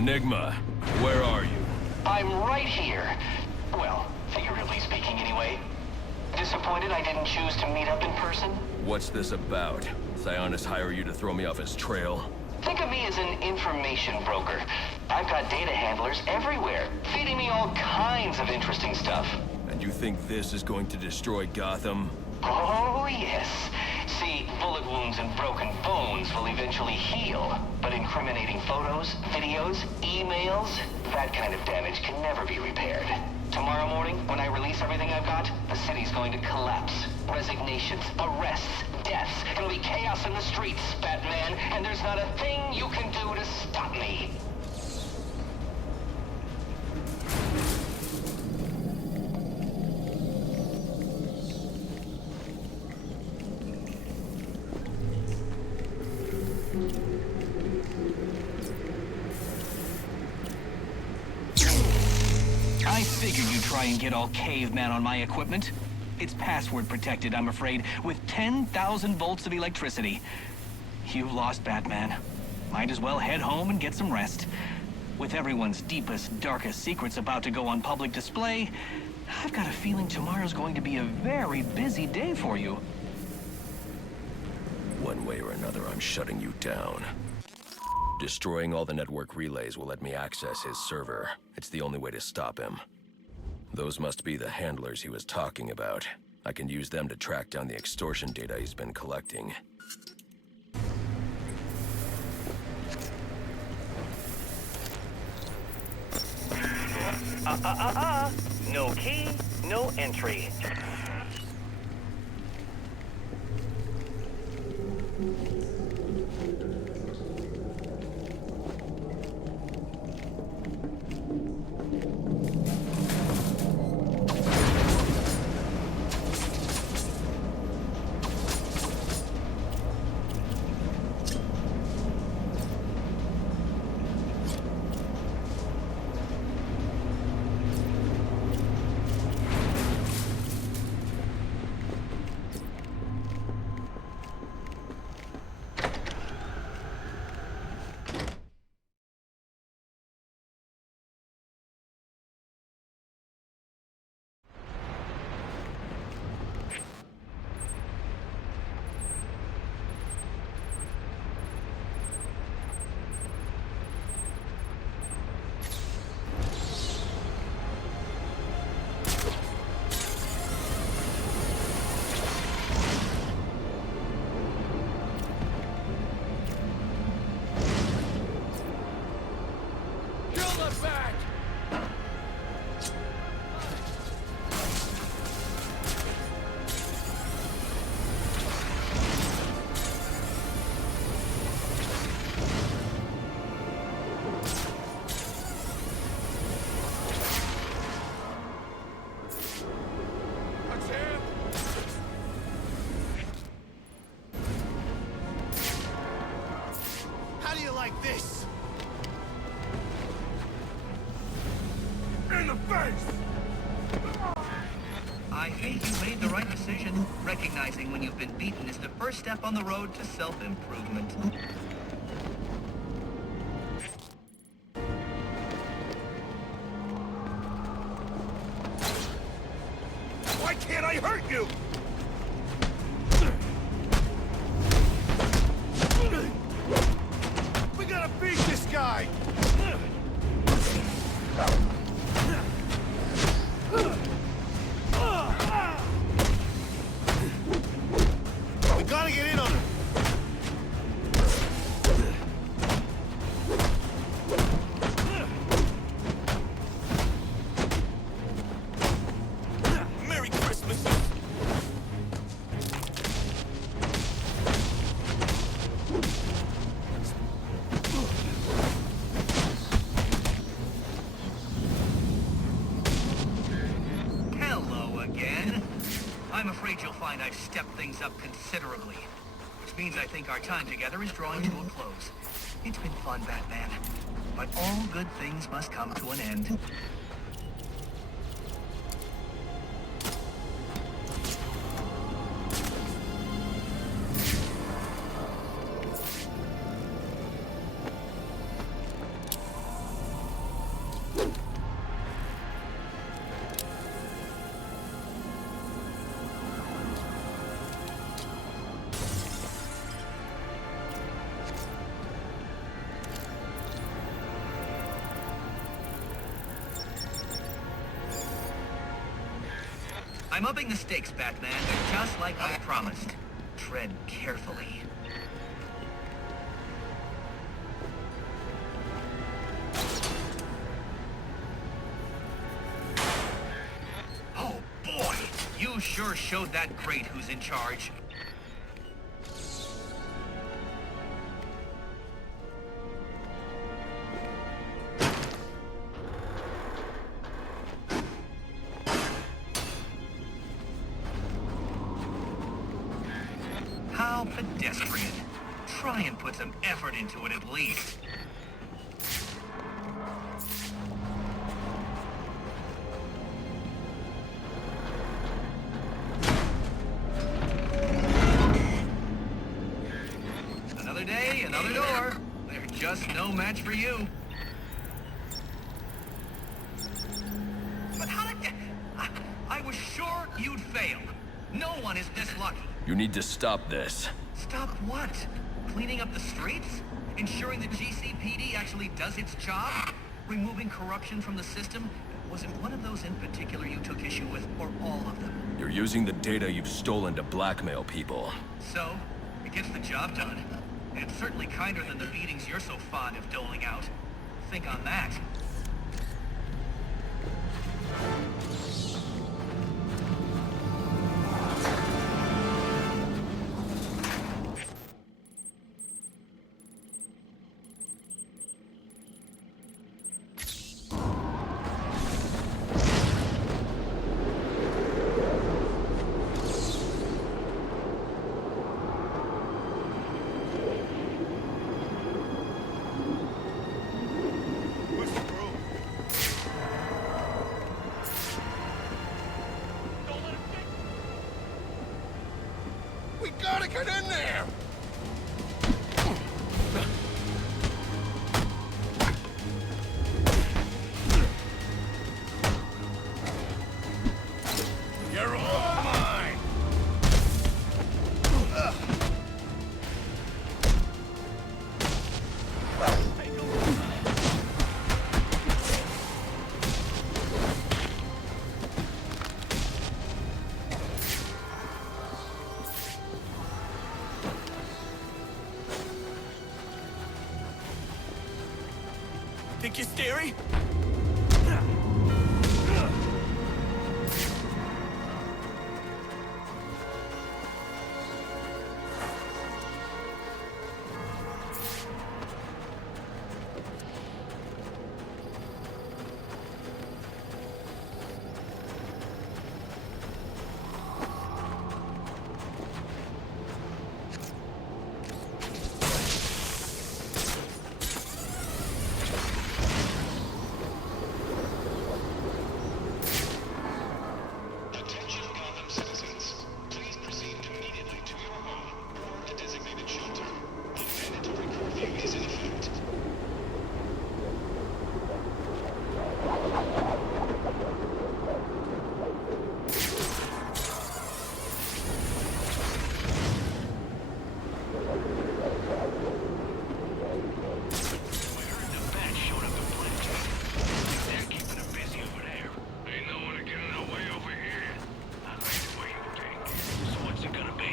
Enigma, where are you? I'm right here. Well, figuratively speaking anyway. Disappointed I didn't choose to meet up in person? What's this about? Sionis hire you to throw me off his trail? Think of me as an information broker. I've got data handlers everywhere, feeding me all kinds of interesting stuff. And you think this is going to destroy Gotham? Oh, yes. See, bullet wounds and broken bones will eventually heal. But incriminating photos, videos, emails, that kind of damage can never be repaired. Tomorrow morning, when I release everything I've got, the city's going to collapse. Resignations, arrests, deaths. It'll be chaos in the streets, Batman, and there's not a thing you can do to stop me. I figured you'd try and get all caveman on my equipment. It's password protected, I'm afraid, with 10,000 volts of electricity. You lost, Batman. Might as well head home and get some rest. With everyone's deepest, darkest secrets about to go on public display, I've got a feeling tomorrow's going to be a very busy day for you. One way or another, I'm shutting you down. Destroying all the network relays will let me access his server. It's the only way to stop him. Those must be the handlers he was talking about. I can use them to track down the extortion data he's been collecting. No key, no entry. Like this. In the face! I think you made the right decision. Recognizing when you've been beaten is the first step on the road to self-improvement. Why can't I hurt you? We gotta beat this guy! We gotta get in on him! Merry Christmas! I'm afraid you'll find I've stepped things up considerably. Which means I think our time together is drawing to a close. It's been fun, Batman. But all good things must come to an end. I'm upping the stakes, Batman, just like I promised. Tread carefully. Oh boy! You sure showed that great who's in charge. How pedestrian. Try and put some effort into it at least. Another day, another door. They're just no match for you. But how did... I was sure you'd fail. No one is this lucky. You need to stop this. Stop what? Cleaning up the streets? Ensuring the GCPD actually does its job? Removing corruption from the system? Was it one of those in particular you took issue with, or all of them? You're using the data you've stolen to blackmail people. So, it gets the job done. And it's certainly kinder than the beatings you're so fond of doling out. Think on that. Where's the broom? We gotta get in there! You're all mine! Think you're scary? Attention Gotham citizens. Please proceed immediately to your home or a designated shelter. The mandatory curfew is in effect. The bat showed up in plenty. They're keeping him busy over there. Ain't no one getting away over here. I like the way you think. So what's it gonna be?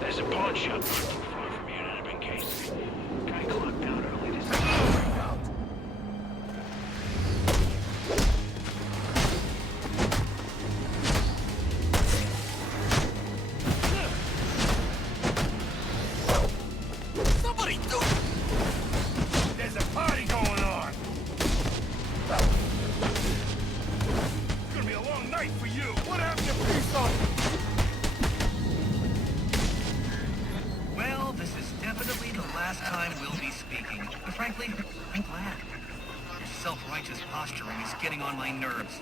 There's a pawn shop not too far from here that I've been casing. Guy clocked out early this morning. Somebody do it! There's a party going on! It's gonna be a long night for you! What happened to peace officers? Well, this is definitely the last time we'll be speaking. But frankly, I'm glad. Your self-righteous posturing is getting on my nerves.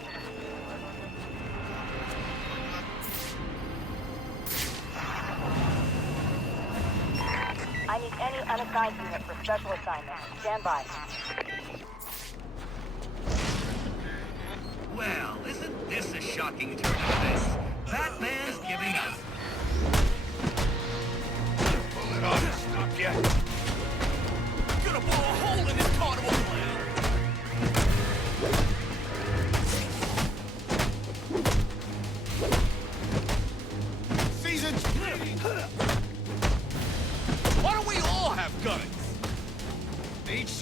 I need any unassigned unit for special assignment. Stand by. Well, isn't this a shocking turn of events? Batman's giving up. Pull it off, stop ya! Gonna blow a hole in this carnival plan!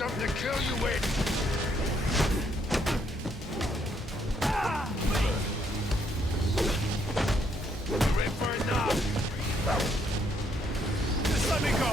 something to kill you with! You ready for a knock? Just let me go!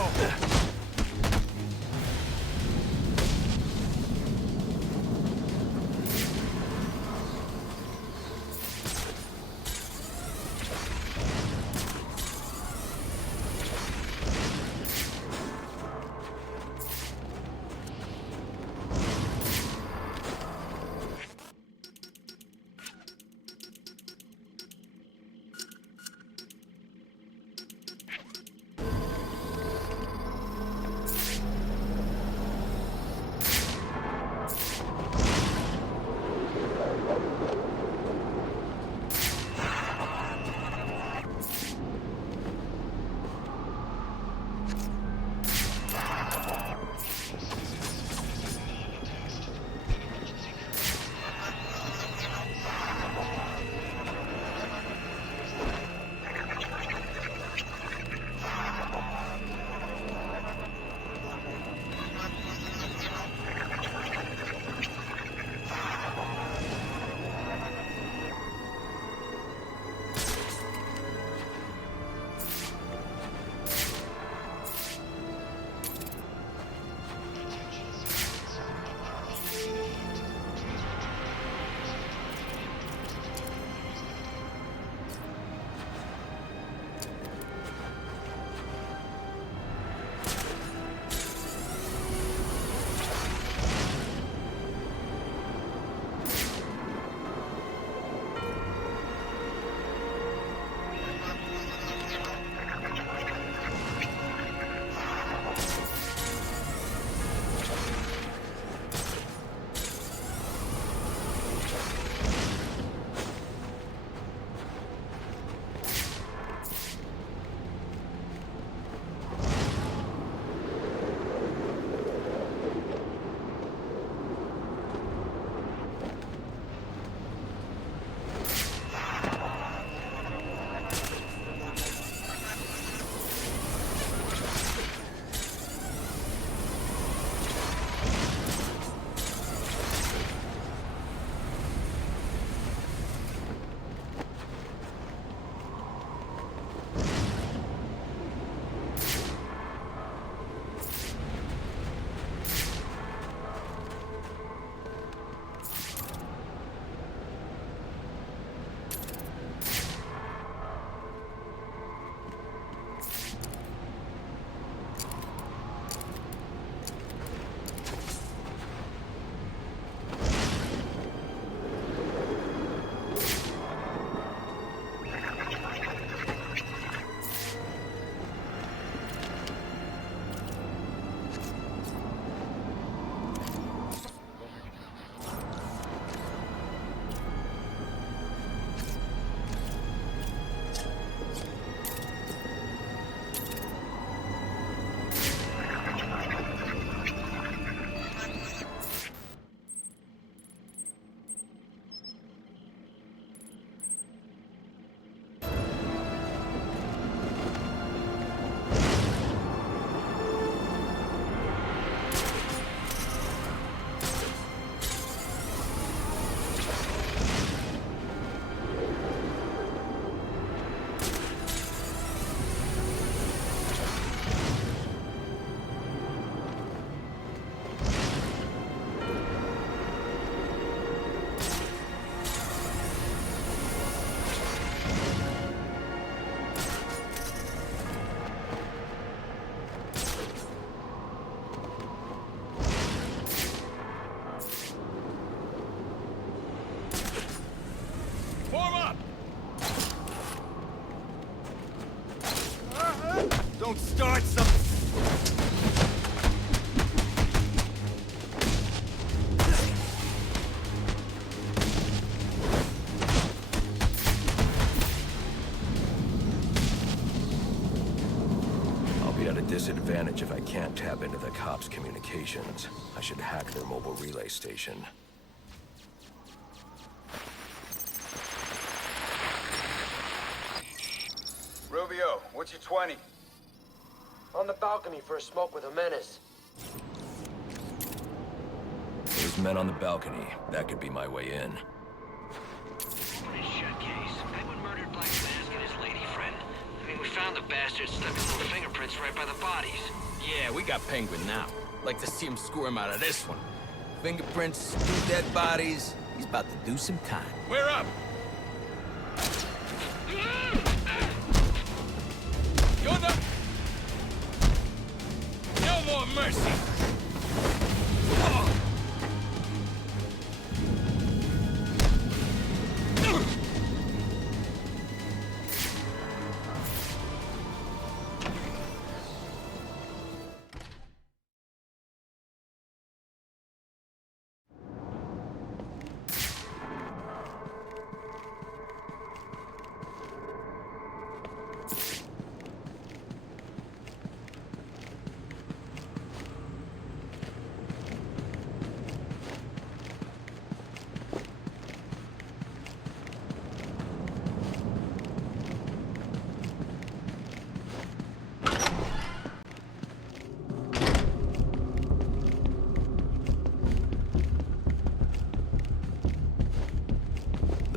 Don't start something! I'll be at a disadvantage if I can't tap into the cops' communications. I should hack their mobile relay station. Rubio, what's your 20? On the balcony for a smoke with a menace. those men on the balcony. That could be my way in. Pretty shut case. Penguin murdered Black Mask and his lady friend. I mean, we found the bastards stuck his little fingerprints right by the bodies. Yeah, we got Penguin now. Like to see him squirm out of this one. Fingerprints, 2 dead bodies. He's about to do some time. We're up! You're the... No more mercy!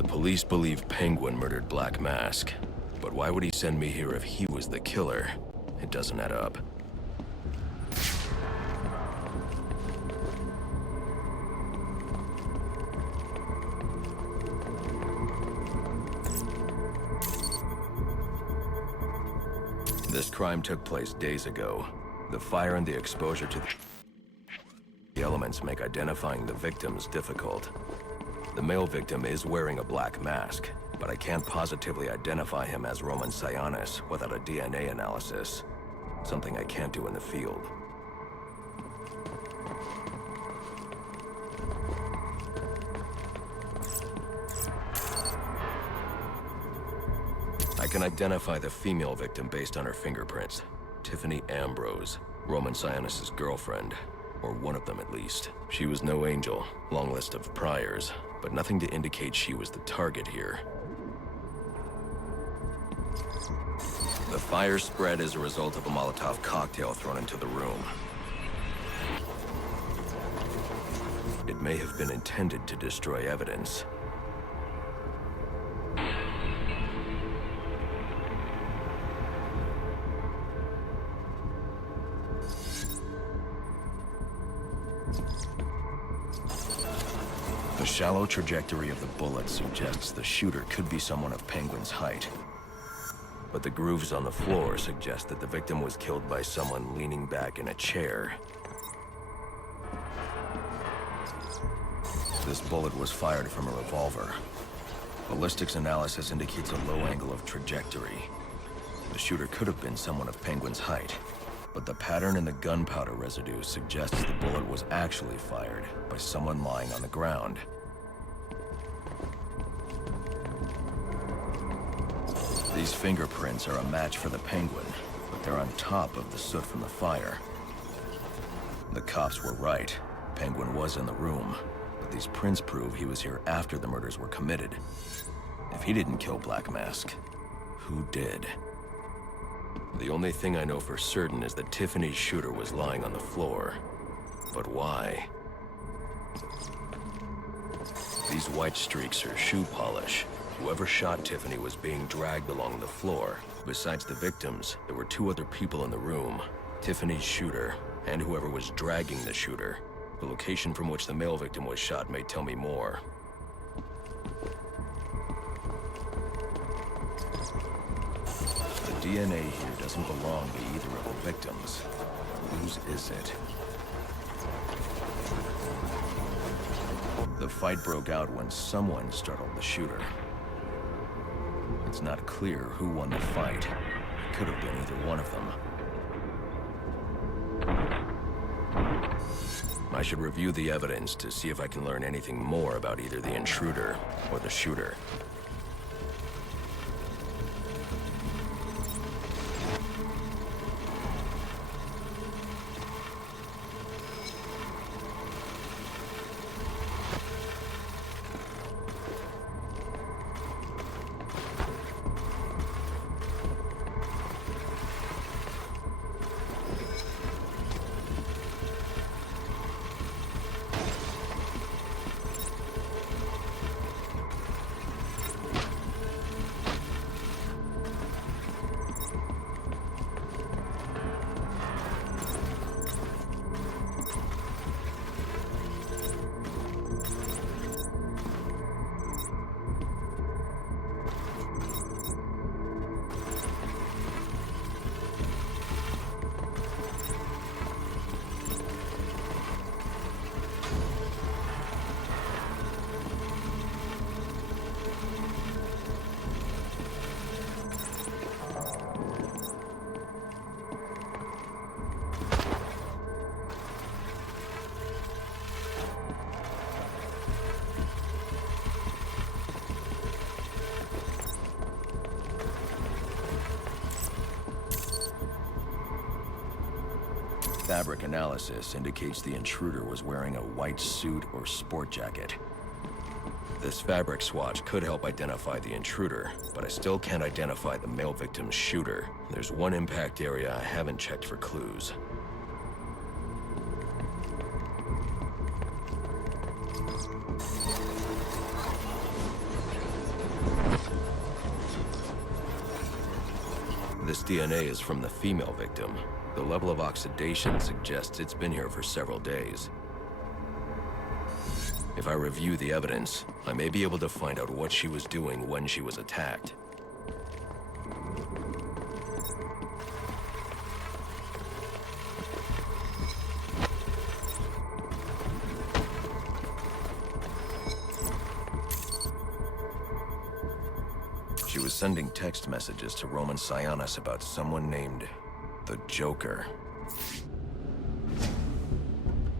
Police believe Penguin murdered Black Mask. But why would he send me here if he was the killer? It doesn't add up. This crime took place days ago. The fire and the exposure to the elements make identifying the victims difficult. The male victim is wearing a black mask, but I can't positively identify him as Roman Sionis without a DNA analysis. Something I can't do in the field. I can identify the female victim based on her fingerprints. Tiffany Ambrose, Roman Sionis' girlfriend. Or one of them at least. She was no angel, long list of priors, but nothing to indicate she was the target here. The fire spread as a result of a Molotov cocktail thrown into the room. It may have been intended to destroy evidence. The shallow trajectory of the bullet suggests the shooter could be someone of Penguin's height. But the grooves on the floor suggest that the victim was killed by someone leaning back in a chair. This bullet was fired from a revolver. Ballistics analysis indicates a low angle of trajectory. The shooter could have been someone of Penguin's height. But the pattern in the gunpowder residue suggests the bullet was actually fired by someone lying on the ground. These fingerprints are a match for the Penguin, but they're on top of the soot from the fire. The cops were right. Penguin was in the room, but these prints prove he was here after the murders were committed. If he didn't kill Black Mask, who did? The only thing I know for certain is that Tiffany's shooter was lying on the floor. But why? These white streaks are shoe polish. Whoever shot Tiffany was being dragged along the floor. Besides the victims, there were 2 other people in the room. Tiffany's shooter, and whoever was dragging the shooter. The location from which the male victim was shot may tell me more. The DNA here doesn't belong to either of the victims. Whose is it? The fight broke out when someone startled the shooter. It's not clear who won the fight. It could have been either one of them. I should review the evidence to see if I can learn anything more about either the intruder or the shooter. fabric analysis indicates the intruder was wearing a white suit or sport jacket. This fabric swatch could help identify the intruder, but I still can't identify the male victim's shooter. There's one impact area I haven't checked for clues. This DNA is from the female victim. The level of oxidation suggests it's been here for several days. If I review the evidence, I may be able to find out what she was doing when she was attacked. She was sending text messages to Roman Sionis about someone named the Joker.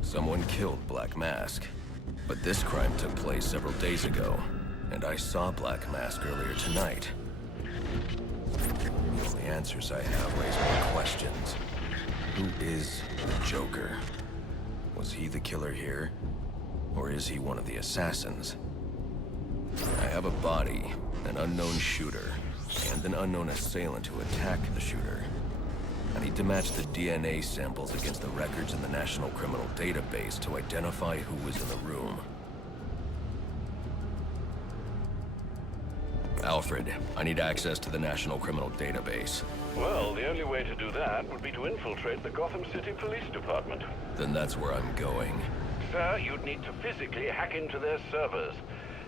Someone killed Black Mask. But this crime took place several days ago, and I saw Black Mask earlier tonight. The only answers I have raise more questions. Who is the Joker? Was he the killer here? Or is he one of the assassins? I have a body, an unknown shooter, and an unknown assailant who attacked the shooter. I need to match the DNA samples against the records in the National Criminal Database to identify who was in the room. Alfred, I need access to the National Criminal Database. Well, the only way to do that would be to infiltrate the Gotham City Police Department. Then that's where I'm going. Sir, you'd need to physically hack into their servers.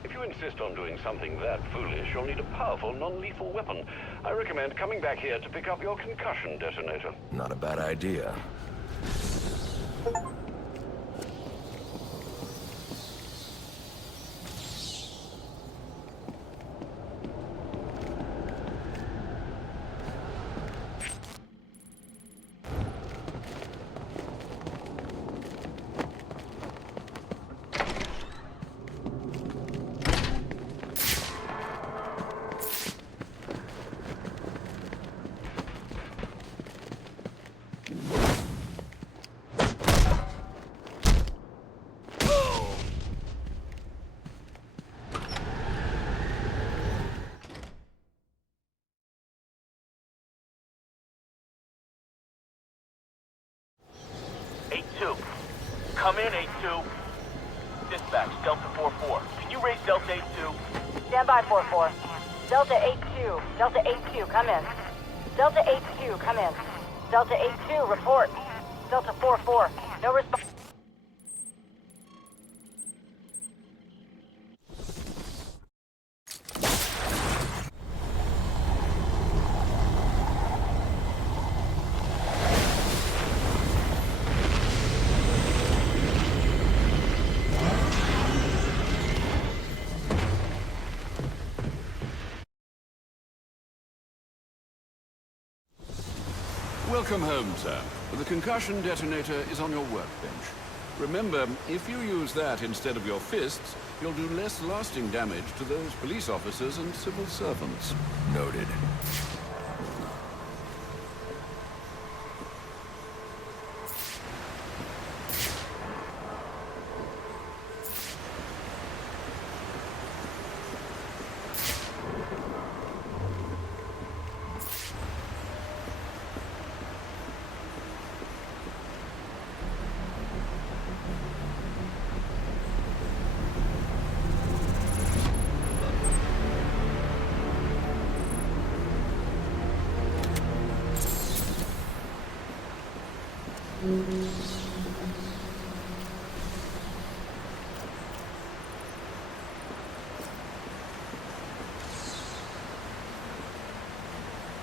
If you insist on doing something that foolish, you'll need a powerful, non-lethal weapon. I recommend coming back here to pick up your concussion detonator. Not a bad idea. Come in, 8-2. Dispatch, Delta 4-4. Can you raise Delta 8-2? Stand by, 4-4. Delta 8-2. Delta 8-2, come in. Delta 8-2, come in. Delta 8-2, report. Delta 4-4, no response. Welcome home, sir. The concussion detonator is on your workbench. Remember, if you use that instead of your fists, you'll do less lasting damage to those police officers and civil servants. Noted.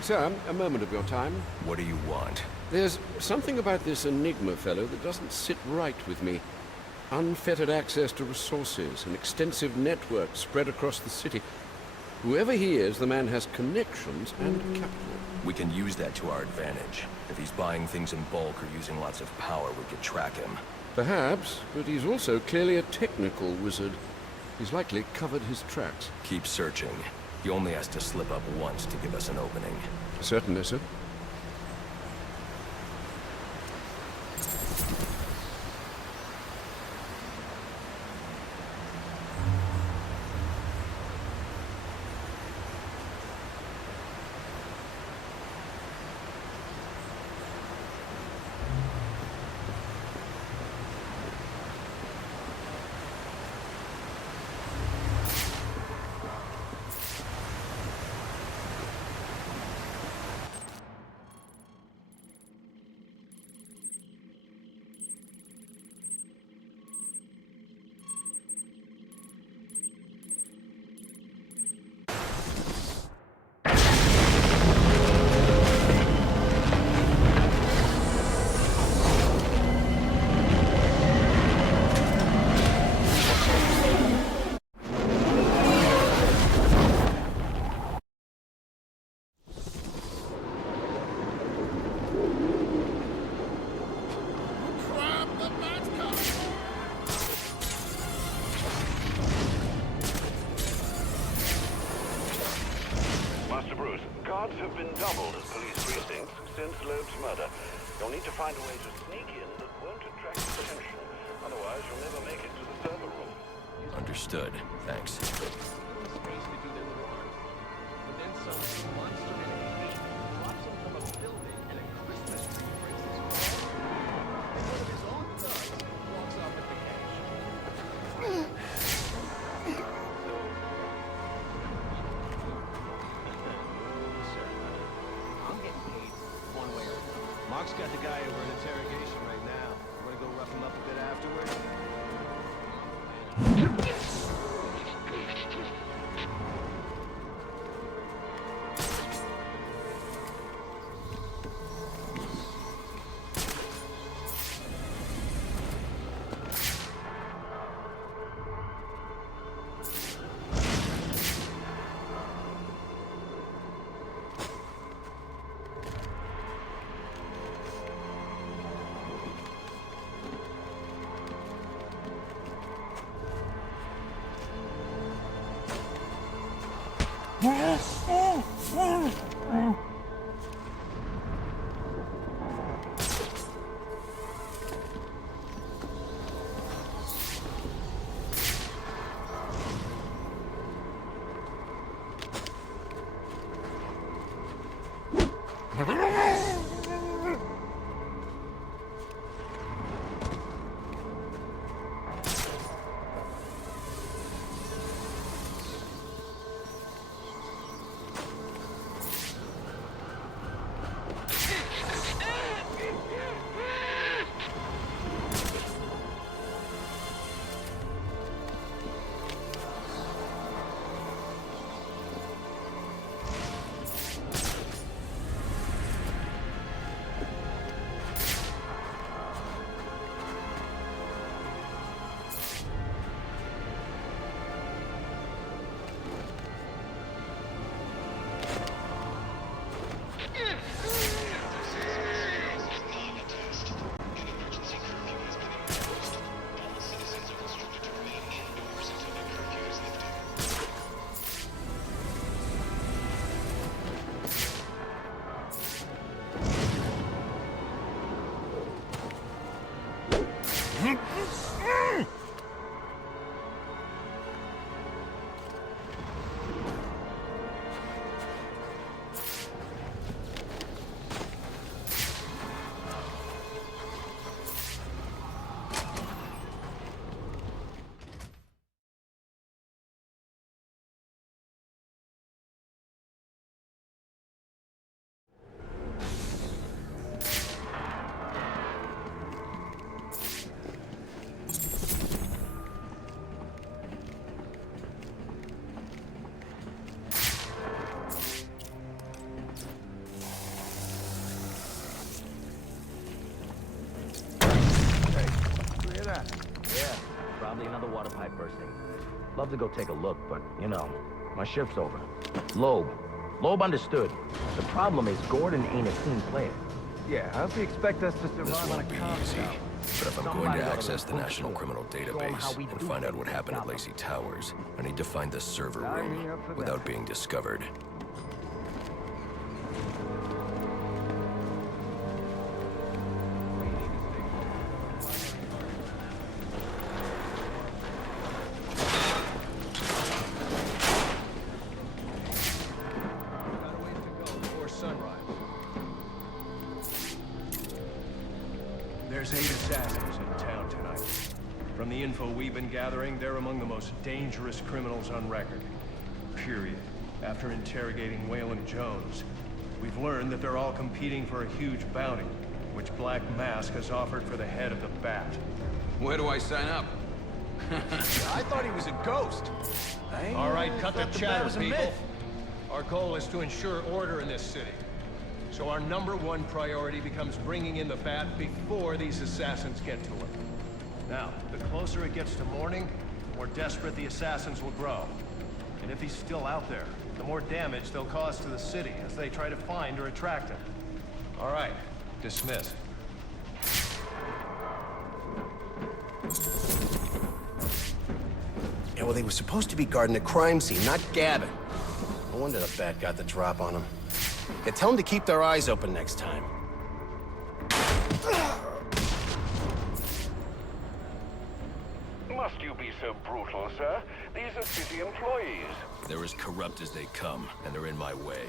Sir, a moment of your time. What do you want? There's something about this Enigma fellow that doesn't sit right with me. Unfettered access to resources, an extensive network spread across the city. Whoever he is, the man has connections and capital. We can use that to our advantage. If he's buying things in bulk or using lots of power, we could track him. Perhaps, but he's also clearly a technical wizard. He's likely covered his tracks. Keep searching. He only has to slip up once to give us an opening. Certainly, sir. been doubled as police precincts since Loeb's murder. You'll need to find a way to sneak in that won't attract attention. Otherwise, you'll never make it to the server room. Understood. Thanks. Mark's got the guy over in interrogation right now. Want to go rough him up a bit afterward? Probably another water pipe bursting. Love to go take a look, but, you know, my shift's over. Loeb understood. The problem is Gordon ain't a team player. Yeah, how's he expect us to This survive on a won't be comp easy. tower? But if I'm going Somebody to oughta access the recruit National for him. Criminal Show 'em how Database we and do find out things what in happened at Gotham. Lacey Towers, I need to find the server Sign me room up for without that. being discovered. Got a ways to go before sunrise. There's 8 assassins in town tonight. From the info we've been gathering, they're among the most dangerous criminals on record. Period. After interrogating Waylon Jones, we've learned that they're all competing for a huge bounty, which Black Mask has offered for the head of the Bat. Where do I sign up? I thought he was a ghost. All right, cut the chatter, people. Our goal is to ensure order in this city. So our #1 priority becomes bringing in the Bat before these assassins get to him. Now, the closer it gets to morning, the more desperate the assassins will grow. And if he's still out there, the more damage they'll cause to the city as they try to find or attract him. All right, dismissed. Yeah, well, they were supposed to be guarding the crime scene, not Gavin. No wonder the Bat got the drop on him. Yeah, tell them to keep their eyes open next time. Must you be so brutal, sir? These are city employees. They're as corrupt as they come, and they're in my way.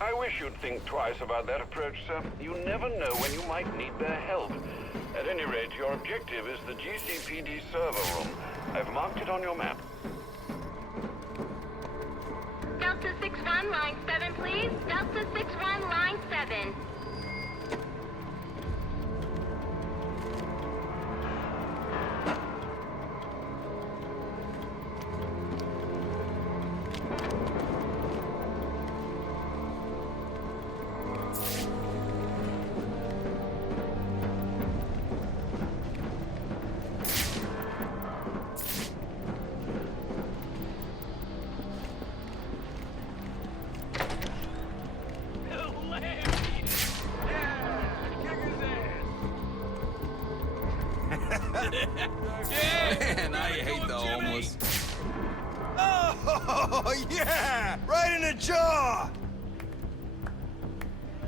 I wish you'd think twice about that approach, sir. You never know when you might need their help. At any rate, your objective is the GCPD server room. I've marked it on your map. Delta 6-1, line 7, please. Delta 6-1, line 7. Man, I hate the homeless. Oh, yeah! Right in the jaw!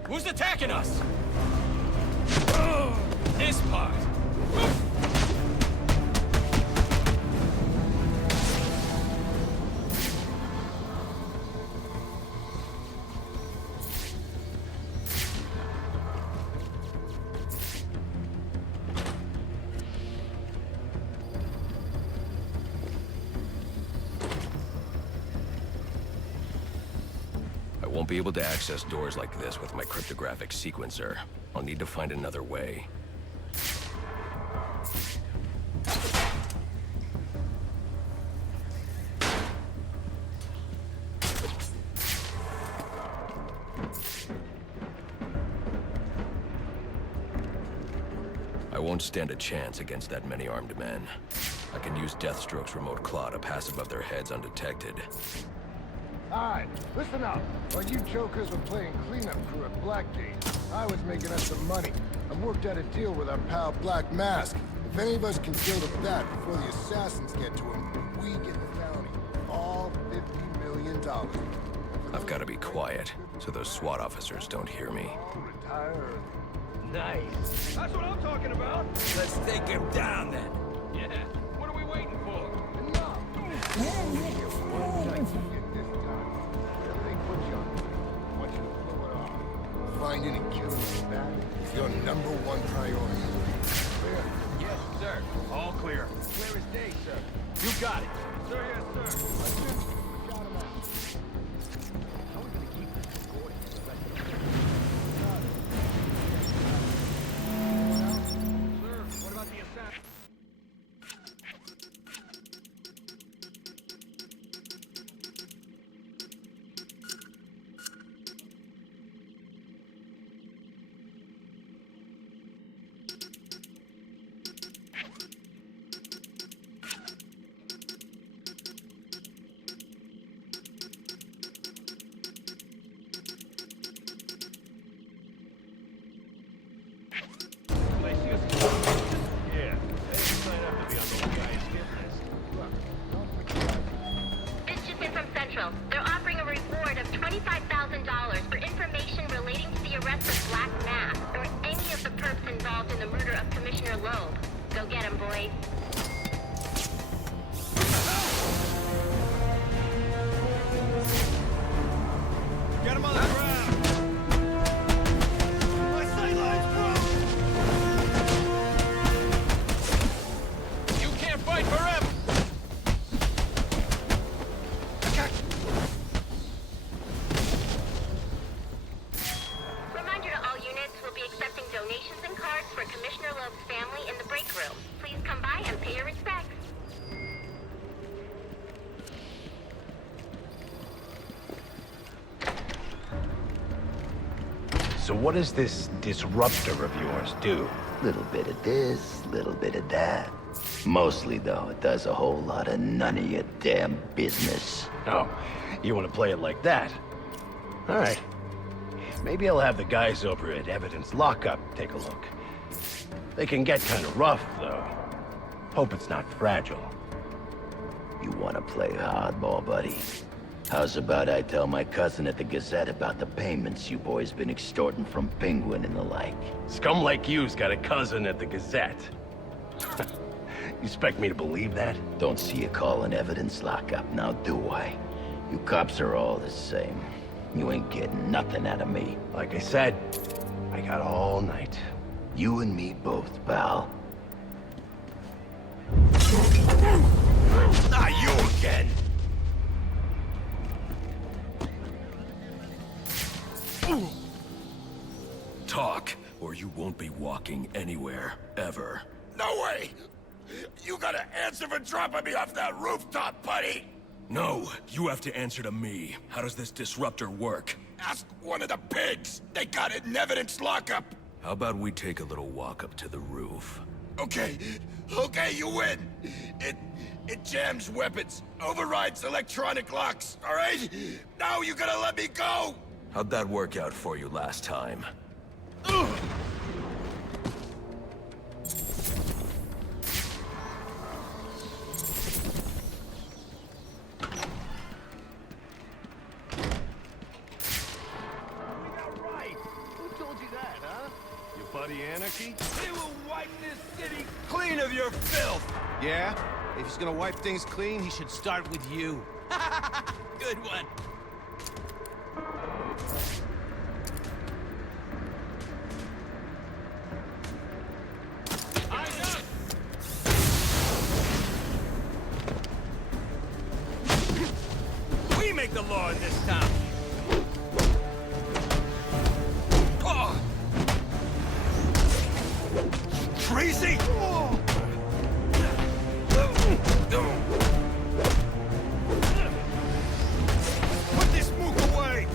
Who's attacking us? This part. I won't be able to access doors like this with my cryptographic sequencer. I'll need to find another way. I won't stand a chance against that many armed men. I can use Deathstroke's remote claw to pass above their heads undetected. Alright, listen up. While you jokers were playing cleanup crew at Blackgate, I was making us some money. I've worked out a deal with our pal Black Mask. If any of us can kill the Bat before the assassins get to him, we get the bounty. All $50 million. I've got to be quiet, so those SWAT officers don't hear me. Retire early. Nice. That's what I'm talking about. Let's take him down then. Yeah. What are we waiting for? Enough! One night you get this time. Whatever they put you on, I want you to blow it off. Finding and killing the Bat is your #1 priority. Clear? Yes, sir. All clear. Clear as day, sir. You got it. Sir, yes, sir. We got him out. How are we gonna keep this recording for the rest of the day? Sir, what about the assassin? Yeah, they didn't sign up to be on the guy's hit list. This just in from Central. They're offering a reward of $25,000 for information relating to the arrest of Black Mask or any of the perps involved in the murder of Commissioner Loeb. Go get him, boys. Get him on the ground. My sight line's broke. You can't fight forever! Reminder to all units, we'll be accepting donations and cards for Commissioner Loeb's family in the break room. Please come by and pay your respects. So what does this disruptor of yours do? Little bit of this, little bit of that. Mostly, though, it does a whole lot of none of your damn business. Oh, you want to play it like that? All right. Maybe I'll have the guys over at Evidence Lockup take a look. They can get kind of rough, though. Hope it's not fragile. You want to play hardball, buddy? How's about I tell my cousin at the Gazette about the payments you boys been extorting from Penguin and the like? Scum like you's got a cousin at the Gazette. You expect me to believe that? Don't see you calling evidence lockup, now do I? You cops are all the same. You ain't getting nothing out of me. Like I said, I got all night. You and me both, pal. Not you again! Talk, or you won't be walking anywhere, ever. No way! You gotta answer for dropping me off that rooftop, buddy! No, you have to answer to me. How does this disruptor work? Ask one of the pigs! They got it in evidence lockup! How about we take a little walk up to the roof? Okay, you win! It jams weapons, overrides electronic locks, alright? Now you gotta let me go! How'd that work out for you last time? Buddy Anarchy? They will wipe this city clean of your filth! Yeah? If he's gonna wipe things clean, he should start with you. Good one. We make the law in this town. Crazy! Put this mook away!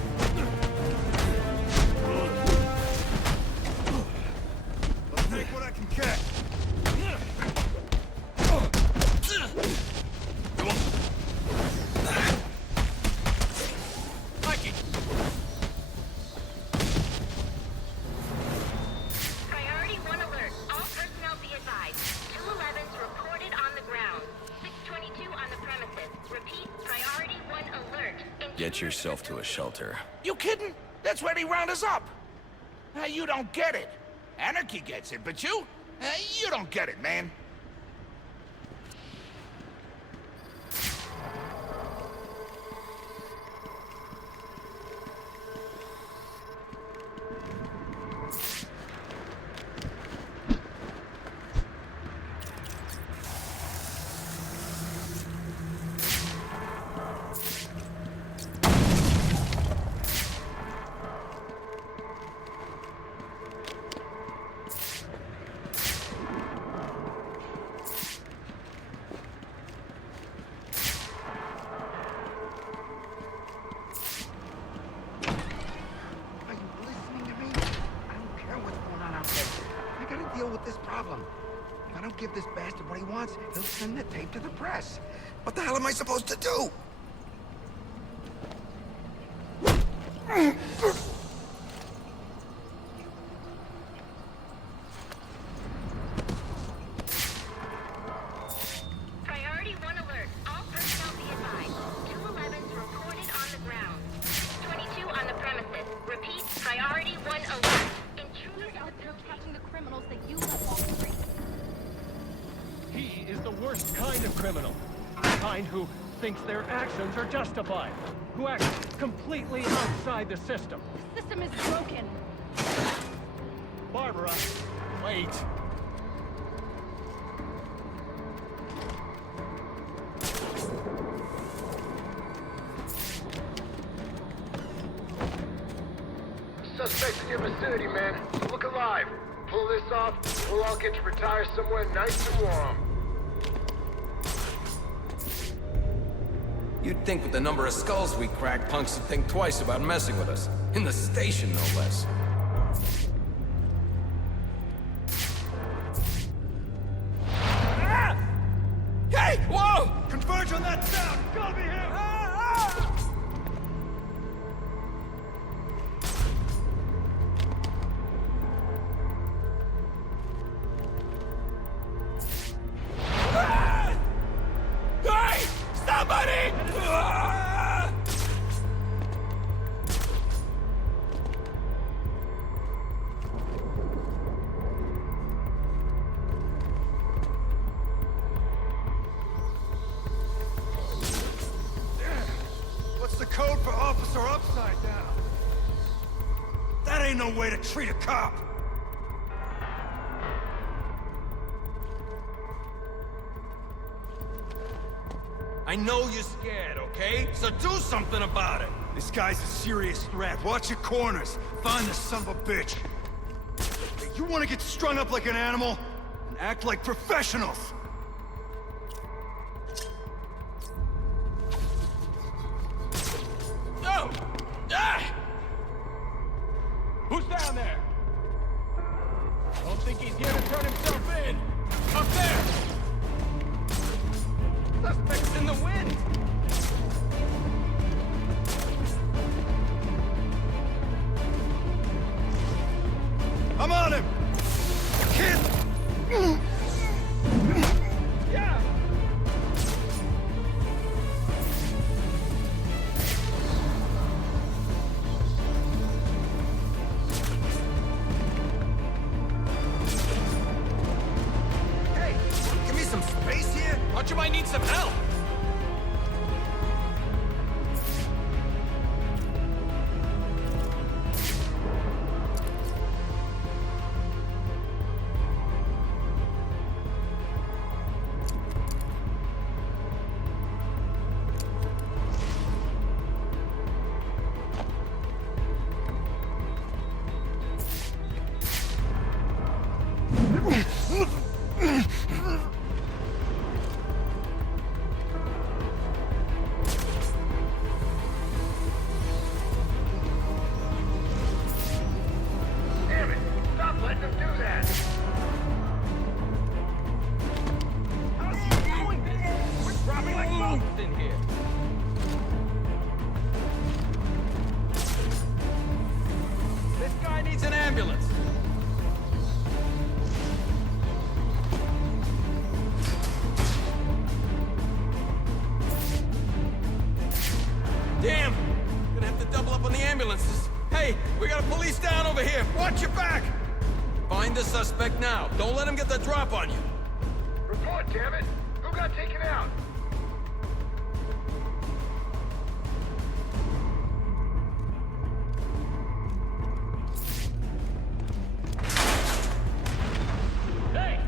I'll take what I can catch. Mikey! Priority 1 alert. All personnel be advised. 211's reported on the ground. 622 on the premises. Repeat, priority 1 alert. Get yourself to a shelter. You kidding? That's where he round us up. You don't get it. Anarchy gets it, but you don't get it, man. Give this bastard what he wants, he'll send the tape to the press. What the hell am I supposed to do? Priority 1 alert. All personnel be advised. 211's reported on the ground. 622 on the premises. Repeat, priority 1 alert. Intruders out there catching the criminals that you let walk free. He is the worst kind of criminal. The kind who thinks their actions are justified. Who acts completely outside the system. The system is broken. Barbara, wait. Suspects in your vicinity, man. Look alive. Pull this off, we'll all get to retire somewhere nice and warm. You'd think with the number of skulls we cracked, punks would think twice about messing with us. In the station, no less. Ah! Hey! Whoa! Converge on that sound! Gotta be him! Hey! Somebody! no way to treat a cop! I know you're scared, okay? So do something about it! This guy's a serious threat. Watch your corners. Find the son of a bitch. You want to get strung up like an animal? And act like professionals! No! Ah! Who's down there? Don't think he's here to turn himself in! Up there! Suspect's in the wind! I'm on him! Kid! Yeah! Hey, give me some space here. Thought you might need some help! Damn it! Stop letting him do that. How's he doing this? We're dropping like ghosts in here! This guy needs an ambulance! Damn! Gonna have to double up on the ambulances. Hey, we got a police down over here. Watch your back! Find the suspect now. Don't let him get the drop on you. Report, damn it! Who got taken out? Hey!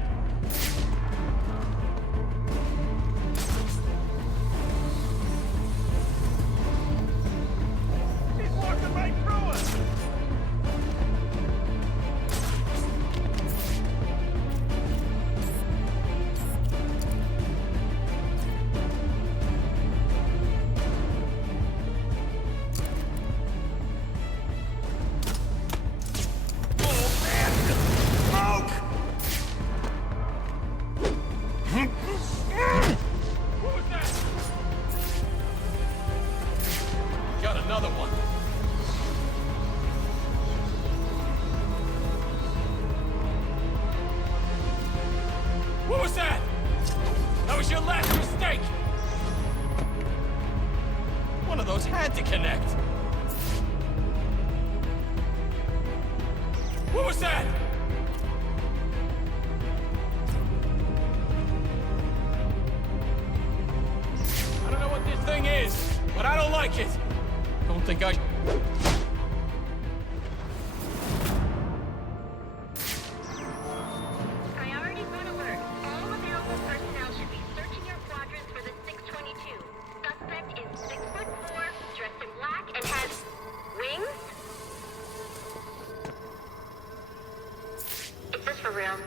He's walking right through us! What was that? Got another one. What was that? That was your last mistake! One of those had to connect. What was that? I don't know what this thing is, but I don't like it. Don't think I... Priority run alert. All available personnel should be searching your quadrants for the 622. Suspect is 6'4", dressed in black, and has wings? Is this for real?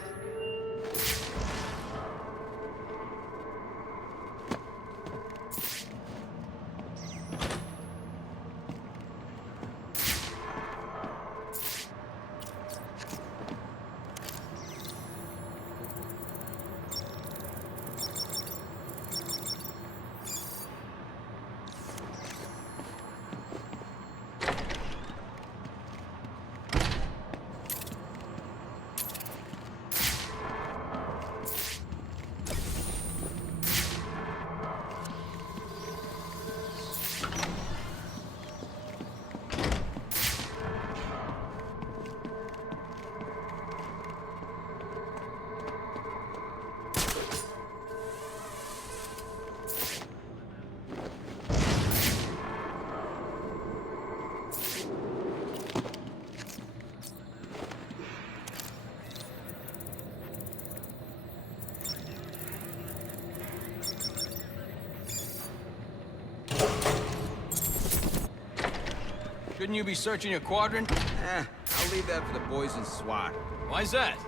Shouldn't you be searching your quadrant? I'll leave that for the boys in SWAT. Why's that?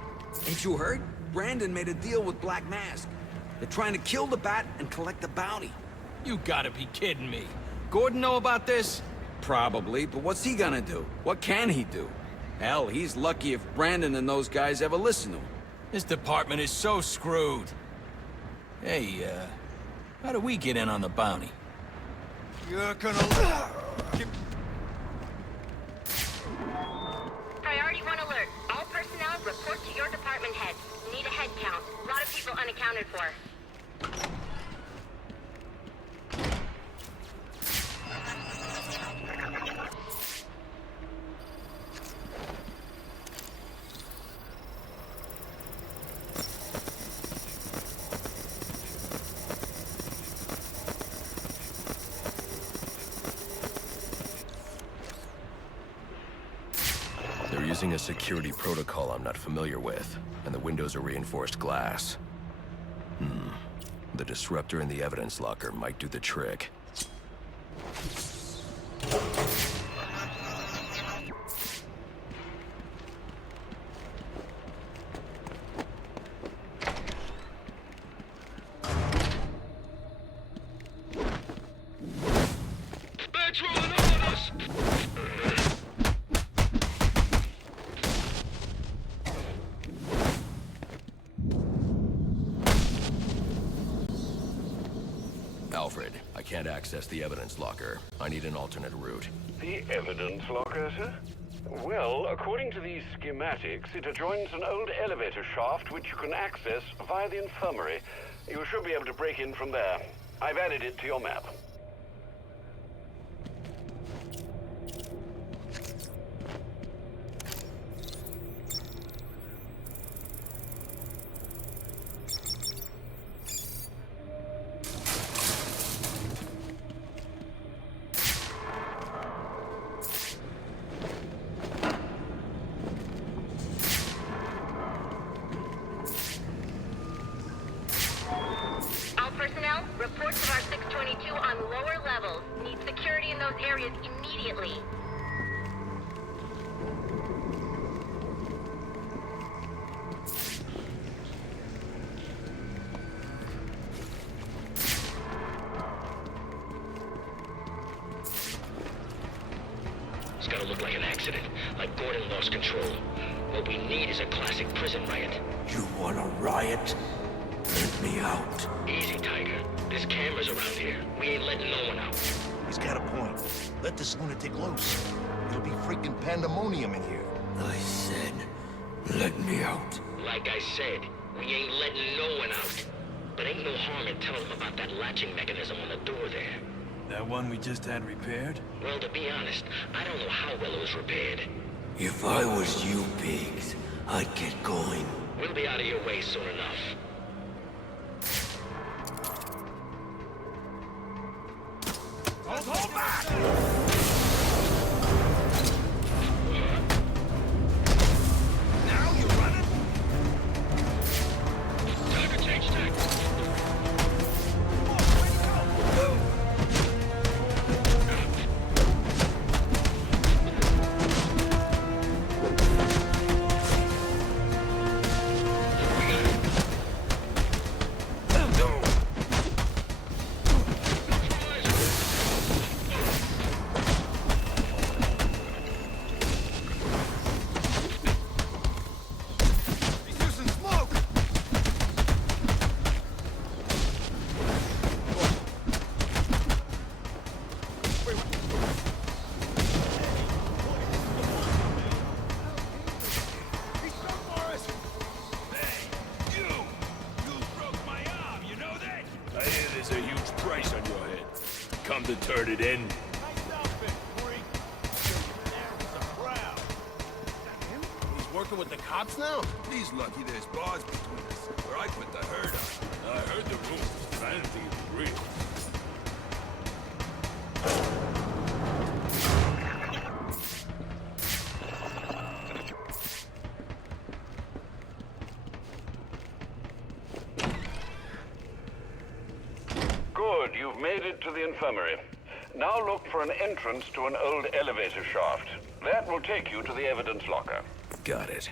Ain't you heard? Brandon made a deal with Black Mask. They're trying to kill the Bat and collect the bounty. You gotta be kidding me. Gordon know about this? Probably, but what's he gonna do? What can he do? Hell, he's lucky if Brandon and those guys ever listen to him. This department is so screwed. Hey, how do we get in on the bounty? You're gonna... Priority 1 alert. All personnel report to your department heads. Need a head count. A lot of people unaccounted for. They're using a security protocol I'm not familiar with, and the windows are reinforced glass. The disruptor in the evidence locker might do the trick. That's rolling up on us! Alfred, I can't access the evidence locker. I need an alternate route. The evidence locker, sir? Well, according to these schematics, it adjoins an old elevator shaft which you can access via the infirmary. You should be able to break in from there. I've added it to your map. All personnel, reports of our 622 on lower levels. Need security in those areas immediately. It's gotta look like an accident, like Gordon lost control. What we need is a classic prison riot. You want a riot? Let me out. Easy, Tiger. There's cameras around here. We ain't letting no one out. He's got a point. Let this lunatic loose. It'll be freaking pandemonium in here. I said, let me out. Like I said, we ain't letting no one out. But ain't no harm in telling them about that latching mechanism on the door there. That one we just had repaired? Well, to be honest, I don't know how well it was repaired. If I was you pigs, I'd get going. We'll be out of your way soon enough. Hold back! Now you're running? Time to change tack. Come to turn it in. He's working with the cops now? He's lucky there's bars between us, or I put the herd on. I heard the rumors, but I didn't think it was real. Good, you've made it to the infirmary. Now look for an entrance to an old elevator shaft. That will take you to the evidence locker. Got it.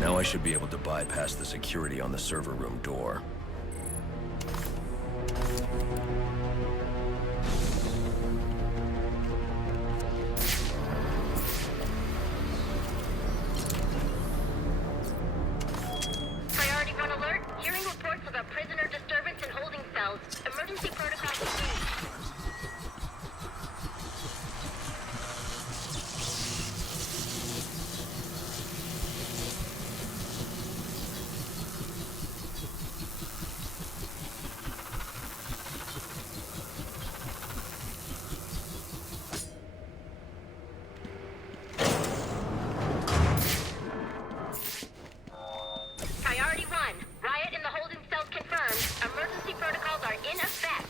Now I should be able to bypass the security on the server room door. Priority 1 alert. Hearing reports of a prisoner disturbance in holding cells. Emergency protocol engaged. Priority 1. Riot in the holding cells confirmed. Emergency protocols are in effect.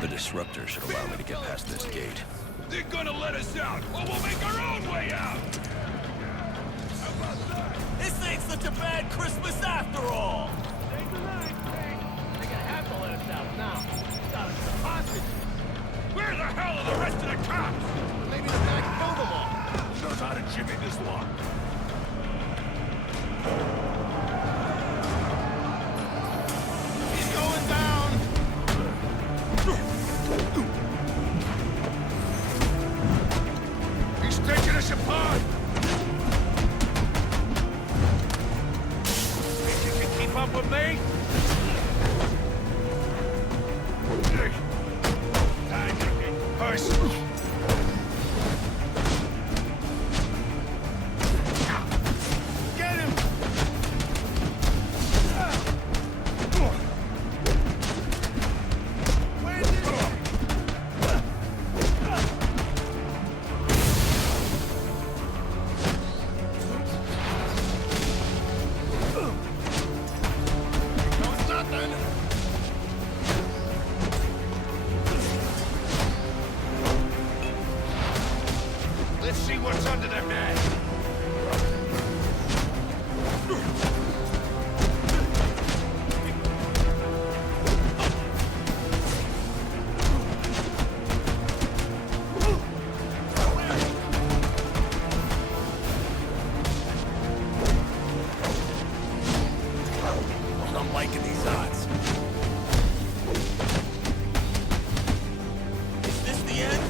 The disruptor should allow me to get past this gate. They're gonna let us out, or we'll make our own way out! How about that? This ain't such a bad Christmas after all! They're gonna have to let us out now. Got us some hostage. Where the hell are the rest of the cops? Maybe the back killed them all. Who knows how to jimmy this lock? He's going down. He's taking us apart! Think you can keep up with me? Person. Get him! Let's see what's under their mask. I'm liking these odds. Is this the end?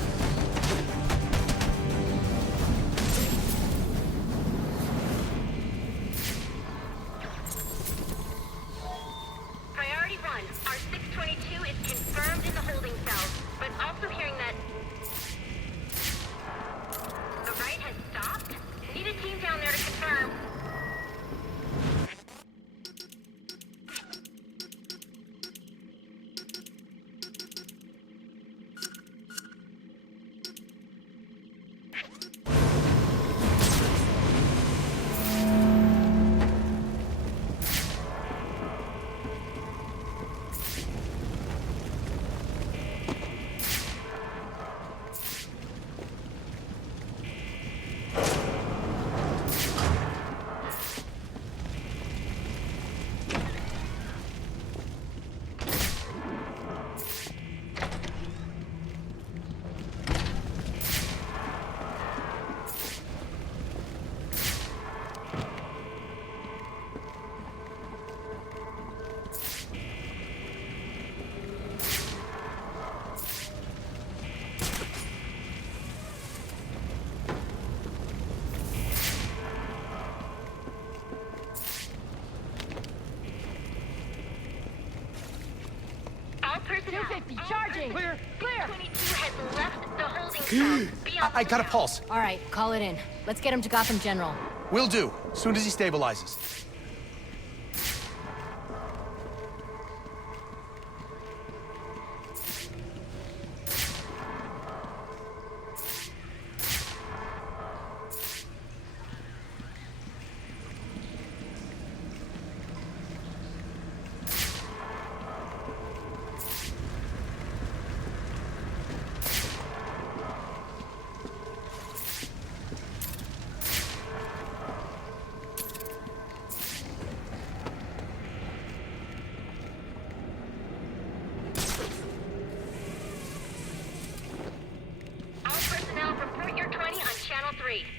50, charging! Clear! Clear! 22 has left the holding cell. Be on I got a pulse. All right, call it in. Let's get him to Gotham General. Will do, soon as he stabilizes.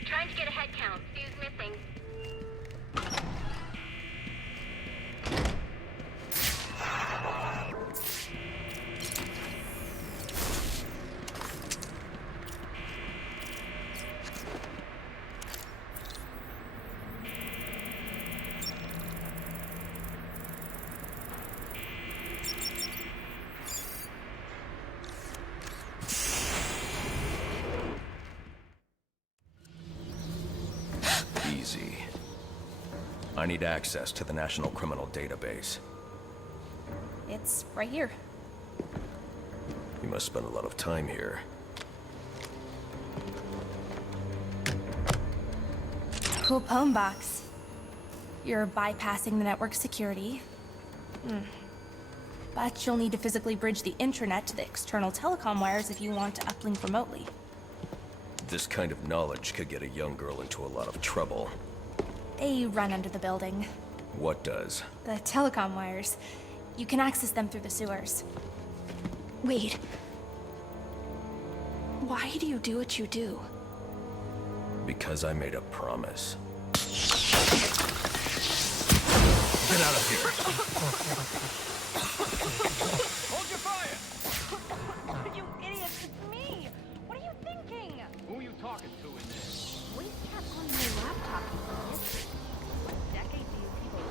Trying to get a head count. See who's missing. Easy. I need access to the National Criminal Database. It's right here. You must spend a lot of time here. Cool poem box. You're bypassing the network security. But you'll need to physically bridge the intranet to the external telecom wires if you want to uplink remotely. This kind of knowledge could get a young girl into a lot of trouble. They run under the building. What does? The telecom wires. You can access them through the sewers. Wait. Why do you do what you do? Because I made a promise. Get out of here! Hold your fire! You idiots, it's me! What are you thinking? Who are you talking to in there? We kept on my laptop, you idiots. What decade do you people...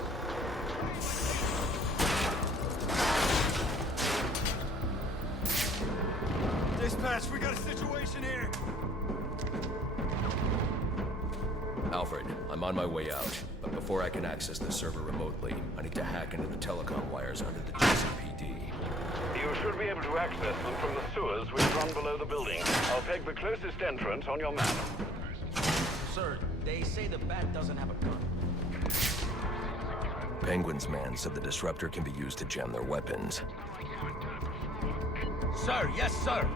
Dispatch, we got a situation here. Alfred, I'm on my way out. But before I can access the server remotely, I need to hack into the telecom wires under the GCPD. You should be able to access them from the sewers which run below the building. I'll peg the closest entrance on your map. Sir, they say the Bat doesn't have a gun. Penguin's man said the disruptor can be used to jam their weapons. Sir, yes, sir!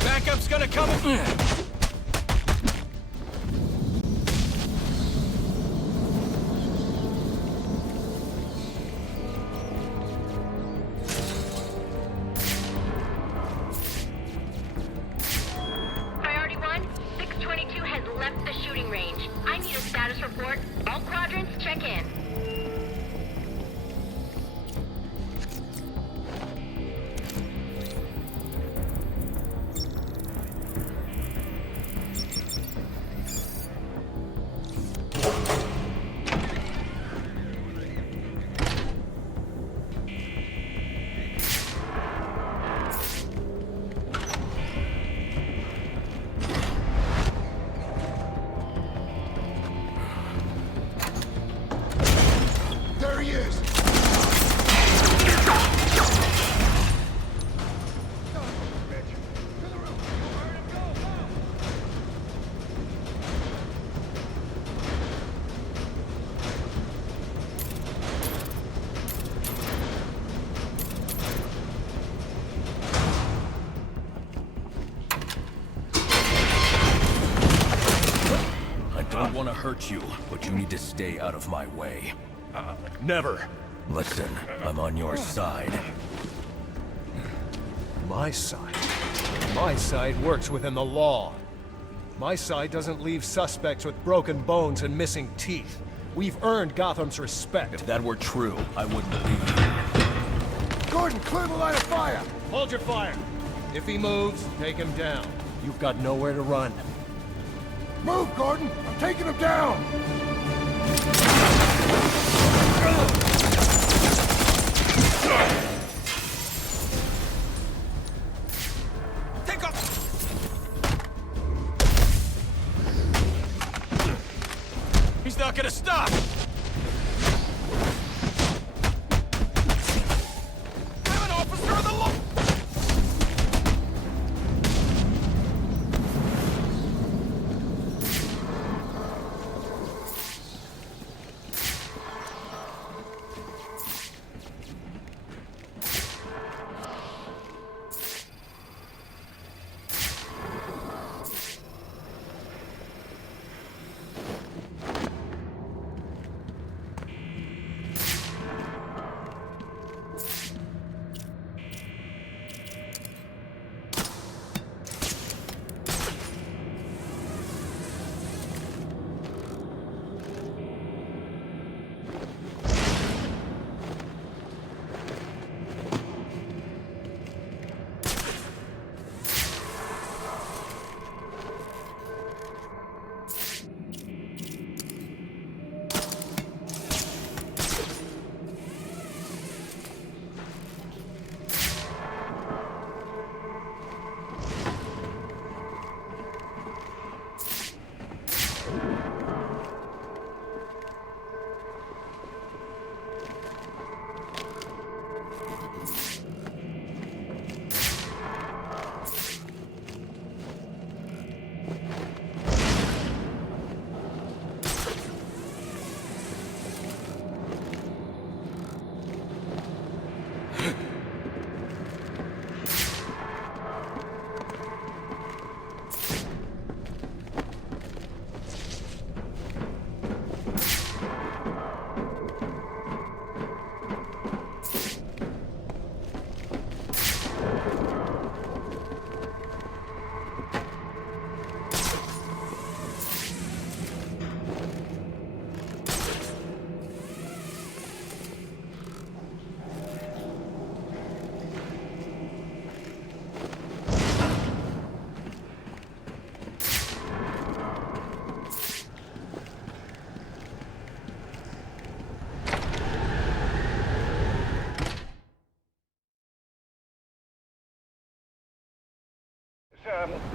Backup's gonna come in. Priority 1, 622 has left the shooting range. I need a status report. All quadrants, check in. don't want to hurt you, but you need to stay out of my way. Never. Listen, I'm on your side. My side? My side works within the law. My side doesn't leave suspects with broken bones and missing teeth. We've earned Gotham's respect. If that were true, I wouldn't believe you. Gordon, clear the line of fire! Hold your fire. If he moves, take him down. You've got nowhere to run. Move, Gordon! I'm taking him down! Take off! He's not gonna stop! I'm an officer of the law!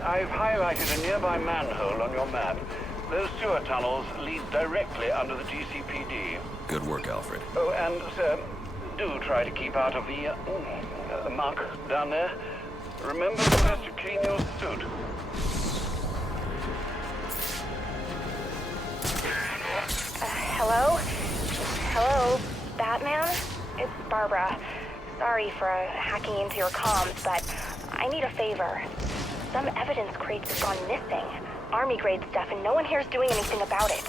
I've highlighted a nearby manhole on your map. Those sewer tunnels lead directly under the GCPD. Good work, Alfred. Oh, and, sir, do try to keep out of the muck down there. Remember to clean your suit. Hello? Hello, Batman? It's Barbara. Sorry for hacking into your comms, but I need a favor. Some evidence crates have gone missing. Army-grade stuff, and no one here is doing anything about it.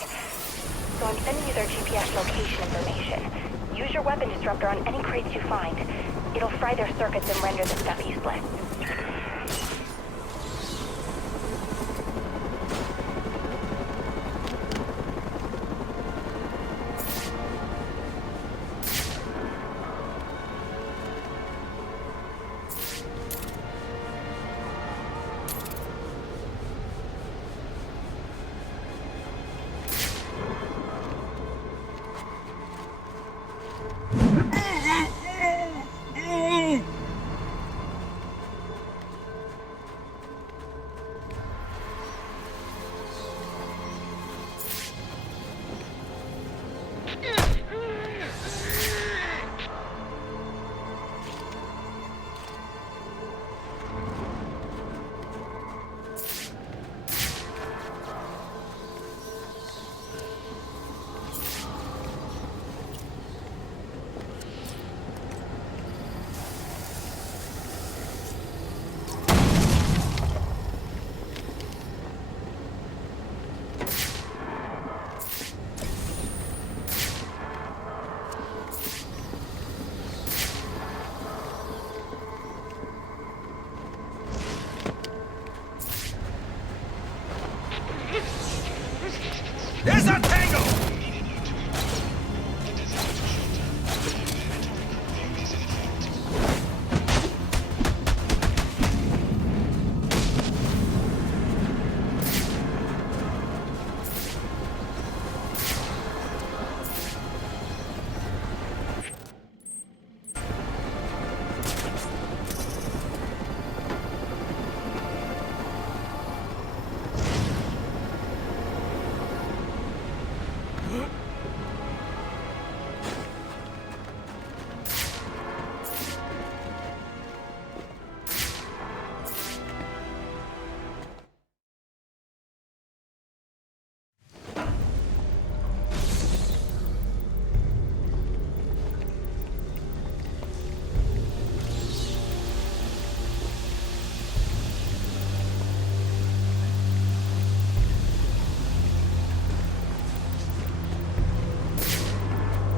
So I'm sending you their GPS location information. Use your weapon disruptor on any crates you find. It'll fry their circuits and render the stuff useless.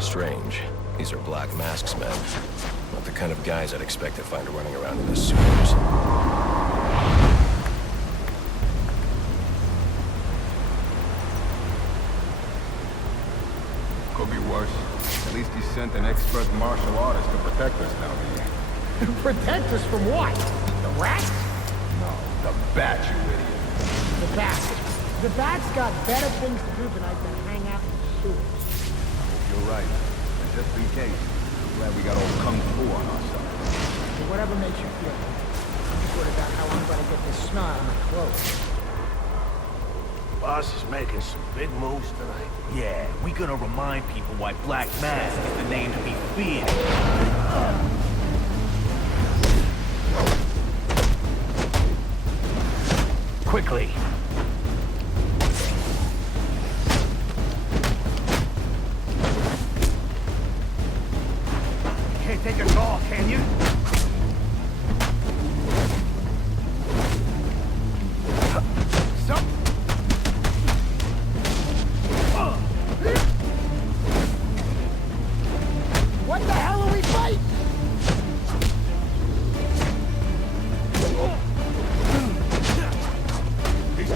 Strange. These are Black Mask's men. Not the kind of guys I'd expect to find running around in the sewers. Could be worse. At least he sent an expert martial artist to protect us down here. Protect us from what? The rats? No, the bat, you idiot. The bat. The bat's got better things to do tonight than hang out in the sewers. You're right. And just in case, I'm glad we got all kung fu on our side. Well, whatever makes you feel. I'm just worried about how I'm gonna get this smell out of my clothes. Boss is making some big moves tonight. Yeah, we gonna remind people why Black Mask is the name to be feared. Quickly. Can't take us all, can you? What the hell are we fighting? He's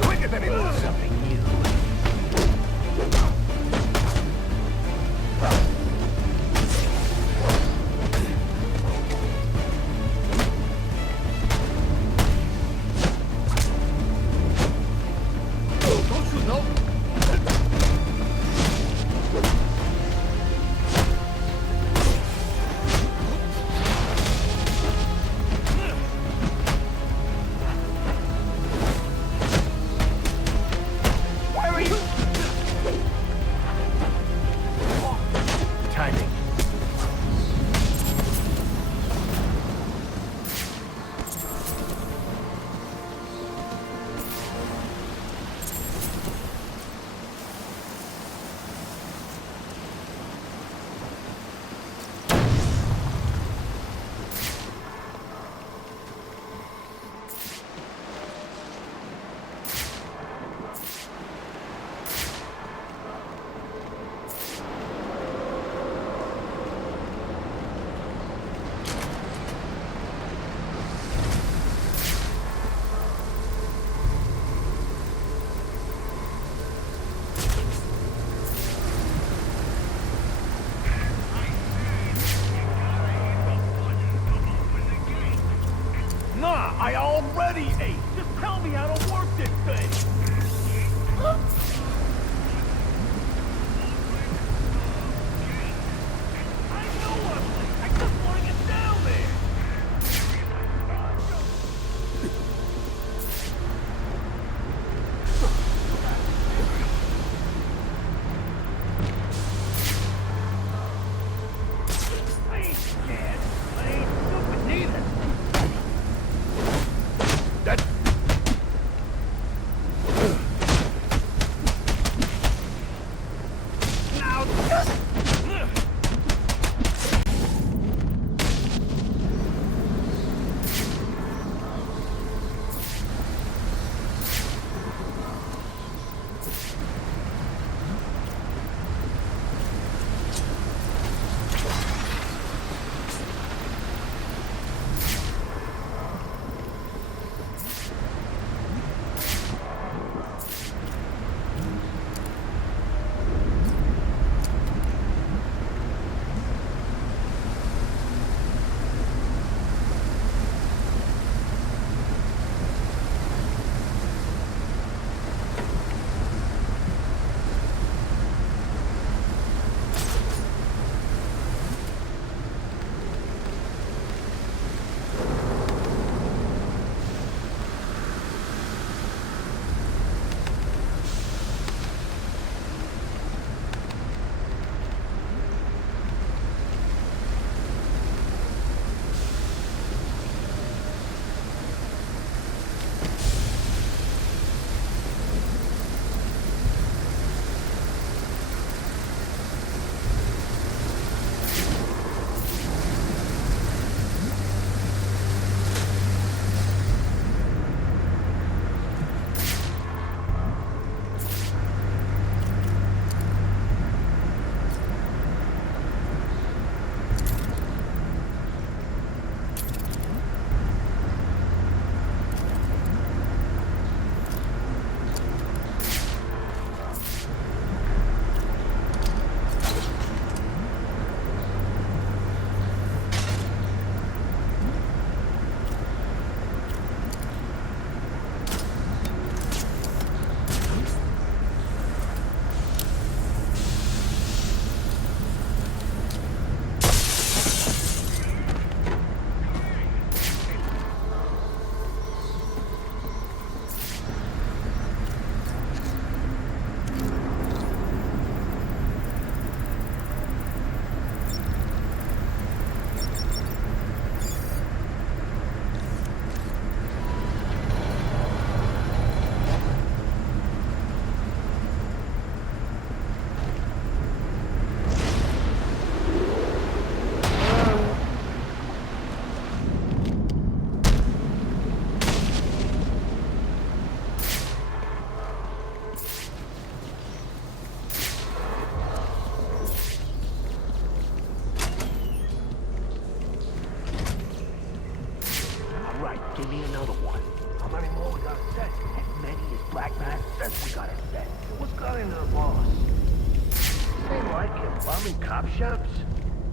Bombing cop shops?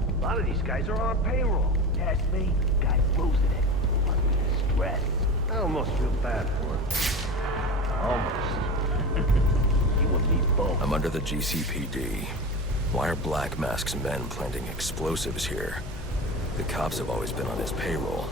A lot of these guys are on payroll. Ask me, guy's losing it. Must be stressed. I almost feel bad for him. Almost. You and me both. I'm under the GCPD. Why are Black Mask's men planting explosives here? The cops have always been on his payroll.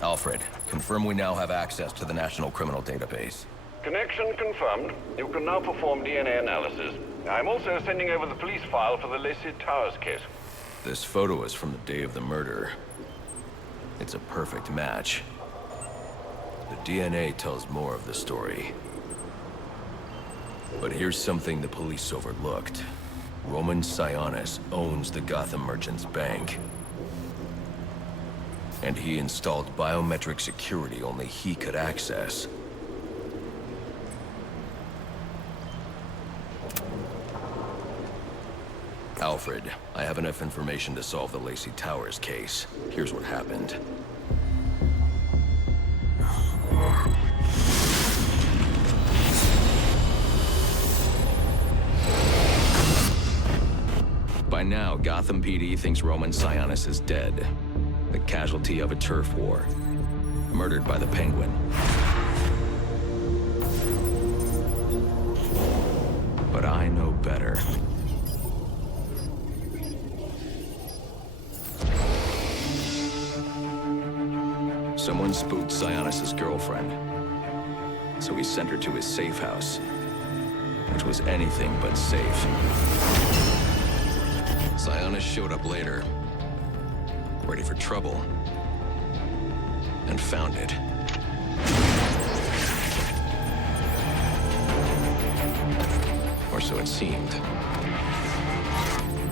Alfred, confirm we now have access to the National Criminal Database. Connection confirmed. You can now perform DNA analysis. I'm also sending over the police file for the Lacey Towers case. This photo is from the day of the murder. It's a perfect match. The DNA tells more of the story. But here's something the police overlooked. Roman Sionis owns the Gotham Merchants Bank. And he installed biometric security only he could access. Alfred, I have enough information to solve the Lacey Towers case. Here's what happened. By now, Gotham PD thinks Roman Sionis is dead. The casualty of a turf war. Murdered by the Penguin. But I know better. Someone spooked Sionis' girlfriend. So he sent her to his safe house. Which was anything but safe. Sionis showed up later. Ready for trouble. And found it. so it seemed.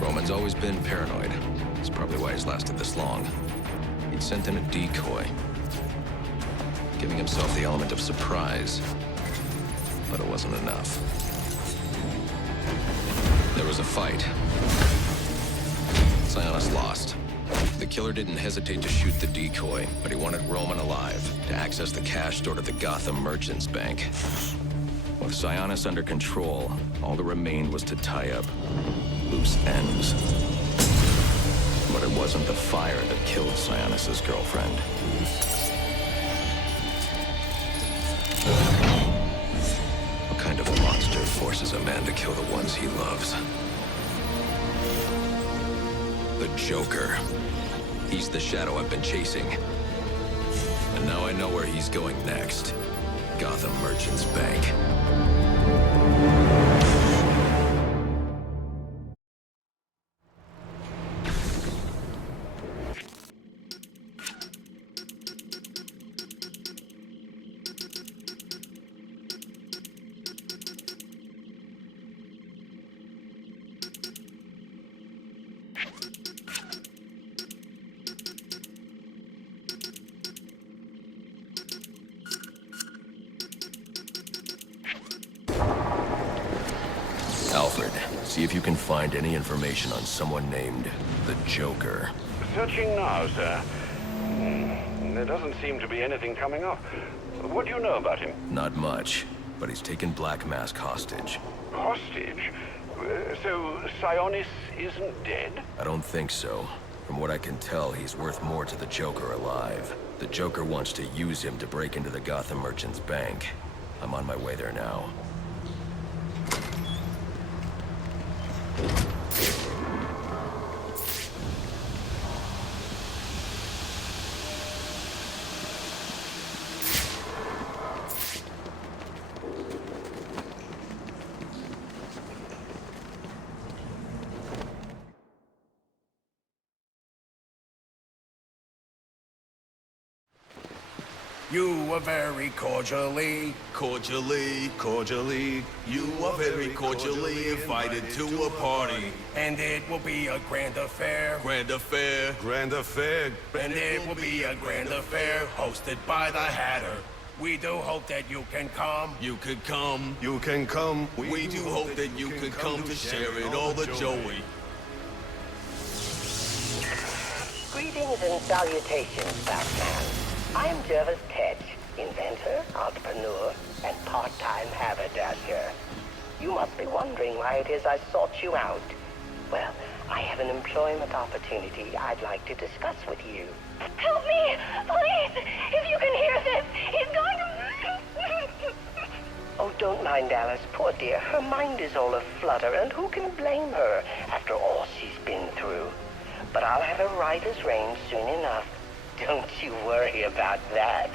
Roman's always been paranoid. That's probably why he's lasted this long. He'd sent in a decoy, giving himself the element of surprise. But it wasn't enough. There was a fight. Sionis lost. The killer didn't hesitate to shoot the decoy, but he wanted Roman alive to access the cash stored at the Gotham Merchants Bank. With Sionis under control, all that remained was to tie up loose ends. But it wasn't the fire that killed Sionis' girlfriend. What kind of monster forces a man to kill the ones he loves? The Joker. He's the shadow I've been chasing. And now I know where he's going next. Gotham Merchants Bank. Alfred, see if you can find any information on someone named the Joker. Searching now, sir. There doesn't seem to be anything coming up. What do you know about him? Not much, but he's taken Black Mask hostage. Hostage? So Sionis isn't dead? I don't think so. From what I can tell, he's worth more to the Joker alive. The Joker wants to use him to break into the Gotham Merchants Bank. I'm on my way there now. You are very cordially, You are very cordially invited to a party. and it will be a grand affair. Grand affair. And it will be a grand affair hosted by the Hatter. We do hope that you can come. You could come. You can come. We do hope that you could come to share it all the joy. Greetings and salutations, Batman. I'm Jervis Tetch, inventor, entrepreneur, and part-time haberdasher. You must be wondering why it is I sought you out. Well, I have an employment opportunity I'd like to discuss with you. Help me! Please! If you can hear this, he's going to... Oh, don't mind Alice, poor dear. Her mind is all aflutter, and who can blame her after all she's been through? But I'll have her right as rain soon enough. Don't you worry about that.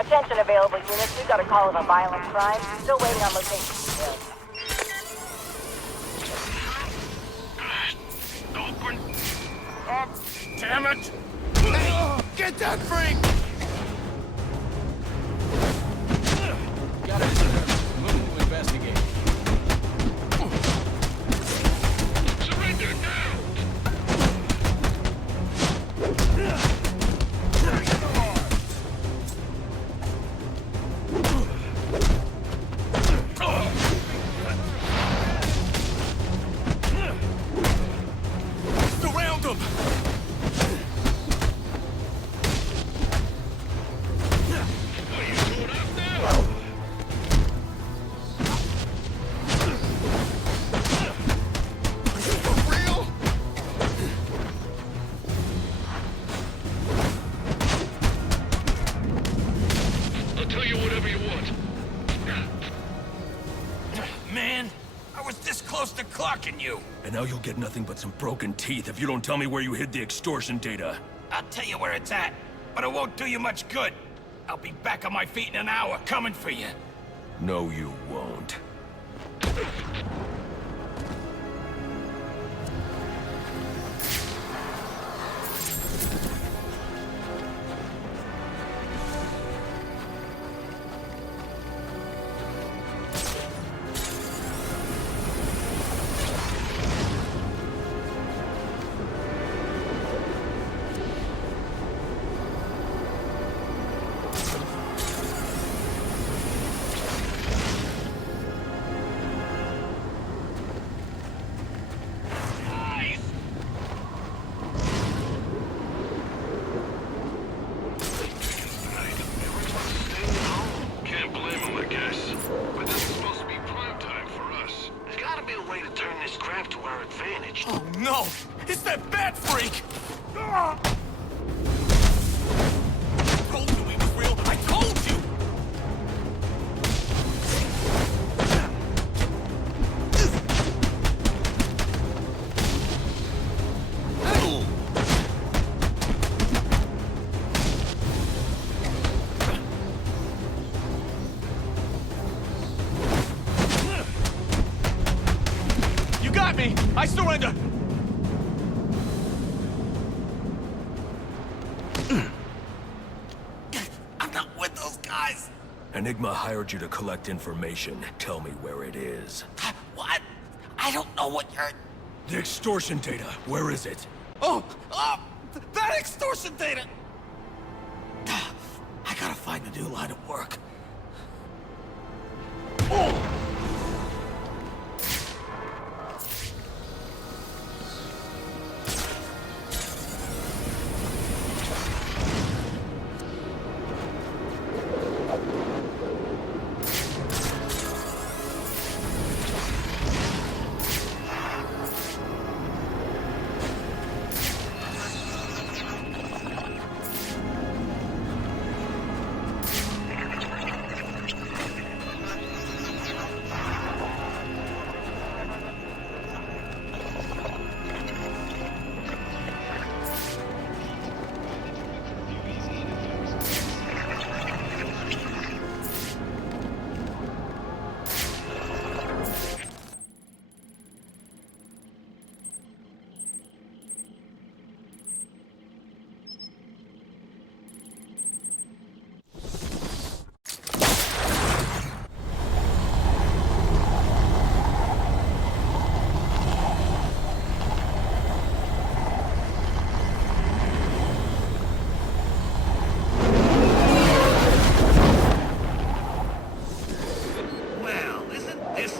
Attention available units. We've got a call of a violent crime. Still waiting on location details. Open! Oh, damn it! Get that freak! Got it. Moving to investigate. Surrender now! close to clocking you. And now you'll get nothing but some broken teeth if you don't tell me where you hid the extortion data. I'll tell you where it's at, but it won't do you much good. I'll be back on my feet in an hour, coming for you. No, you won't. Oh no! It's that bat freak! I told you he was real! I told you! You got me! I surrender! I'm not with those guys! Enigma hired you to collect information. Tell me where it is. What? I don't know what you're... The extortion data, where is it? Oh! That extortion data! I gotta find a new line of work.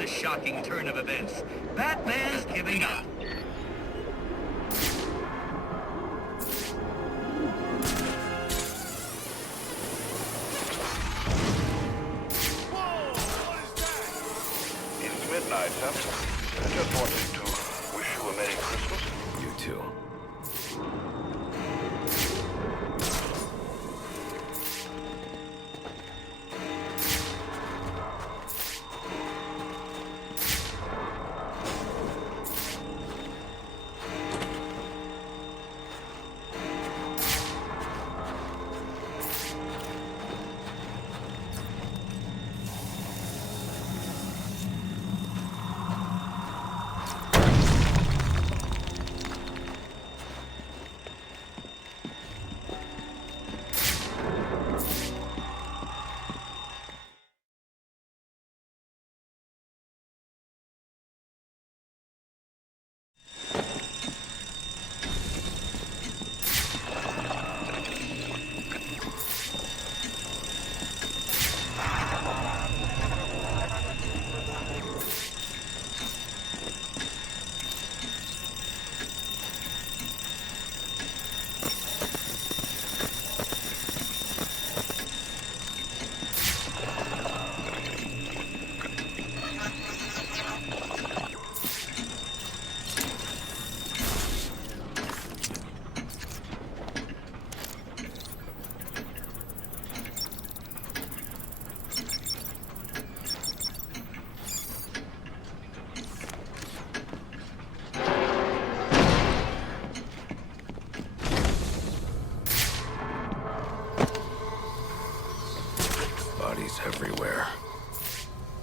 Shocking turn of events. Batman's giving up. It's midnight, sir. I just wanted to wish you a Merry Christmas. You too.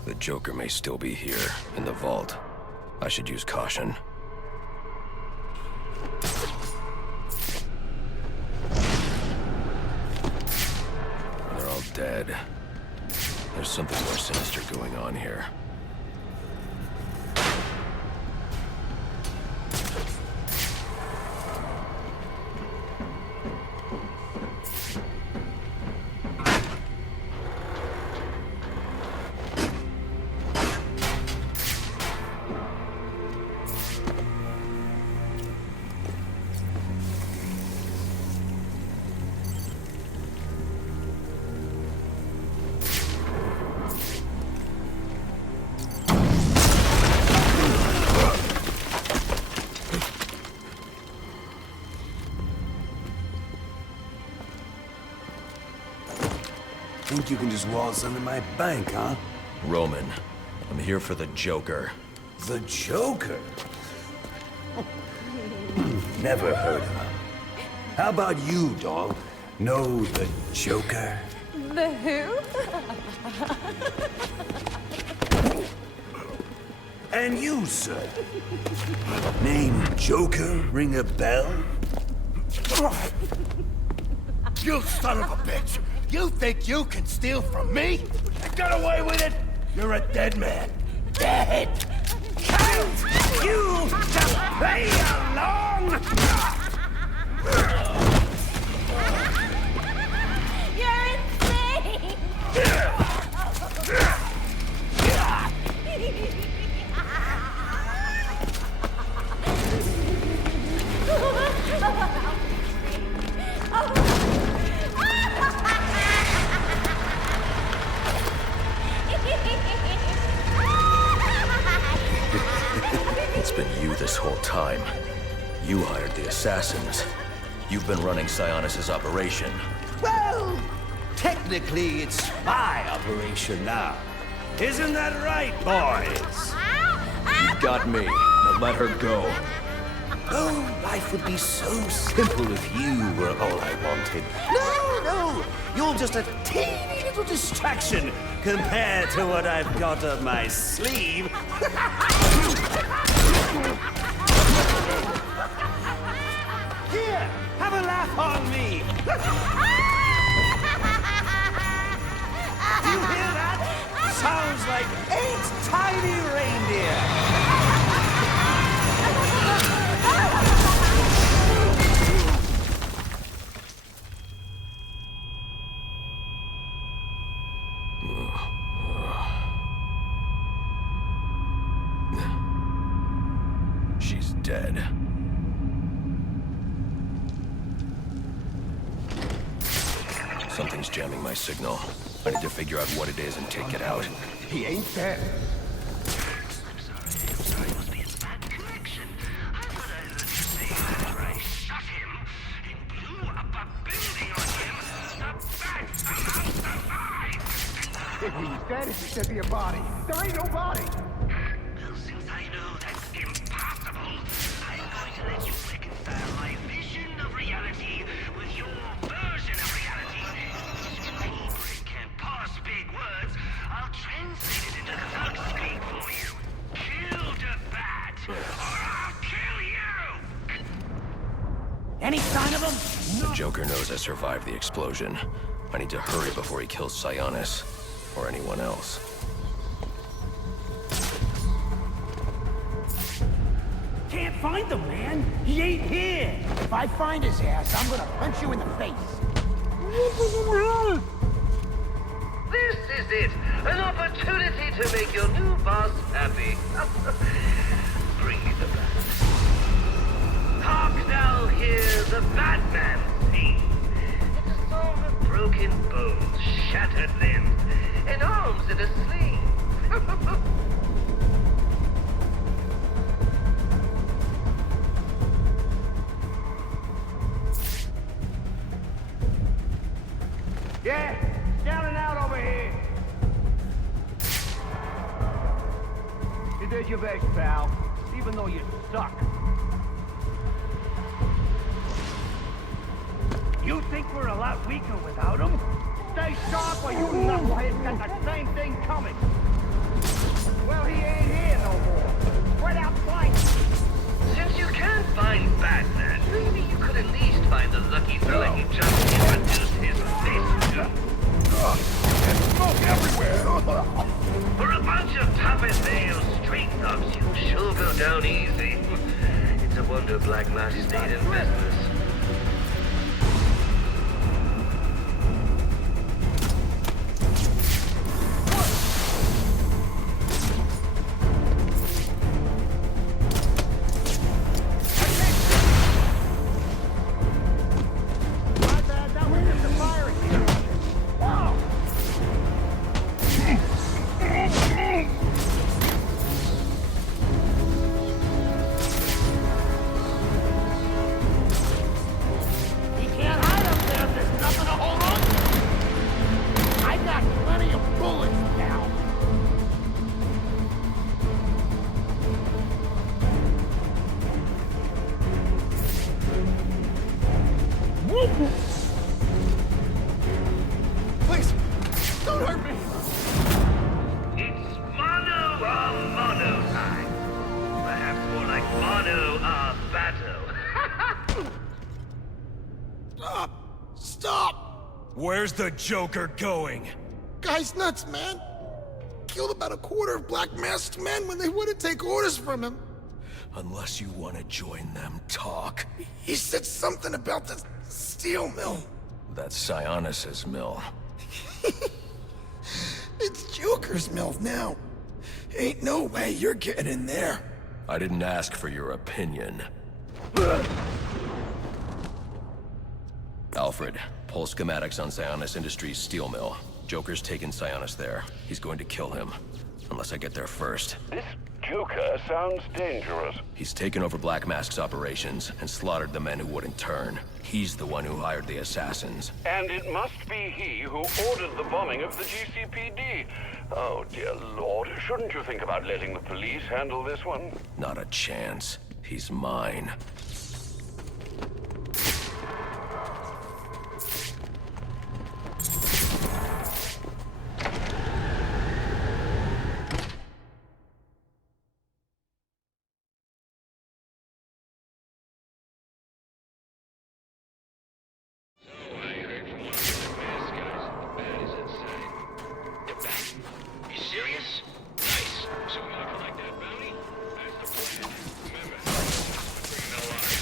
The Joker may still be here, in the vault. I should use caution. They're all dead. There's something more sinister going on here. Think you can just waltz into my bank, huh? Roman, I'm here for the Joker. The Joker? Never heard of him. How about you, dog? Know the Joker? The who? And you, sir? Name Joker ring a bell? You son of a bitch! You think you can steal from me? I got away with it! You're a dead man. Dead! Can't you just play along? You're insane! It's been you this whole time. You hired the assassins. You've been running Sionis' operation. Well, technically it's my operation now. Isn't that right, boys? You got me. Now let her go. Oh, life would be so simple if you were all I wanted. No, you're just a teeny little distraction compared to what I've got up my sleeve. Here, have a laugh on me. Do you hear that? Sounds like 8 tiny reindeer. She's dead. Something's jamming my signal. I need to figure out what it is and take it out. He ain't dead. If he's dead, there'd be a body. There ain't no body. Well, since I know that's impossible, I'm going to let you reconcile my vision of reality with your version of reality. Since Kubrick can't parse big words, I'll translate it into thug speak for you. Kill the bat, or I'll kill you! Any sign of him? The Joker knows I survived the explosion. I need to hurry before he kills Sionis. Or anyone else. Can't find him, man. He ain't here. If I find his ass, I'm gonna punch you in the face. This is it! An opportunity to make your new boss happy. Bring me the bat. Hark now, hear the Batman theme. It's a song of broken bones, shattered limbs, and arms in a sling. Yeah, down and out over here. You did your best, pal, even though you suck. You think we're a lot weaker without him? Stay sharp or you knuckleheads got the same thing coming. carpet veil street thugs, you sure go down easy. It's a wonder Black Mass stayed in business. Please, don't hurt me! It's mono a mono time. Perhaps more like mono a battle. Stop! Where's the Joker going? Guy's nuts, man. Killed about a quarter of Black Masked men when they wouldn't take orders from him. Unless you want to join them, talk. He said something about the steel mill. That's Sionis's mill. It's Joker's mill now. Ain't no way you're getting in there. I didn't ask for your opinion. Alfred, pull schematics on Sionis Industries' steel mill. Joker's taken Sionis there. He's going to kill him. Unless I get there first. This Joker sounds dangerous. He's taken over Black Mask's operations and slaughtered the men who wouldn't turn. He's the one who hired the assassins. And it must be he who ordered the bombing of the GCPD. Oh, dear Lord. Shouldn't you think about letting the police handle this one? Not a chance. He's mine. You serious? Nice. So we offer like that bounty? That's the plan. Remember, bringing no lies.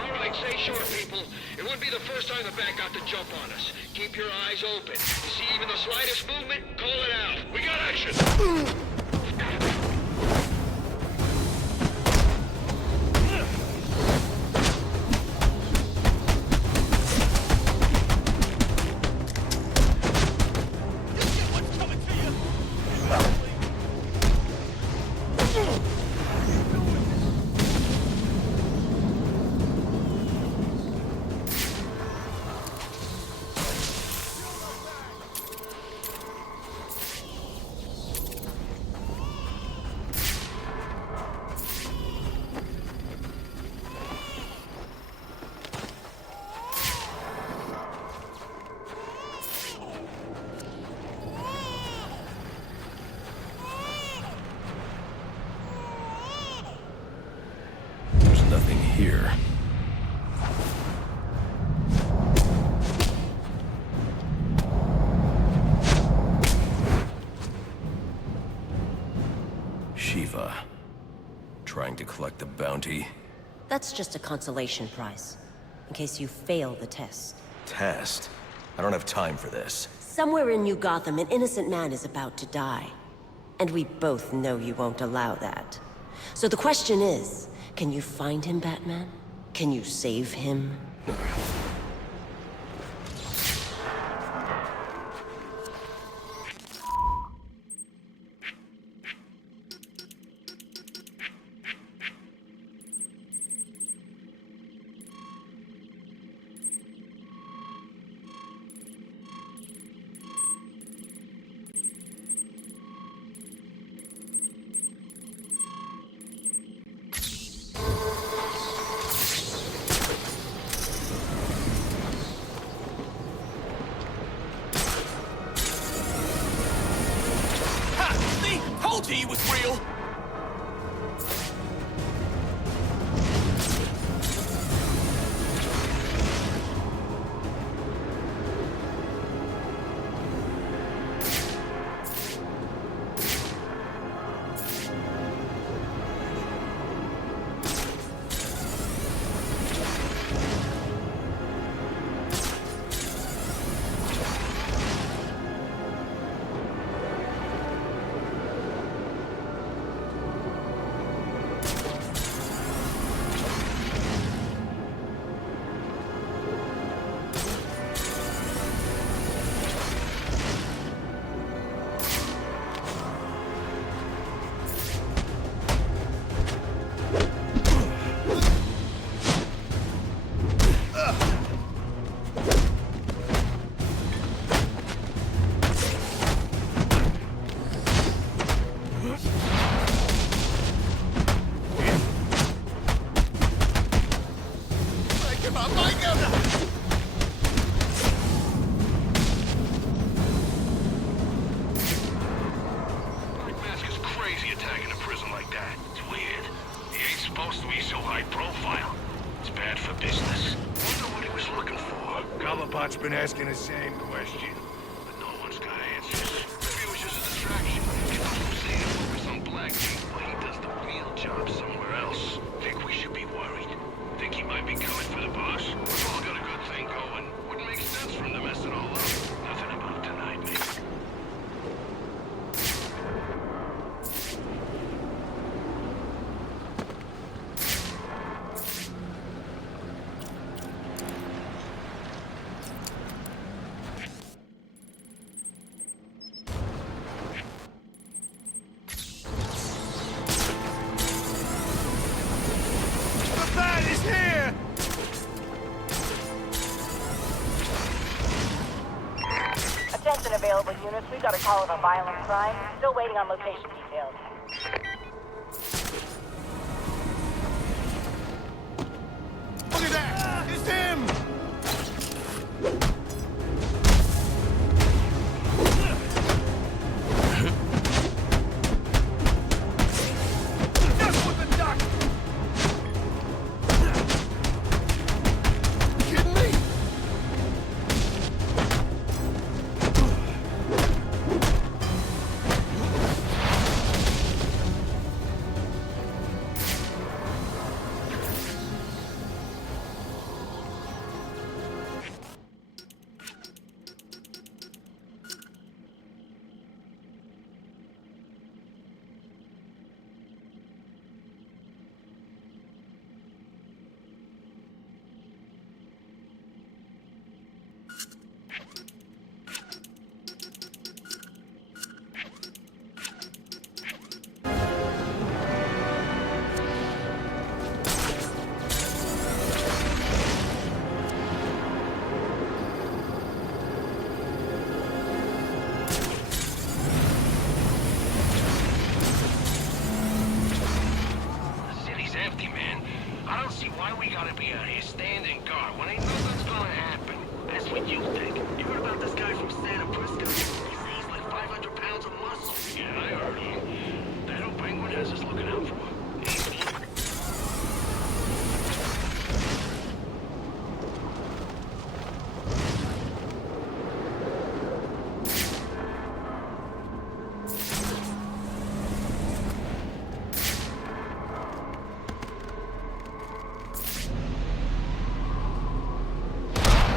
All right, say short, people. It wouldn't be the first time the bank got the jump on us. Keep your eyes open. You see even the slightest movement, call it out. We got action! Nothing here. Shiva. Trying to collect the bounty. That's just a consolation prize, in case you fail the test. Test? I don't have time for this. Somewhere in New Gotham, an innocent man is about to die. And we both know you won't allow that. So the question is, can you find him, Batman? Can you save him? Told you he was real! that. It's weird. He ain't supposed to be so high profile. It's bad for business. Wonder what he was looking for. Galapot's been asking the same question. But no one's got answers. Maybe it was just a distraction. Get the Lucy to focus on Blackgate while he does the real job somewhere else. Think we should be worried? Think he might be coming for the boss? We've all got a good thing going. Wouldn't make sense for him to mess it all up. Nothing about tonight, mate. Attention available units. We've got a call of a violent crime. Still waiting on location details. Look at that! It's him! Just with the duck! You kidding me?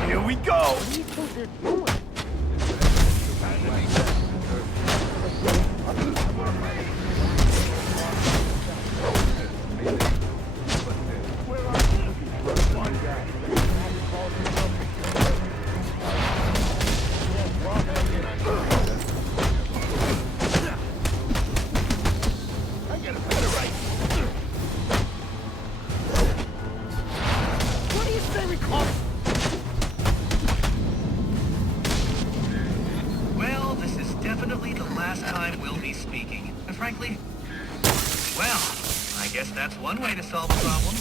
Here we go! What do you think they're doing? What do you say we call it? Well, this is definitely the last time we'll be speaking. And frankly, well, I guess that's one way to solve a problem.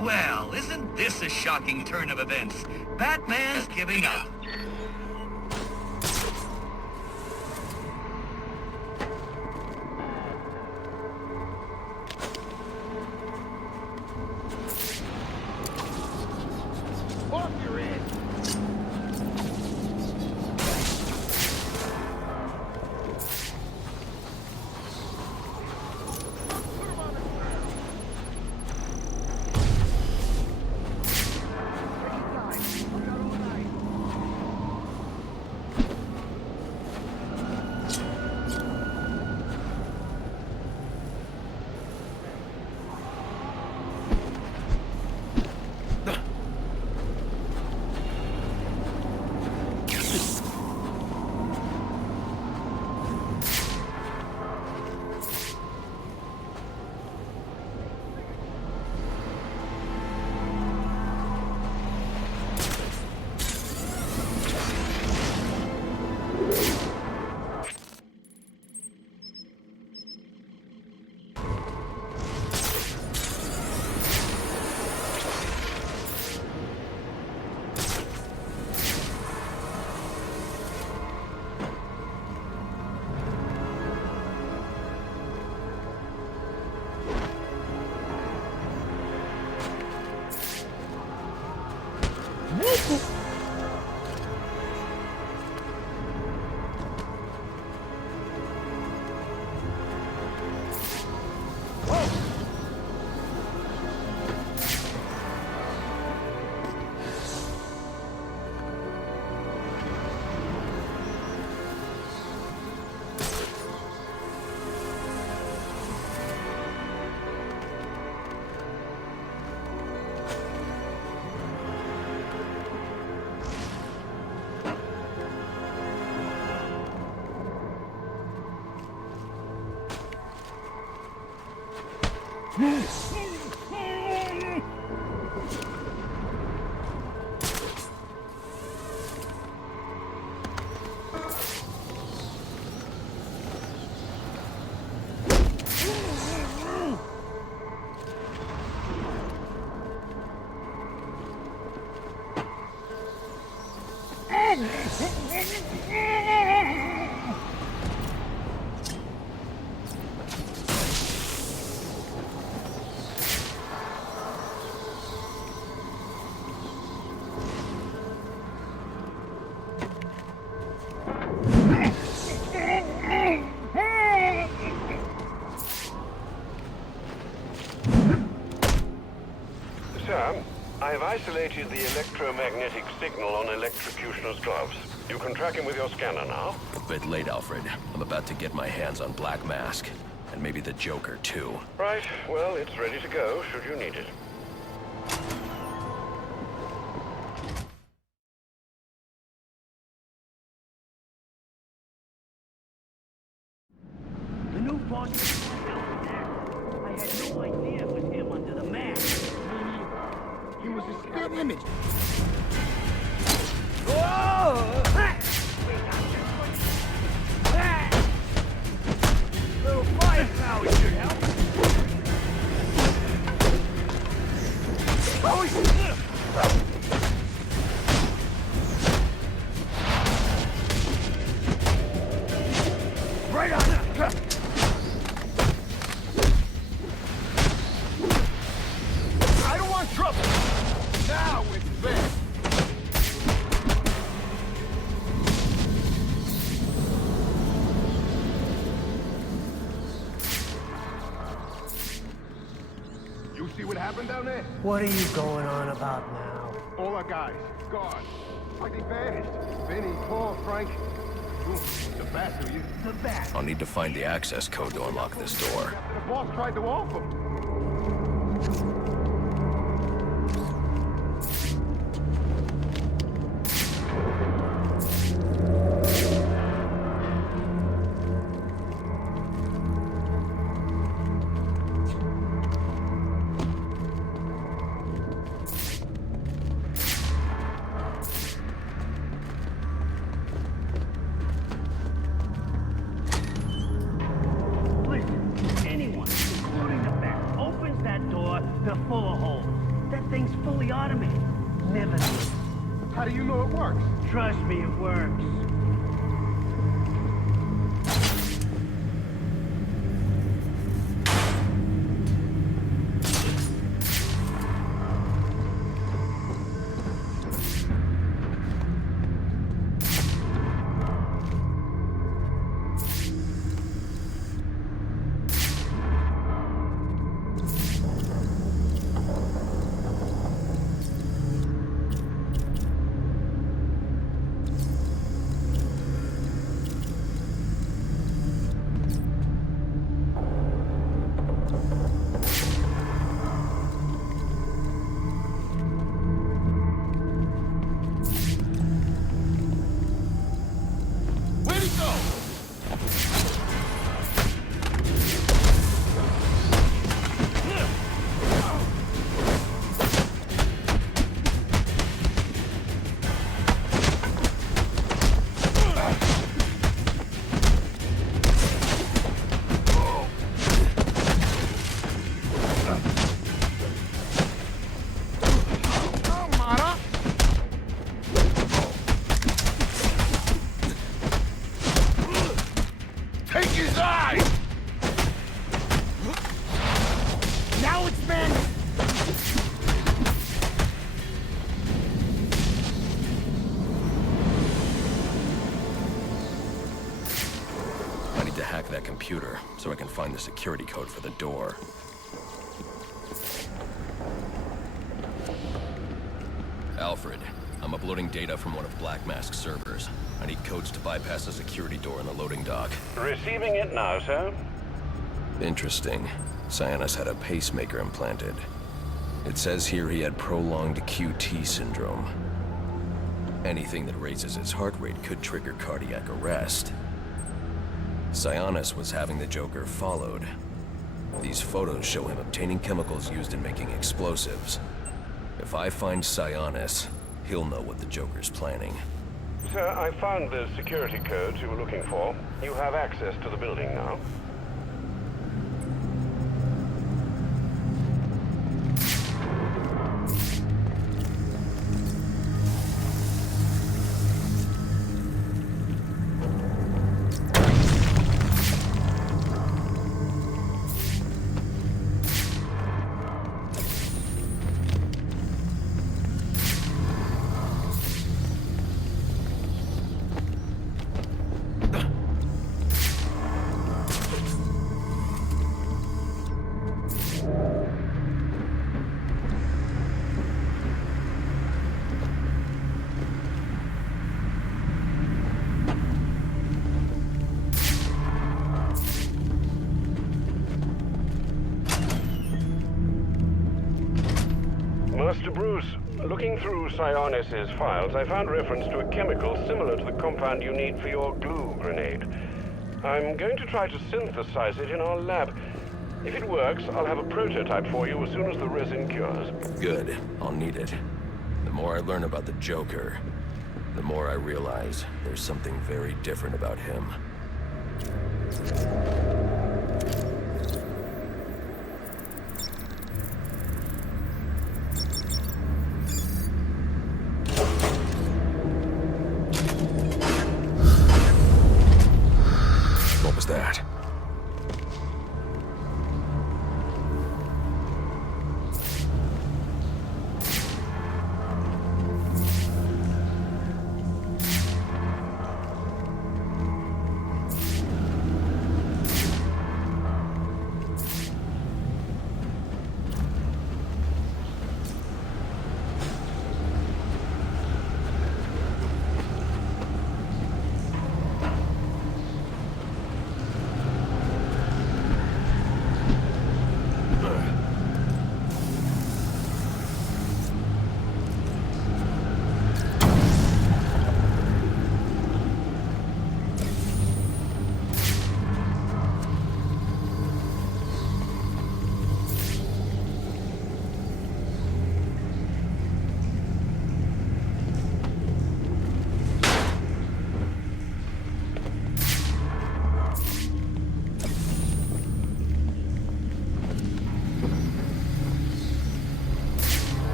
Well, isn't this a shocking turn of events? Batman's giving up. Sir, I have isolated the electromagnetic signal on Electrocutioner's gloves. You can track him with your scanner now. A bit late, Alfred. I'm about to get my hands on Black Mask. And maybe the Joker, too. Right, well, it's ready to go, should you need it. The new boss is there. I had no idea it was him under the mask. He was a spit image. Little firepower should help. Right on! I don't want trouble! Now it's best! You see what happened down there? What are you going on about now? All our guys, gone. Like they vanished. Vinny, Paul, Frank. Ooh, the bat, do you? The bat. I'll need to find the access code to unlock this door. The boss tried to off him. Listen, anyone, including the bat, opens that door, they're full of holes. That thing's fully automated. Never did. How do you know it works? Trust me, it works. Where'd he go? Take his eye! Now it's been. I need to hack that computer so I can find the security code for the door. Alfred, I'm uploading data from one of Black Mask's servers. I need codes to bypass the security door in the loading dock. Receiving it now, sir. Interesting. Sionis had a pacemaker implanted. It says here he had prolonged QT syndrome. Anything that raises his heart rate could trigger cardiac arrest. Sionis was having the Joker followed. These photos show him obtaining chemicals used in making explosives. If I find Sionis, he'll know what the Joker's planning. Sir, I found the security codes you were looking for. You have access to the building now. Master Bruce, looking through Sionis' files, I found reference to a chemical similar to the compound you need for your glue grenade. I'm going to try to synthesize it in our lab. If it works, I'll have a prototype for you as soon as the resin cures. Good. I'll need it. The more I learn about the Joker, the more I realize there's something very different about him. What was that?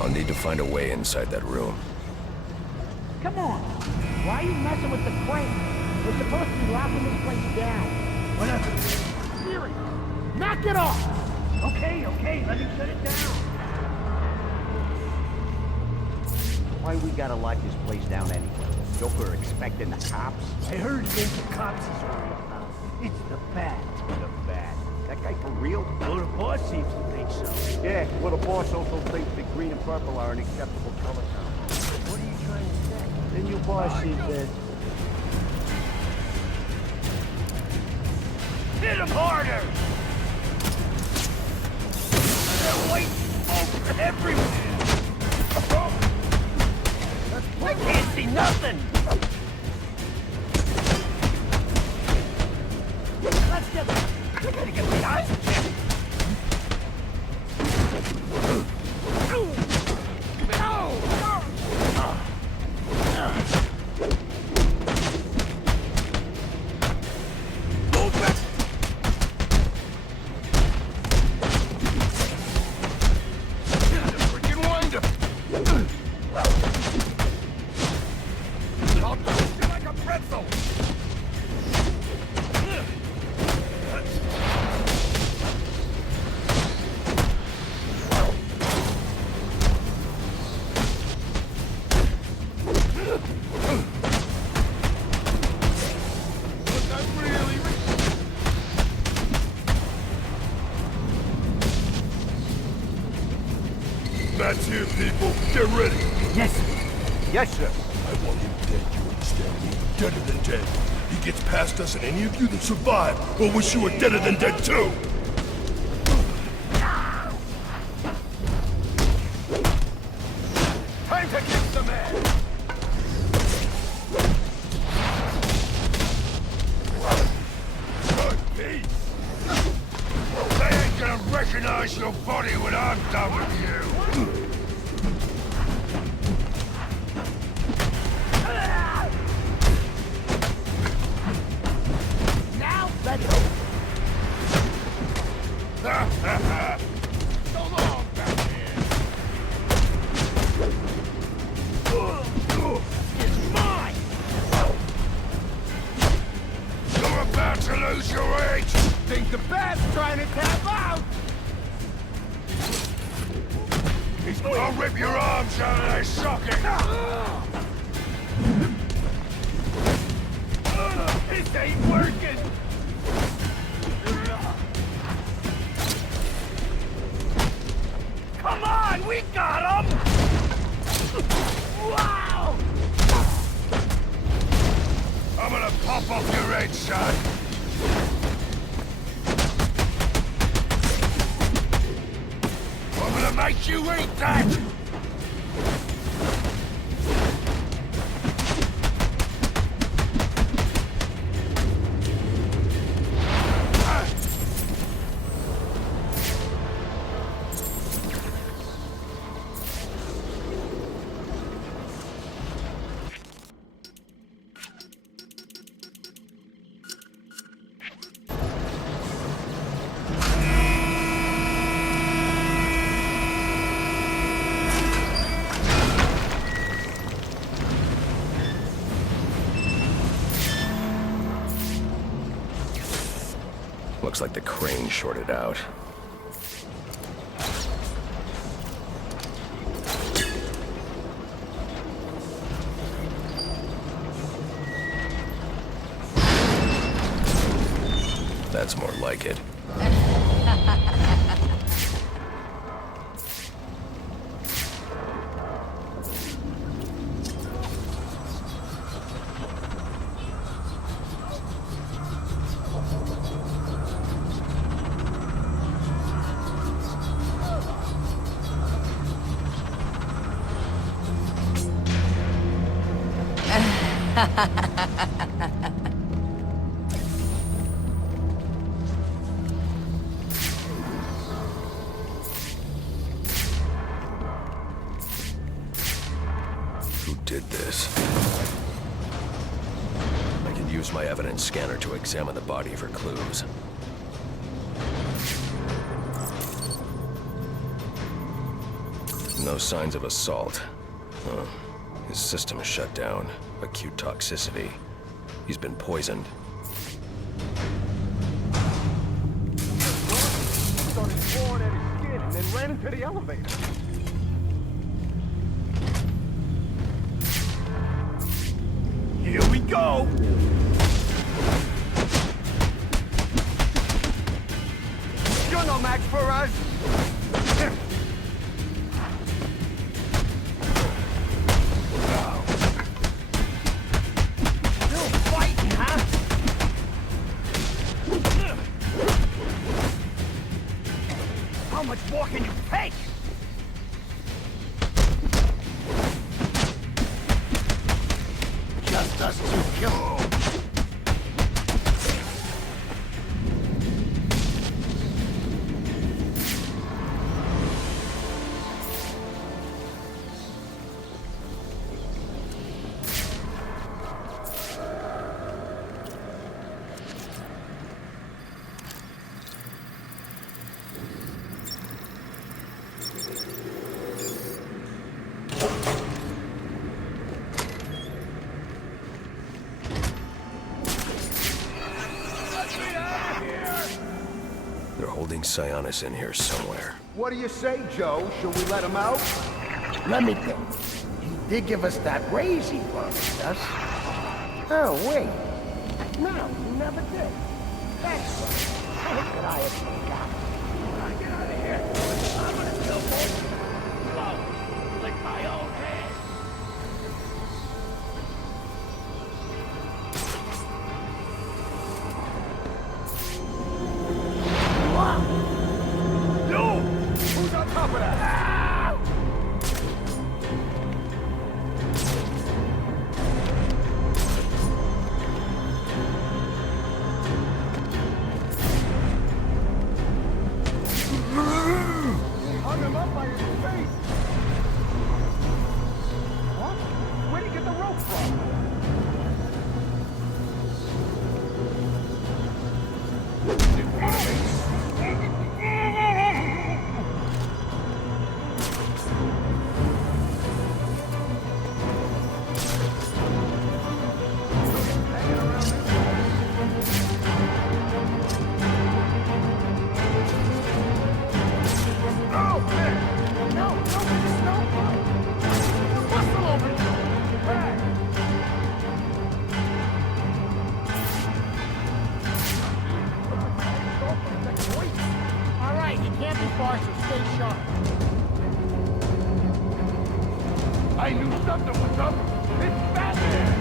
I'll need to find a way inside that room. Come on! Why are you messing with the crane? We're supposed to be locking this place down. Whatever. Serious! Knock it off! Okay, let me shut it down. Why we gotta lock this place down anyway? Joker expecting the cops? I heard it ain't the cops he's worried about. It's the bat. The bat. That guy for real? Well, the boss seems to think so. Yeah, well, the boss also thinks that green and purple are an acceptable color combo. What are you trying to say? The new boss is that... Hit him harder! They're white smoke everywhere! I can't see nothing! Let's get them! I gotta get the eyes checked! pretzel! That's here, people. Get ready. Yes, sir. Yes, sir. I want him dead, you understand me? Deader than dead. He gets past us, and any of you that survive will wish you were deader than dead, too! Time to kick some ass! Good piece! They ain't gonna recognize your body when I'm done with you! Now, let's go. So long, Batman! It's mine! You're about to lose your edge! Think the bat's trying to tap out! I'll rip your arms out of their socket! This ain't working! Come on, we got him! Wow! I'm gonna pop off your head, son! I'm gonna make you eat that! Looks like the crane shorted out. That's more like it. Who did this? I can use my evidence scanner to examine the body for clues. No signs of assault. Huh. His system is shut down. Acute toxicity. He's been poisoned. Started clawing at his skin and then ran into the elevator. Here we go! You're no match for us! Still fighting, huh? How much more can you take? Just us two kill. holding Sionis in here somewhere. What do you say, Joe? Should we let him out? Let me think. He did give us that raise he promised us. Oh, wait. No, he never did. That's right. I hate that I had forgotten. Get out of here. I'm gonna kill both. Whoa, lick my own hand. Yo! Who's on top of that? Hung him up by his face. What? Where'd he get the rope from? I knew something was up. It's Batman!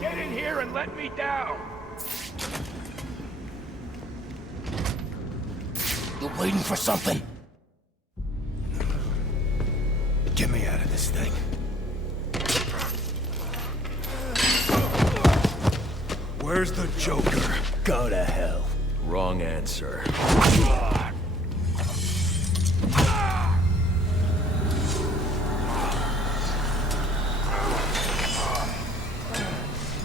Get in here and let me down! You're waiting for something? Get me out of this thing. Where's the Joker? Go to hell. Wrong answer.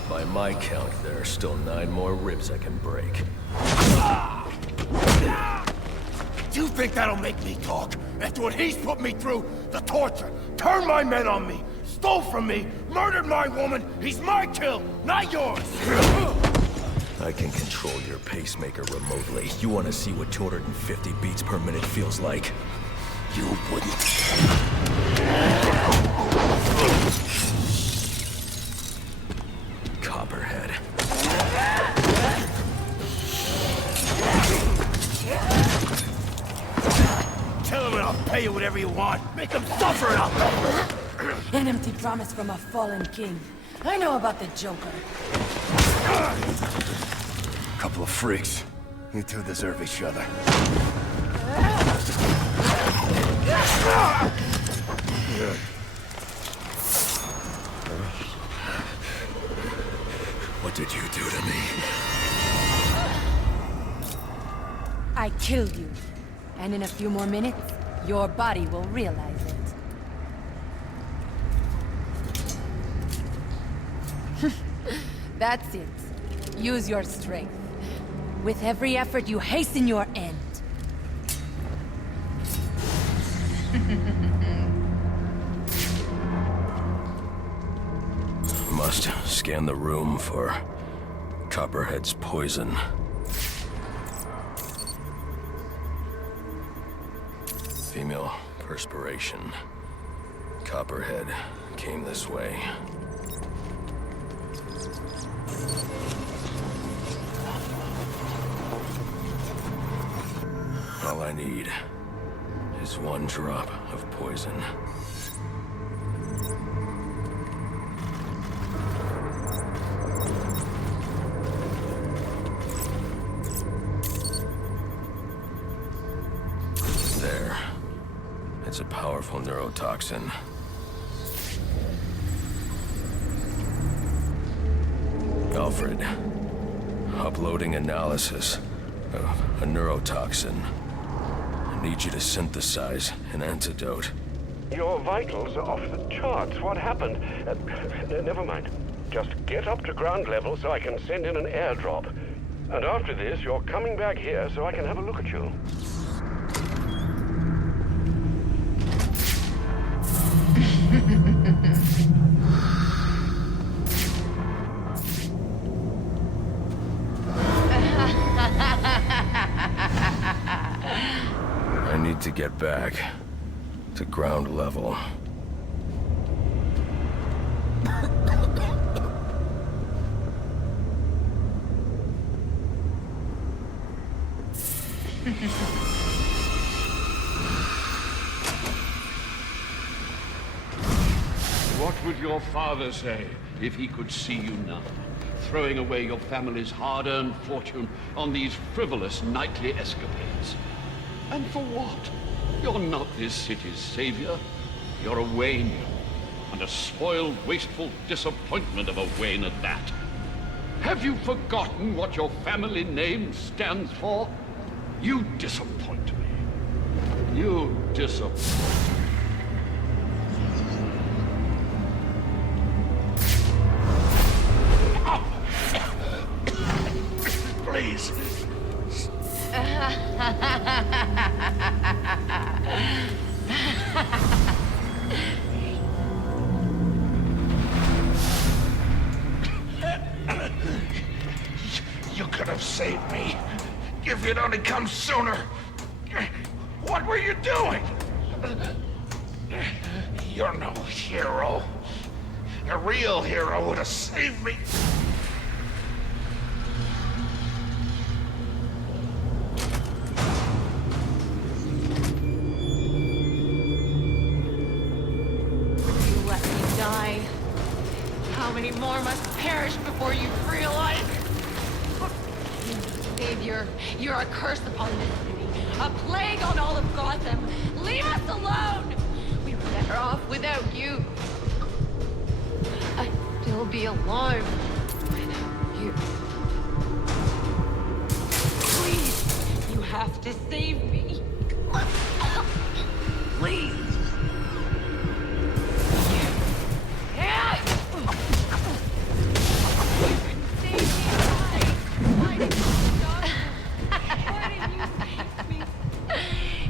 By my count, there are still 9 more ribs I can break. Do you think that'll make me talk? After what he's put me through, the torture, turned my men on me, stole from me, murdered my woman, he's my kill, not yours! I can control your pacemaker remotely. You want to see what 250 beats per minute feels like? You wouldn't. Copperhead. Tell him and I'll pay you whatever you want. Make him suffer and I'll... An empty promise from a fallen king. I know about the Joker. Couple of freaks. You two deserve each other. What did you do to me? I killed you. And in a few more minutes, your body will realize it. That's it. Use your strength. With every effort, you hasten your end. Must scan the room for Copperhead's poison. Female perspiration. Copperhead came this way. All I need is one drop of poison. There. It's a powerful neurotoxin. Alfred, uploading analysis of a neurotoxin. I need you to synthesize an antidote. Your vitals are off the charts. What happened? Never mind. Just get up to ground level so I can send in an airdrop. And after this, you're coming back here so I can have a look at you. I need to get back to ground level. What would your father say if he could see you now, throwing away your family's hard-earned fortune on these frivolous nightly escapades? And for what? You're not this city's savior. You're a Wayne, and a spoiled, wasteful disappointment of a Wayne at that. Have you forgotten what your family name stands for? You disappoint me. You disappoint me. Please. You could have saved me if you'd only come sooner. What were you doing? You're no hero. A real hero would have saved me. How many more must perish before you realize? Savior, you're a curse upon this city, a plague on all of Gotham. Leave us alone! We were better off without you. I'd still be alive without you. Please, you have to save me. Please.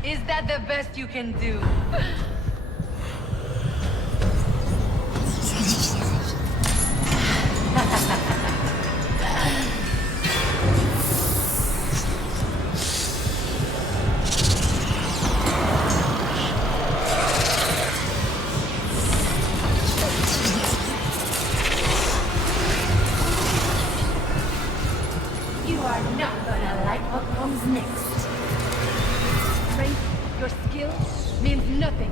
Is that the best you can do? You are not gonna like what comes next. Strength, your skill, means nothing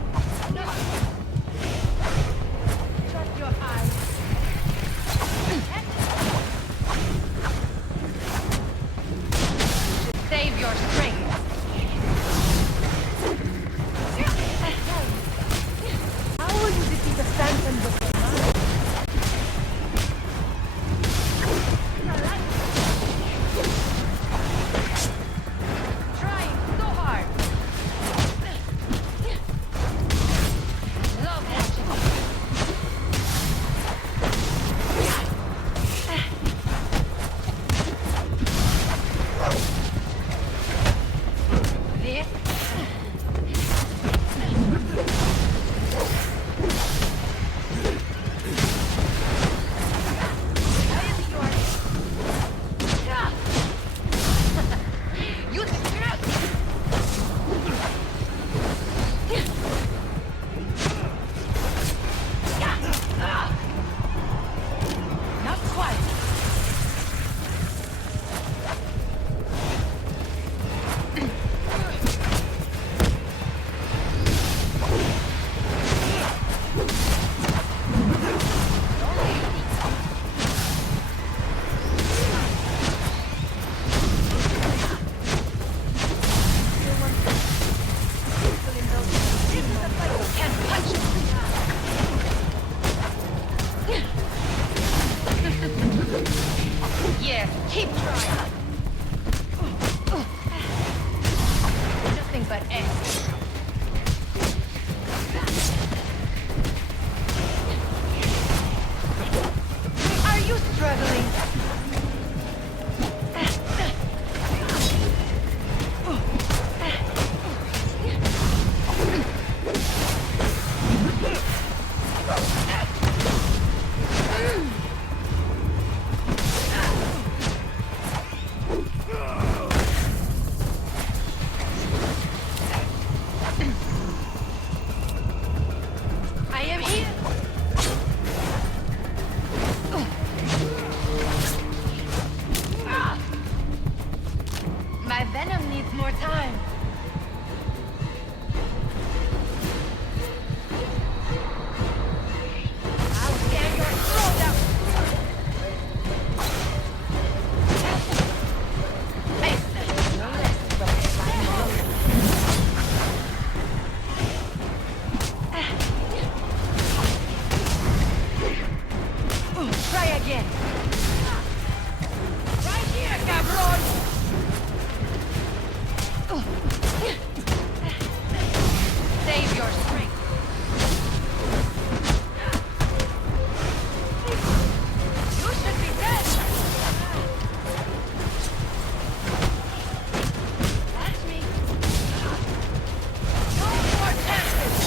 struggling. I am here. My venom needs more time. I'll tear your throat out. Hey, no less try again. Right here, cabron. Save your strength. You should be dead. That's me. No more chances.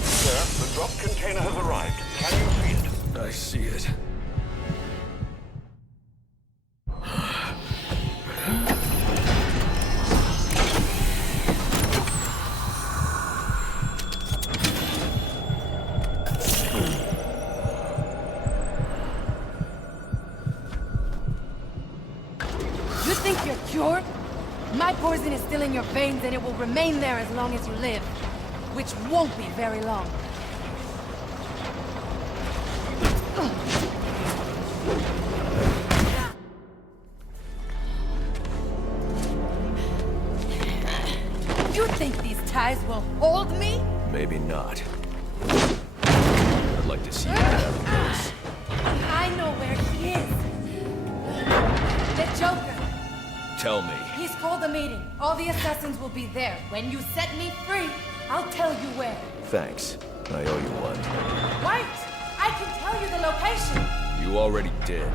Sir, the drop container has arrived. Can you see it? I see it. You think you're cured? My poison is still in your veins and it will remain there as long as you live. Which won't be very long. You think these ties will hold me? Maybe not. I'd like to see you get out of this. I know where he is. The Joker. Tell me. He's called a meeting. All the assassins will be there. When you set me free, I'll tell you where. Thanks. I owe you one. Wait! I can tell you the location. You already did.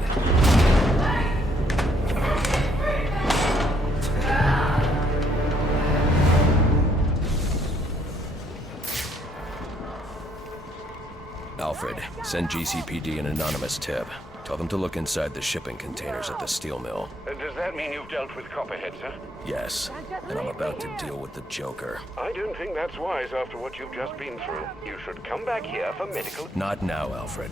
Alfred, send GCPD an anonymous tip. Tell them to look inside the shipping containers at the steel mill. Does that mean you've dealt with Copperhead, sir? Yes, and I'm about to deal with the Joker. I don't think that's wise after what you've just been through. You should come back here for medical... Not now, Alfred.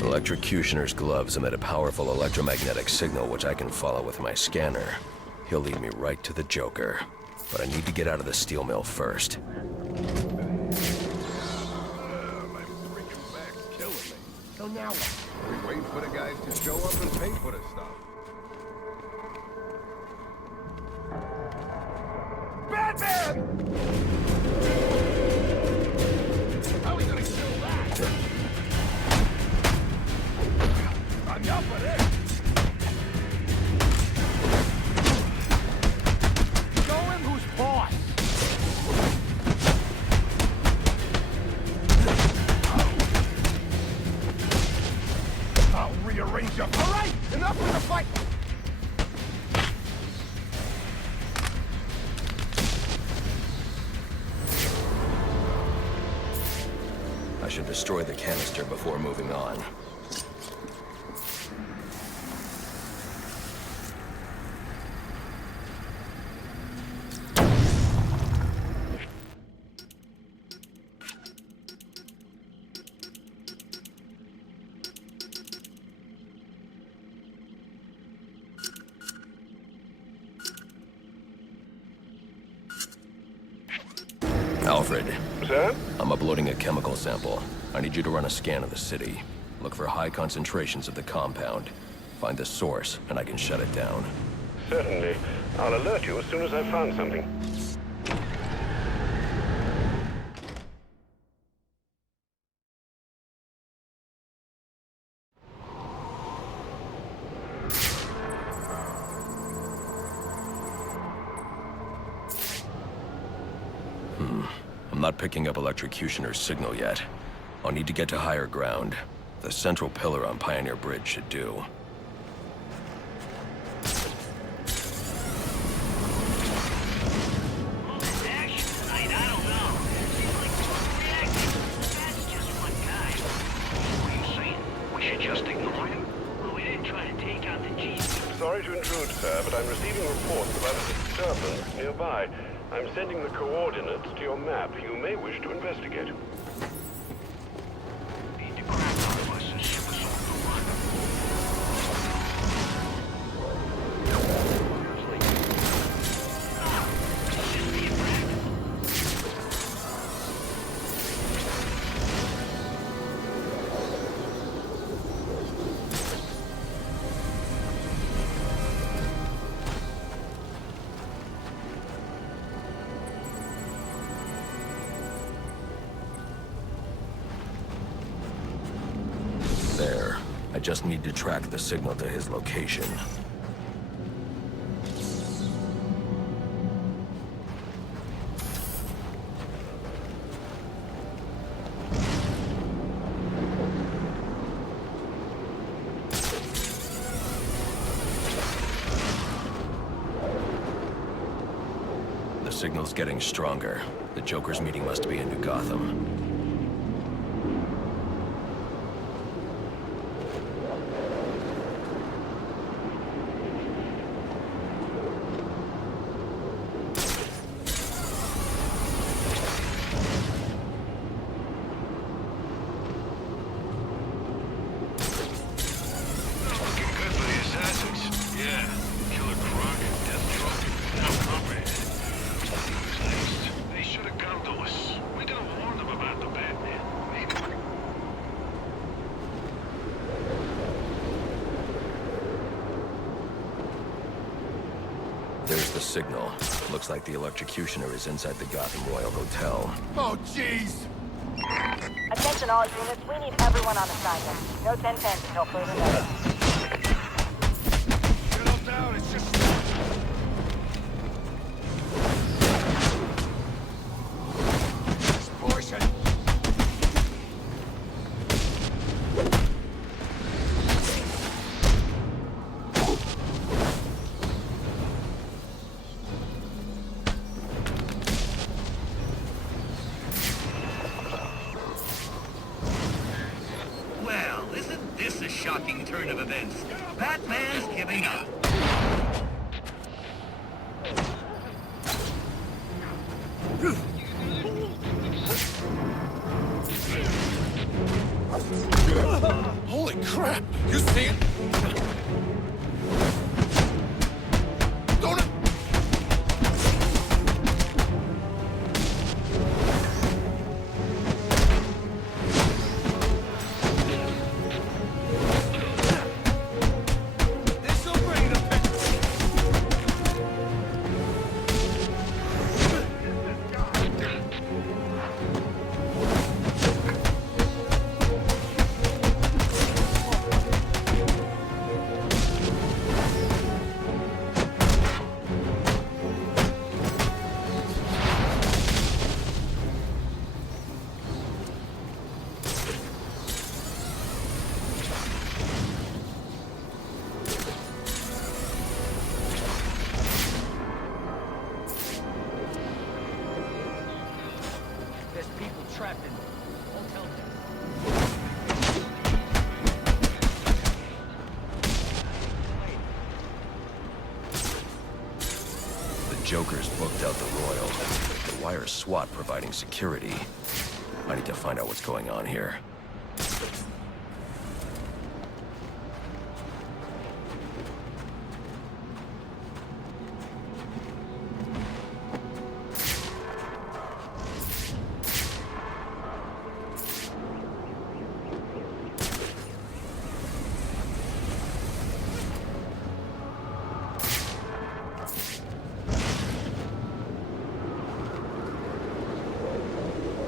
Electrocutioner's gloves emit a powerful electromagnetic signal which I can follow with my scanner. He'll lead me right to the Joker. But I need to get out of the steel mill first. So now what? We wait for the guys to show up and pay for the stuff. Batman! How are we gonna kill that? Enough of this! Show him who's boss! I'll rearrange you. All right, enough with the fight. I should destroy the canister before moving on. Alfred. Sir? I'm uploading a chemical sample. I need you to run a scan of the city. Look for high concentrations of the compound. Find the source, and I can shut it down. Certainly. I'll alert you as soon as I've found something. I'm not picking up Electrocutioner's signal yet. I'll need to get to higher ground. The central pillar on Pioneer Bridge should do. Sorry to intrude, sir, but I'm receiving reports about a disturbance nearby. I'm sending the coordinates to your map. You may wish to investigate. There. I just need to track the signal to his location. The signal's getting stronger. The Joker's meeting must be in New Gotham. There's the signal. Looks like the Electrocutioner is inside the Gotham Royal Hotel. Oh, jeez! Attention all units, we need everyone on assignment. No 10-10s until further notice. Settle down, it's just... It's poison! Well, isn't this a shocking turn of events? Batman's giving up. Holy crap! You see it? Don't it? This'll bring the There's people trapped in there. Don't tell them. The Joker's booked out the Royal. The wire's SWAT providing security. I need to find out what's going on here.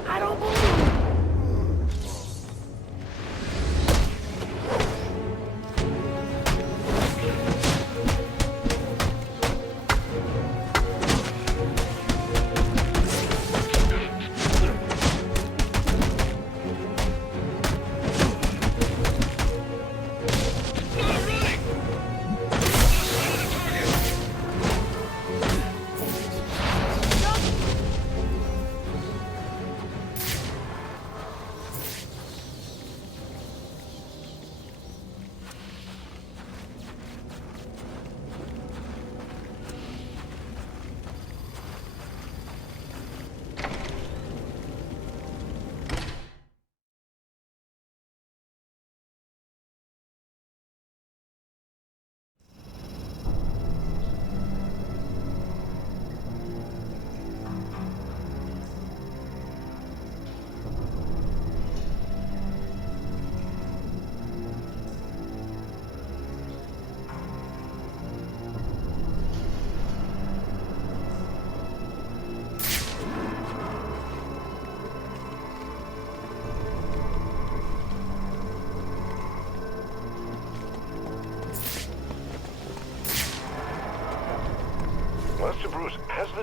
I don't believe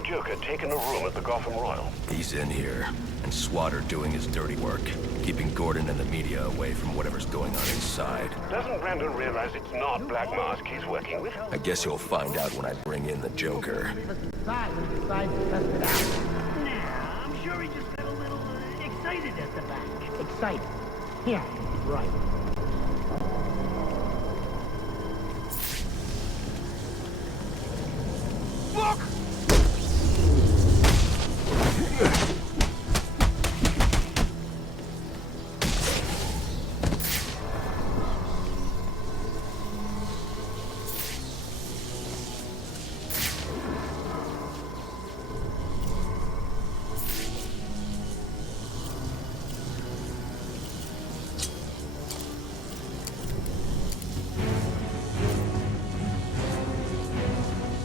Joker taken a room at the Gotham Royal? He's in here, and SWAT are doing his dirty work, keeping Gordon and the media away from whatever's going on inside. Doesn't Brandon realize it's not Black Mask he's working with? I guess you'll find out when I bring in the Joker. Leave us inside when he decides to test it out. Nah, I'm sure he just got a little excited at the back. Excited? Yeah, right. Look!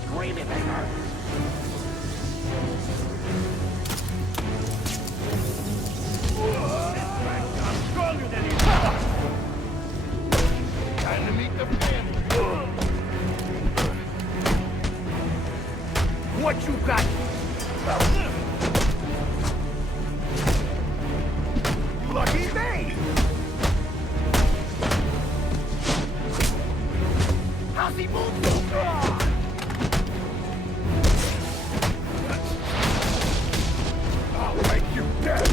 Screaming they hurt. I'm stronger than you. Time to meet the family. What you got? Lucky me! How's he move? I'll make you dead!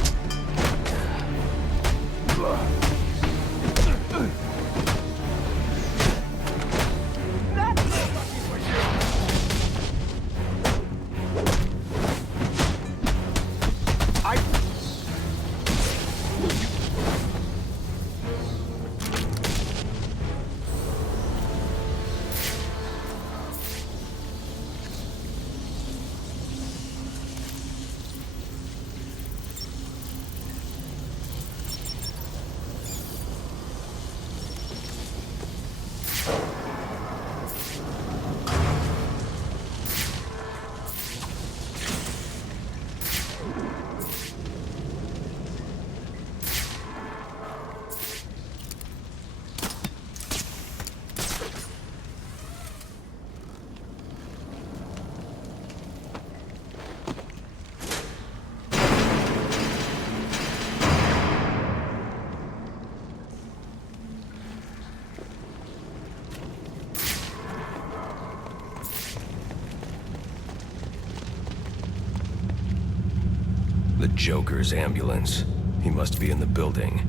The Joker's ambulance. He must be in the building.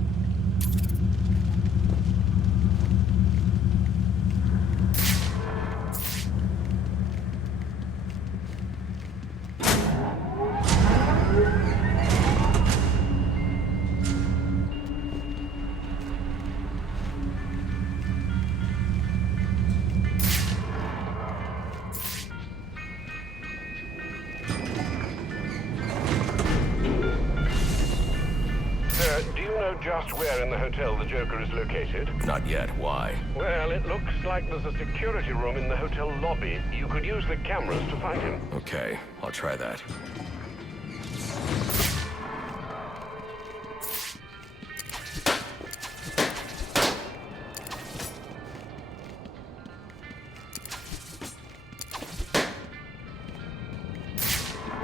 Just where in the hotel the Joker is located? Not yet. Why? Well, it looks like there's a security room in the hotel lobby. You could use the cameras to find him. Okay, I'll try that.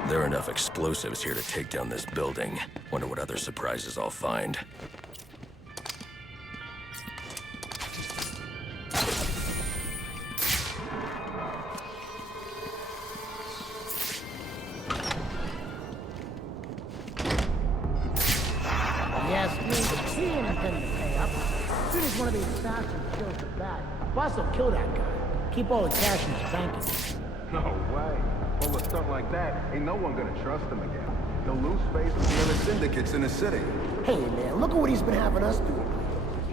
There are enough explosives here to take down this building. Wonder what other surprises I'll find. Yes, he ain't intending to pay up. As soon as one of the assassins kills the bat, boss will kill that guy. Keep all the cash in his bank account. No way. Pull a stunt like that, ain't no one gonna trust him again. He'll lose face with the other syndicates in the city. Hey, man, look at what he's been having us do.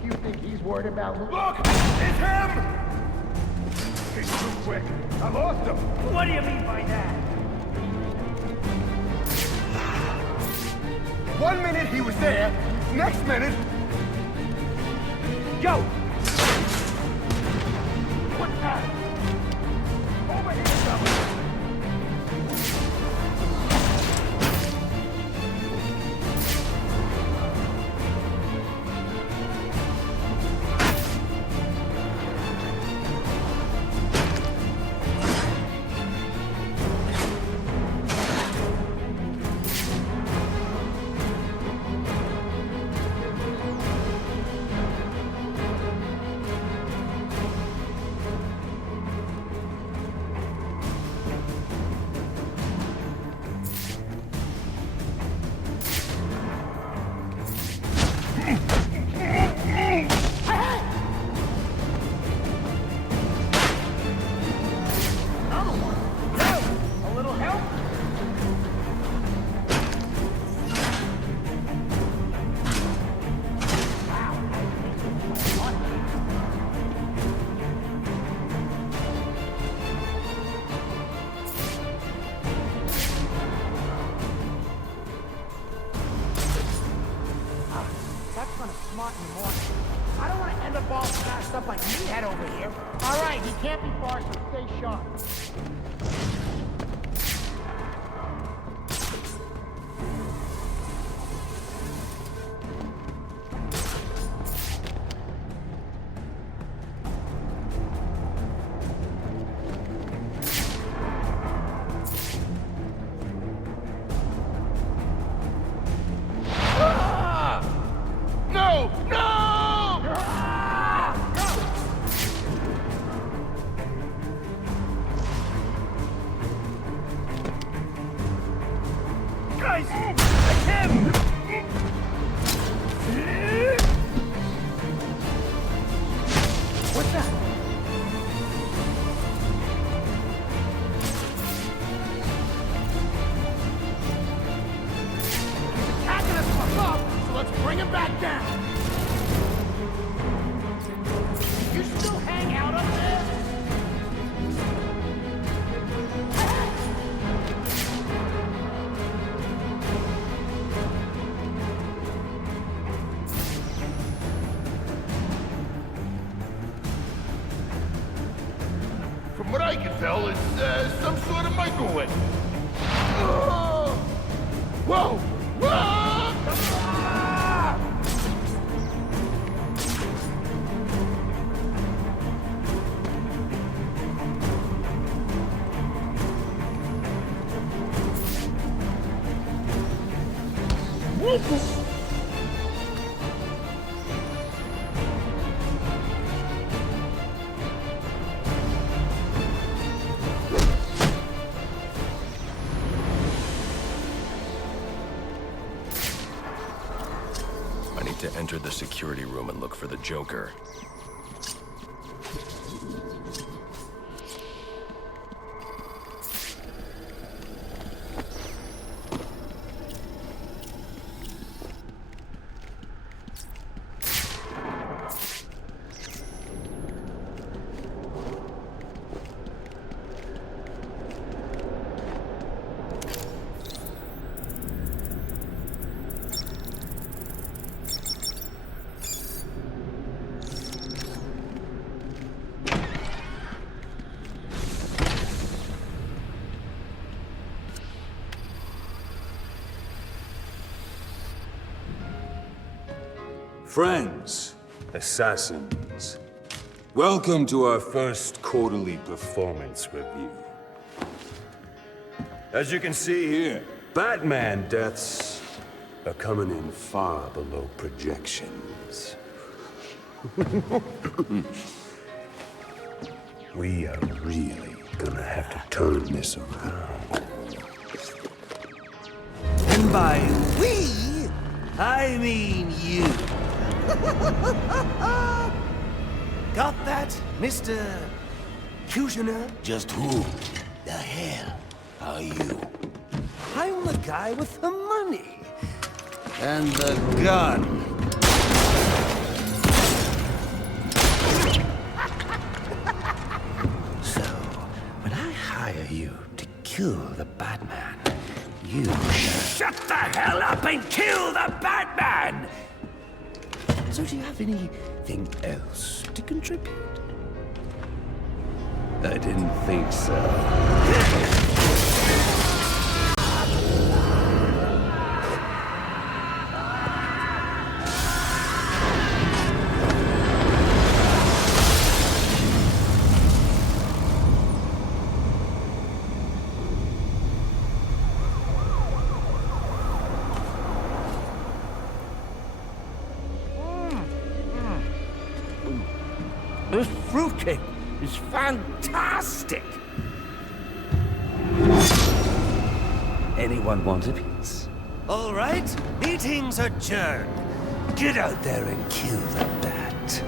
You think he's worried about... Look! It's him! He's too quick. I lost him. What do you mean by that? 1 minute he was there, next minute... Yo! What's that? Over here, fellas! I don't want to end up all smashed up like meathead over here. All right, he can't be far, so stay sharp. No! No! Guys! It's him! What's that? He's attacking us from above, so let's bring him back down. You still hang out up there? From what I can tell, it's some sort of microwave. Whoa! I need to enter the security room and look for the Joker. Friends, assassins, welcome to our first quarterly performance review. As you can see here, Batman deaths are coming in far below projections. We are really gonna have to turn this around. And by we, I mean you. Got that, Mr. Kushner? Just who the hell are you? I'm the guy with the money. And the gun. So, when I hire you to kill the Batman, you shut the hell up and kill the Batman! So do you have anything else to contribute? I didn't think so. This fruitcake is fantastic! Anyone want a piece? All right, meeting's adjourned. Get out there and kill the bat.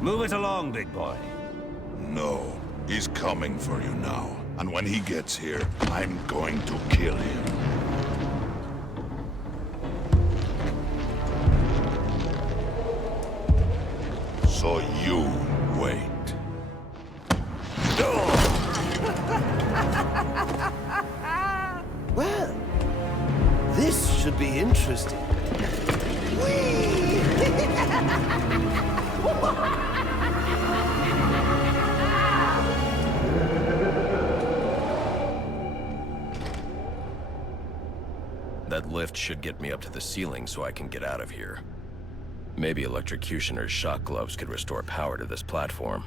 Move it along, big boy. No, he's coming for you now. And when he gets here, I'm going to kill him. So you wait. Well, this should be interesting. Whee! That lift should get me up to the ceiling so I can get out of here. Maybe electrocutioner's shock gloves could restore power to this platform.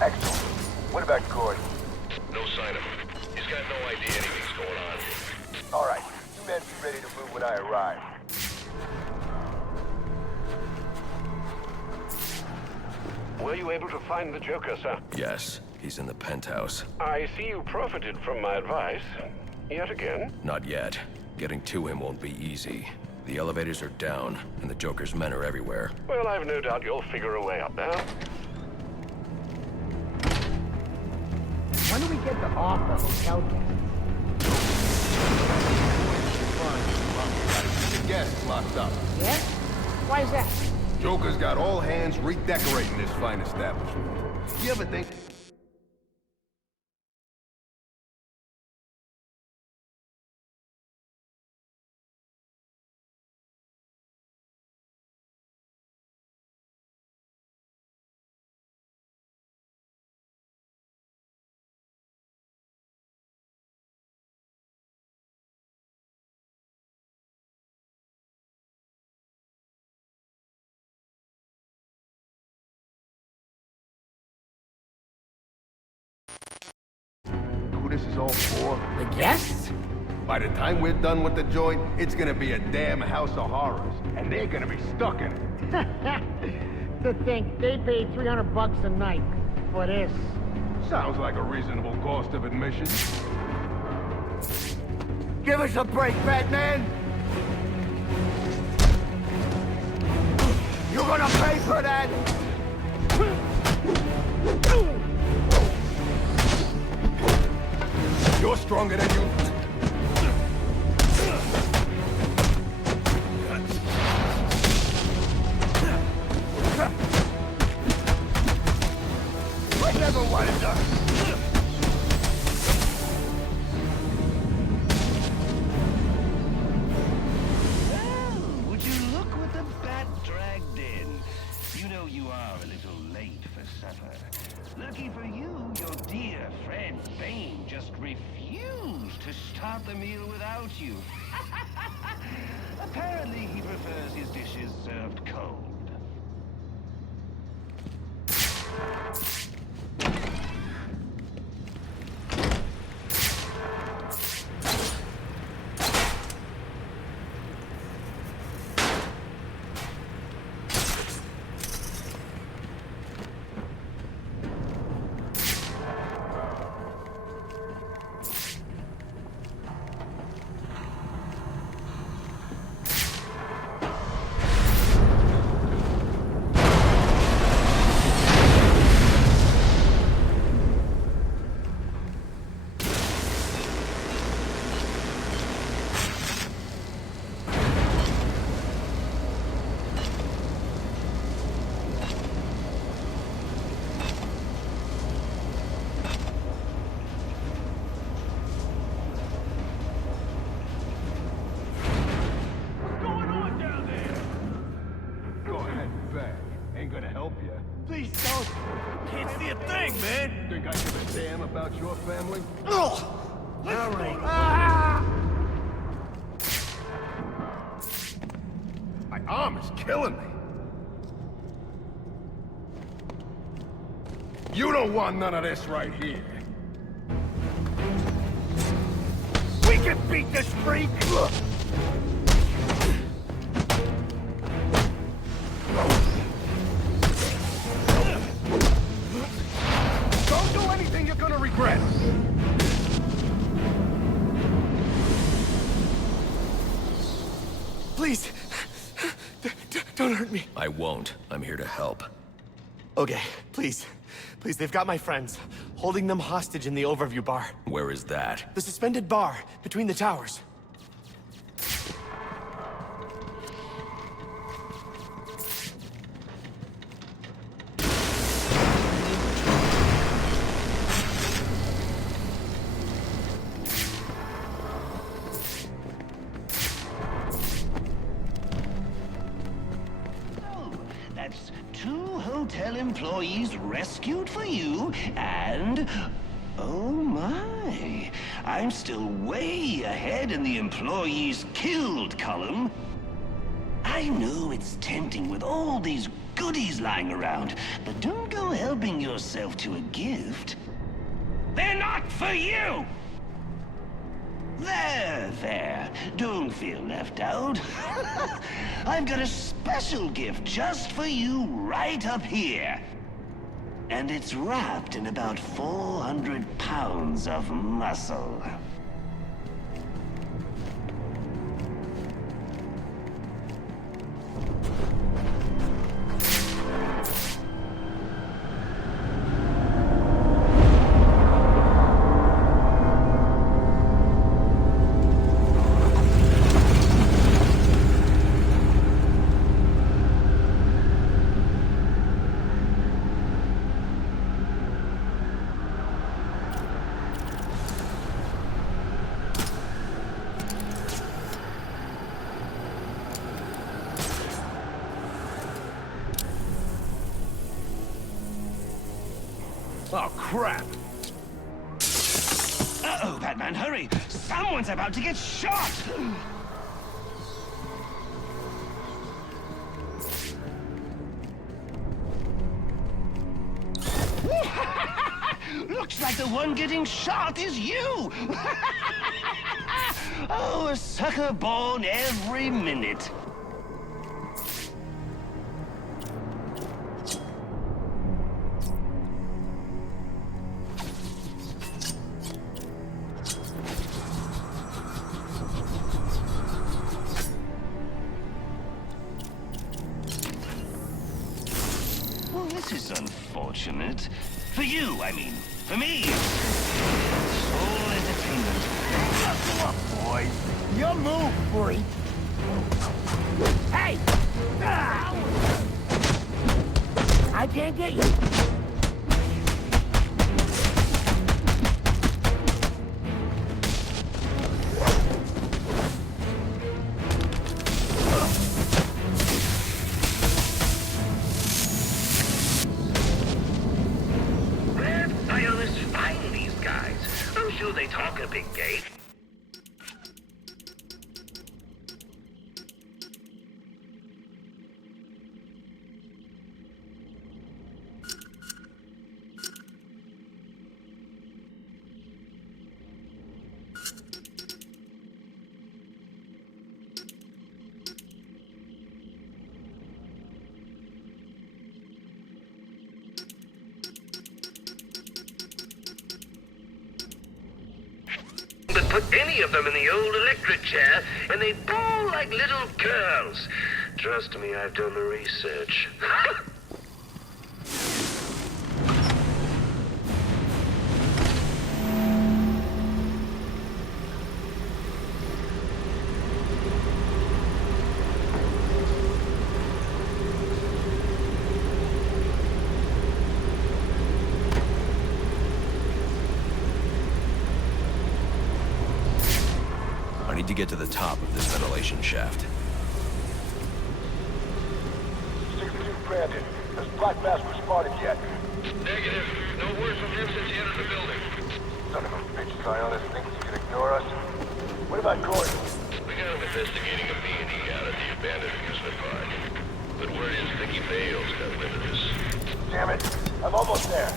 Excellent. What about Gordon? No sign of him. He's got no idea anything's going on. All right. You men be ready to move when I arrive. Were you able to find the Joker, sir? Yes, he's in the penthouse. I see you profited from my advice. Yet again? Not yet. Getting to him won't be easy. The elevators are down, and the Joker's men are everywhere. Well, I've no doubt you'll figure a way up there. When do we get the Arkham hotel guest? Fine. The guest's locked up. Yeah? Why is that? Joker's got all hands redecorating this fine establishment. You ever think... who this is all for? The guests? By the time we're done with the joint, it's gonna be a damn house of horrors, and they're gonna be stuck in it. To think they paid $300 a night for this. Sounds like a reasonable cost of admission. Give us a break, Batman! You're gonna pay for that! You're stronger than you... I never wanted to... Would you look what the bat dragged in? You know you are a little late for supper. Lucky for you, your dear friend Bane just refused to start the meal without you. Apparently he prefers his dishes served cold. Please don't. Can't see a thing, man. Think I give a damn about your family? All right. My arm is killing me. You don't want none of this right here. beat this freak! Don't do anything you're gonna regret! Please, don't hurt me. I won't. I'm here to help. Okay, please. Please, they've got my friends, holding them hostage in the overview bar. Where is that? The suspended bar, between the towers. That's 2 hotel employees rescued for you, and... oh my, I'm still way ahead in the employees killed column. I know it's tempting with all these goodies lying around, but don't go helping yourself to a gift. They're not for you! There. Don't feel left out. I've got a special gift just for you right up here. And it's wrapped in about 400 pounds of muscle. Oh, crap! Uh-oh, Batman, hurry! Someone's about to get shot! Looks like the one getting shot is you! Oh, a sucker born every minute. Well, this is unfortunate. For you, I mean. For me, it's all entertainment. Buckle up, boys! Your move, freak! Hey! Ah! I can't get you. Red Wireless find these guys. I'm sure they talk a big game. But put any of them in the old electric chair, and they bawl like little girls. Trust me, I've done the research. I need to get to the top of this ventilation shaft. 62 Brandon. Has Black Mask responded yet? Negative. No word from him since he entered the building. Son of a bitch, Sionis thinks he can ignore us. What about Gordon? We got him investigating a B&E out at the abandoned amusement park. But word is Vicky Vale's got wind of this. Damn it. I'm almost there.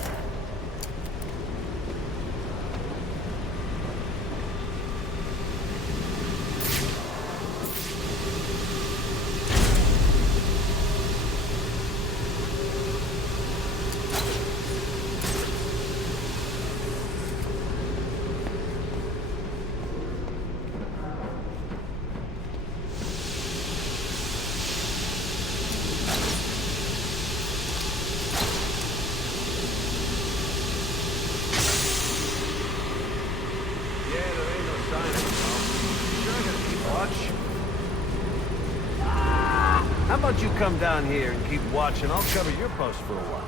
How about you come down here and keep watching? I'll cover your post for a while.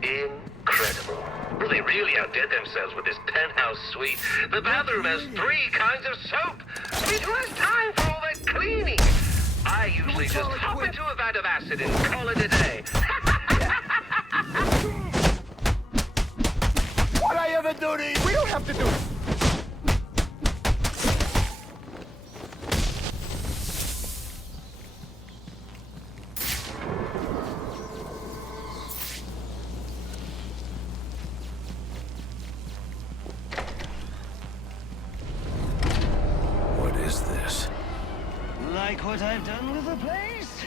Incredible. Well, they really outdid themselves with this penthouse suite. The bathroom has 3 kinds of soap. I mean, who has time for all that cleaning? I usually just hop into a vat of acid and call it a day. What I ever do to you? We don't have to do it. What is this? Like what I've done with the place?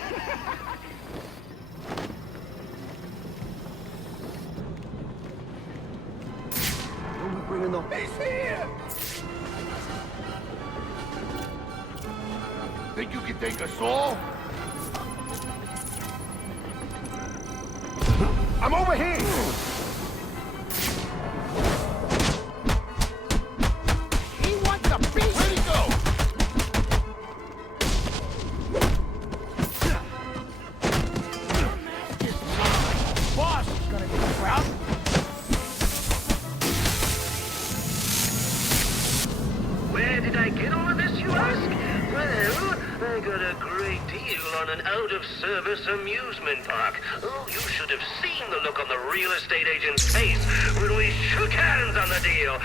Bringing the... He's here! Think you can take us all? I'm over here! He wants a piece! Where'd he go? Boss is gonna get proud. Where did I get all of this, you ask? Well, I got a great deal on an out-of-service amusement park. Oh, you should have seen the look on the real estate agent's face when we shook hands on the deal.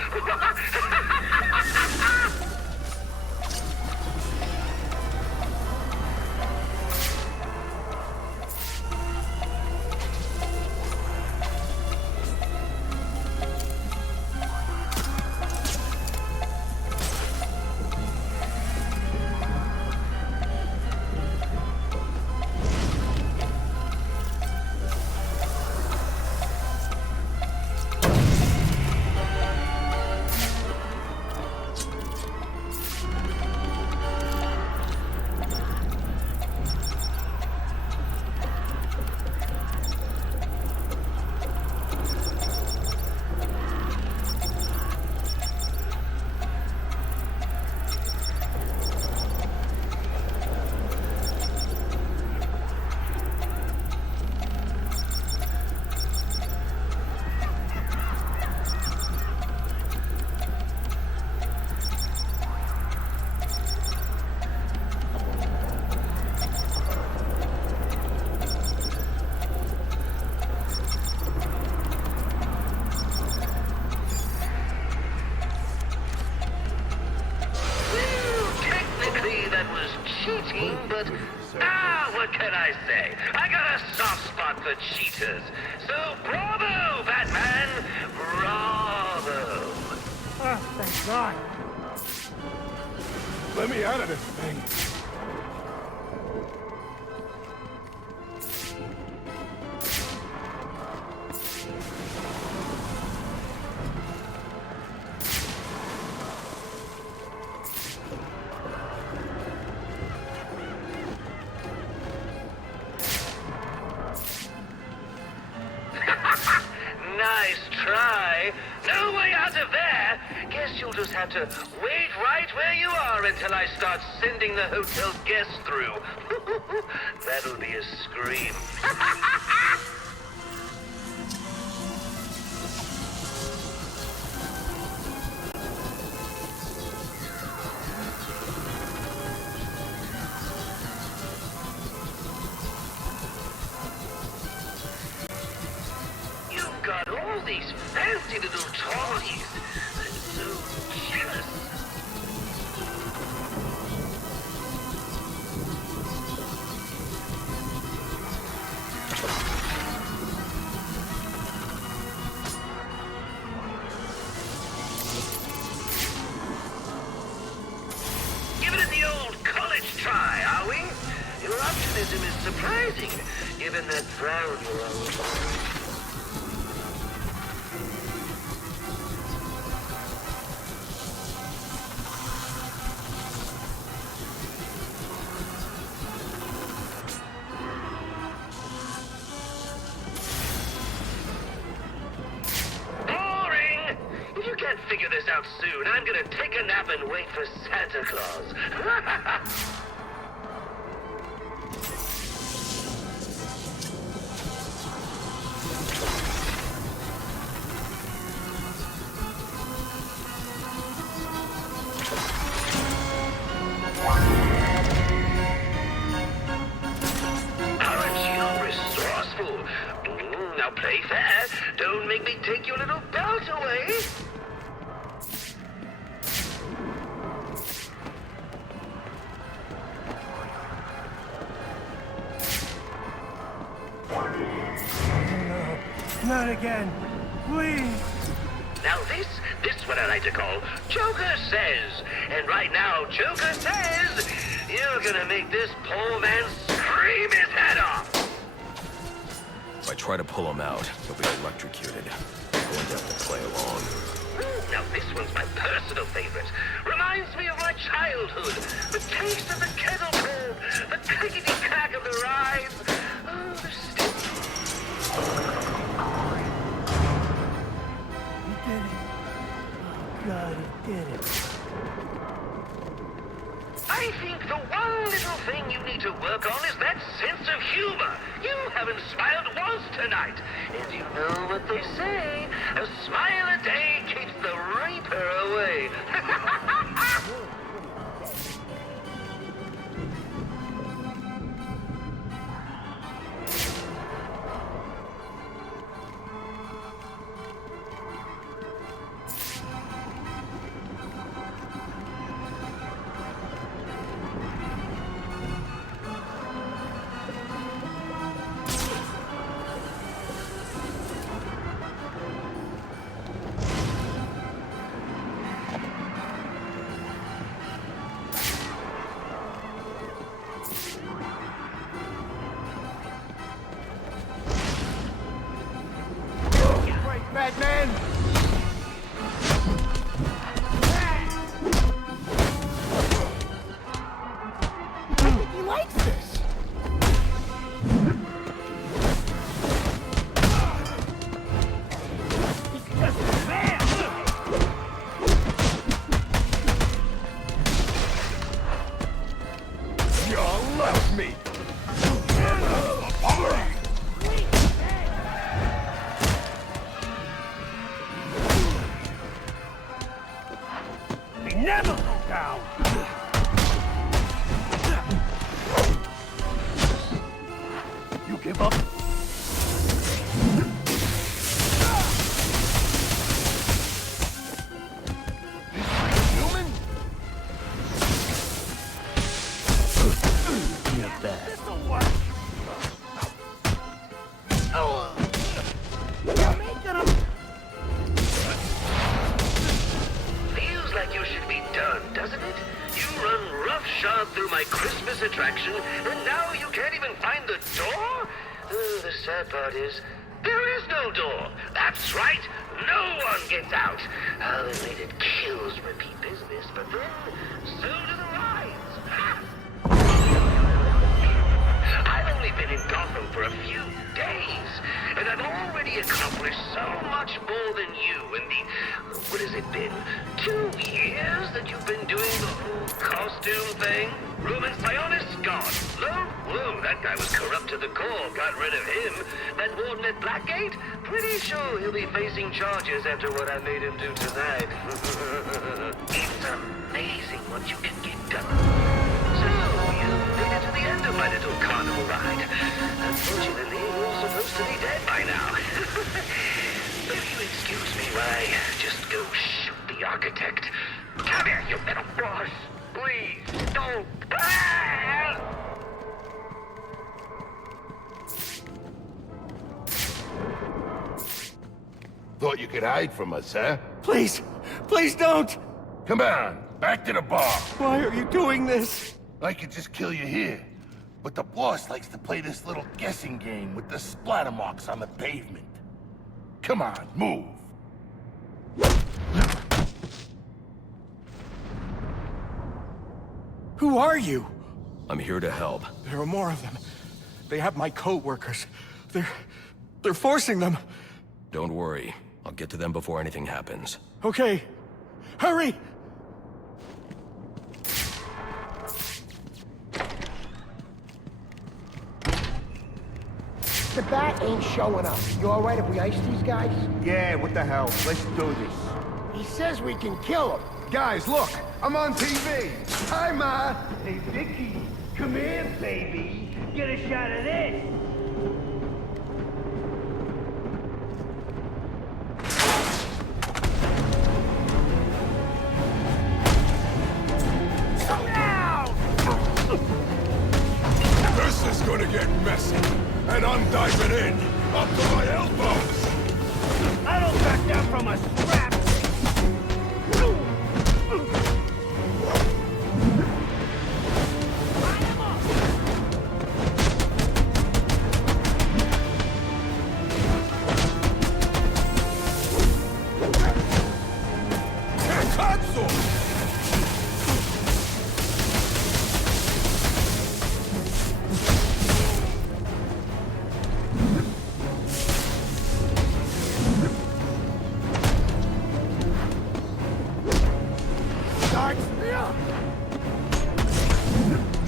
But, what can I say? I got a soft spot for cheaters. So, bravo, Batman! Bravo! Oh, thank God. Let me out of this thing. Nice try. No way out of there. Guess you'll just have to wait right where you are until I start sending the hotel guests through. That'll be a scream. these fancy little toys. I'm so jealous. Giving it the old college try, are we? Your optimism is surprising, given that frown you're on. Boring! If you can't figure this out soon, I'm gonna take a nap and wait for Santa Claus. Aren't you resourceful? Now play fair. Don't make me take your little belt away. Not again. Please. Now this what I like to call Joker Says. And right now, Joker says, you're gonna make this poor man scream his head off. If I try to pull him out, he'll be electrocuted. I'm going to have to play along. Now this one's my personal favorite. Reminds me of my childhood. The taste of the kettle corn, the clickety-clack of the rides. Oh, the He did it. Oh, God, he did it. I think the one little thing you need to work on is that sense of humor. You haven't smiled once tonight. And you know what they say, a smile a day keeps the reaper away. Batman! I think he likes this! He's just a man! You left me! Never go down! You give up? Human? You're bad. This'll work! Oh! You're making him... Feels like you should be done, doesn't it? You run roughshod through my Christmas attraction, and now you can't even find the door? Oh, the sad part is, there is no door. That's right, no one gets out. I'll admit it kills repeat business, but then, so do the rides. I've only been in Gotham for a few days, and I've already accomplished so much more than you in the, what has it been, 2 years that you've been doing the whole costume thing? Roman Sionis gone. Loeb? Whoa, that guy was corrupt to the core. Got rid of him. That warden at Blackgate? Pretty sure he'll be facing charges after what I made him do tonight. It's amazing what you can get done. So, you made it to the end of my little carnival ride. Unfortunately, you're supposed to be dead by now. you excuse me while I just go shoot the architect? Come here, you little boss! Please, don't! Ah! Thought you could hide from us, huh? Please! Please don't! Come on, back to the bar. Why are you doing this? I could just kill you here. But the boss likes to play this little guessing game with the splatter marks on the pavement. Come on, move. Who are you? I'm here to help. There are more of them. They have my co-workers. They're forcing them. Don't worry. I'll get to them before anything happens. Okay. Hurry! The bat ain't showing up. You all right if we ice these guys? Yeah, what the hell? Let's do this. He says we can kill him. Guys, look! I'm on TV! Hi, Ma! Hey, Vicky, come here, baby. Get a shot of this. This is gonna get messy, and I'm diving in, up to my elbows! I don't back down from a scrap!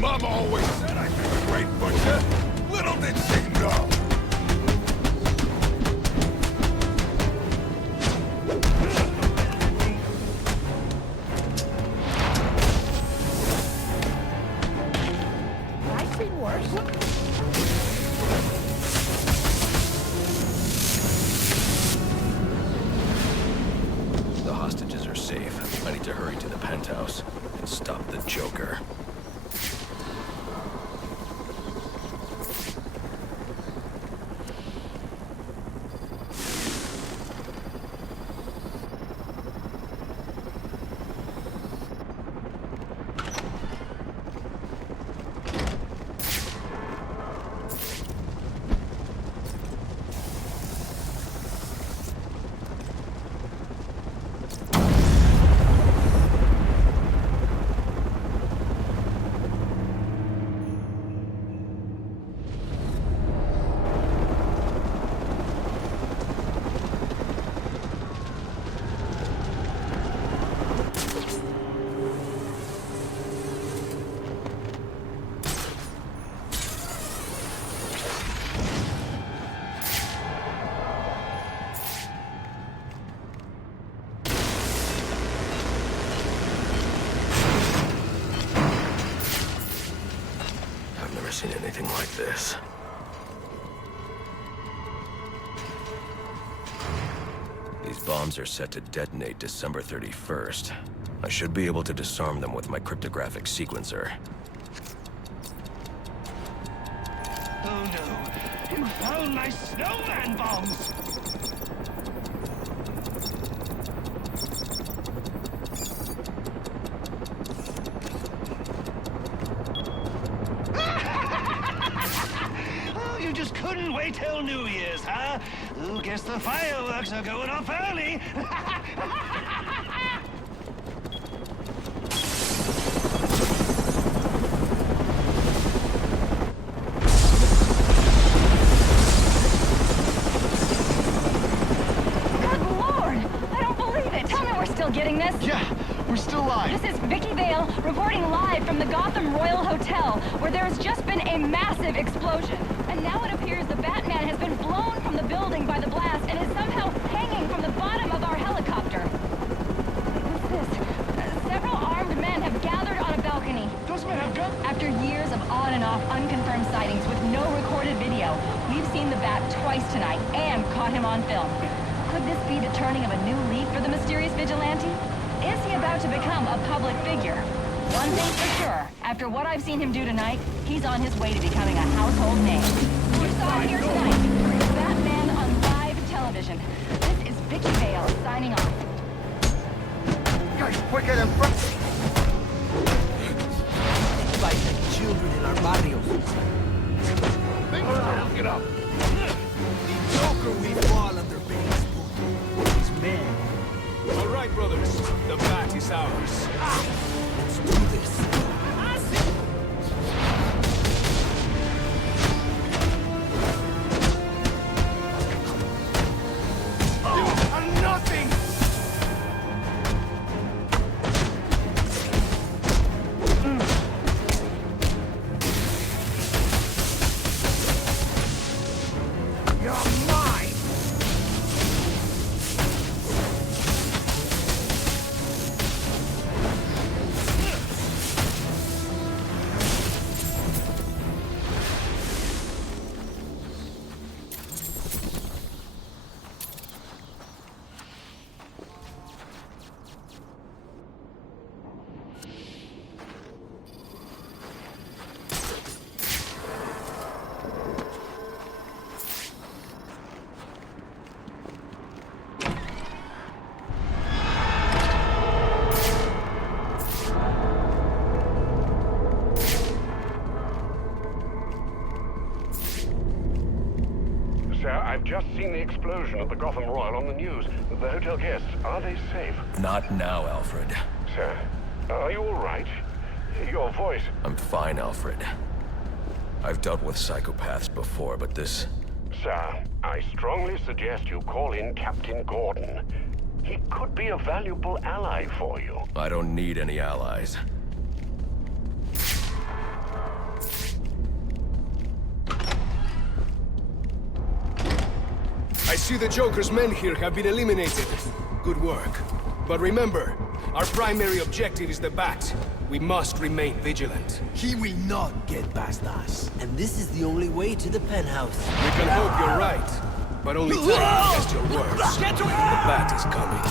Mama always said I'd be a great butcher. Little did she know. I've seen worse. The hostages are safe. I need to hurry to the penthouse and stop the Joker. Seen anything like this. These bombs are set to detonate December 31st. I should be able to disarm them with my cryptographic sequencer. Oh no! You found my snowman bombs! You just couldn't wait till New Year's, huh? Oh, guess the fireworks are going off early. Good Lord! I don't believe it! Tell me we're still getting this! Yeah, we're still live. This is Vicky Vale reporting live from the Gotham Royal Hotel, where there has just been a massive explosion. And now it appears the Batman has been blown from the building by the blast and is somehow hanging from the bottom of our helicopter. What's this? Several armed men have gathered on a balcony. Those men have guns? After years of on and off unconfirmed sightings with no recorded video, we've seen the Bat twice tonight and caught him on film. Could this be the turning of a new leaf for the mysterious vigilante? Is he about to become a public figure? One thing's for sure, after what I've seen him do tonight, he's on his way to becoming a household name. You saw it here tonight. The Batman on live television. This is Vicky Vale signing off. Guys, quicker than front. Fight like children in our barrios. Get up. The Joker will fall under Bane's boot. He's mad. All right, brothers. The bat is ours. Let's do this. Nothing! I've just seen the explosion at the Gotham Royal on the news. The hotel guests, are they safe? Not now, Alfred. Sir, are you all right? Your voice... I'm fine, Alfred. I've dealt with psychopaths before, but this... Sir, I strongly suggest you call in Captain Gordon. He could be a valuable ally for you. I don't need any allies. I see the Joker's men here have been eliminated. Good work. But remember, our primary objective is the Bat. We must remain vigilant. He will not get past us. And this is the only way to the penthouse. We can hope you're right. But only time can test your words. The Bat is coming.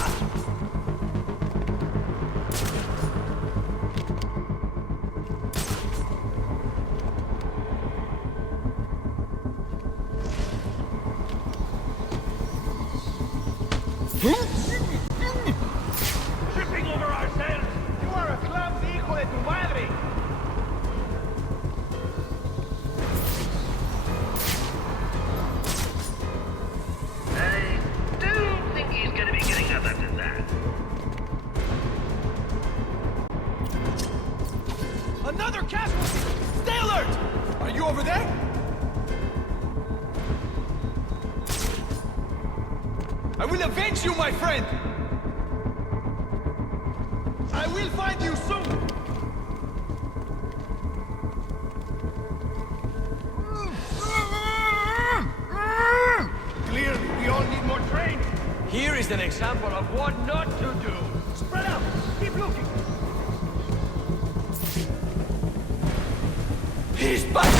Tripping over ourselves! You are a clumsy hijo de tu madre! I don't think he's gonna be getting up after that. Another casualty! Stay alert! Are you over there? I will avenge you, my friend! I will find you soon! Clearly, we all need more training! Here is an example of what not to do. Spread out! Keep looking! He's back!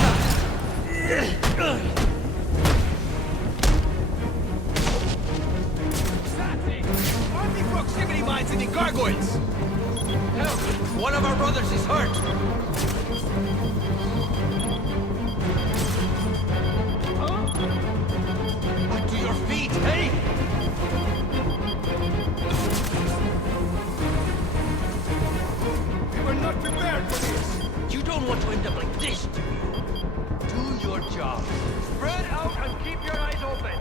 Army proximity mines in the gargoyles! Help! One of our brothers is hurt! Back to your feet, hey! We were not prepared for this! You don't want to end up like this, do you? Do your job. Spread out and keep your eyes open!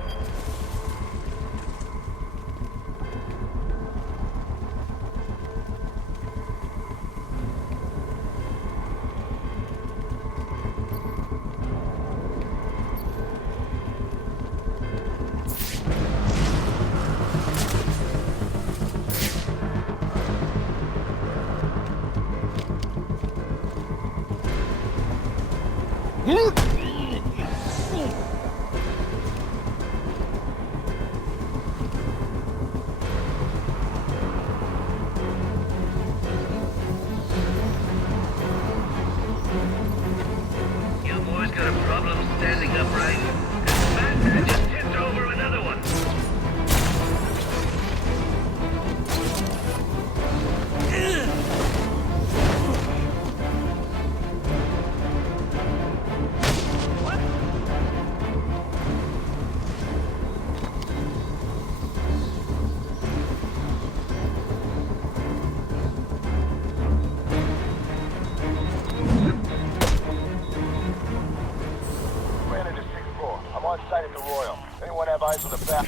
Anyone have eyes on the back?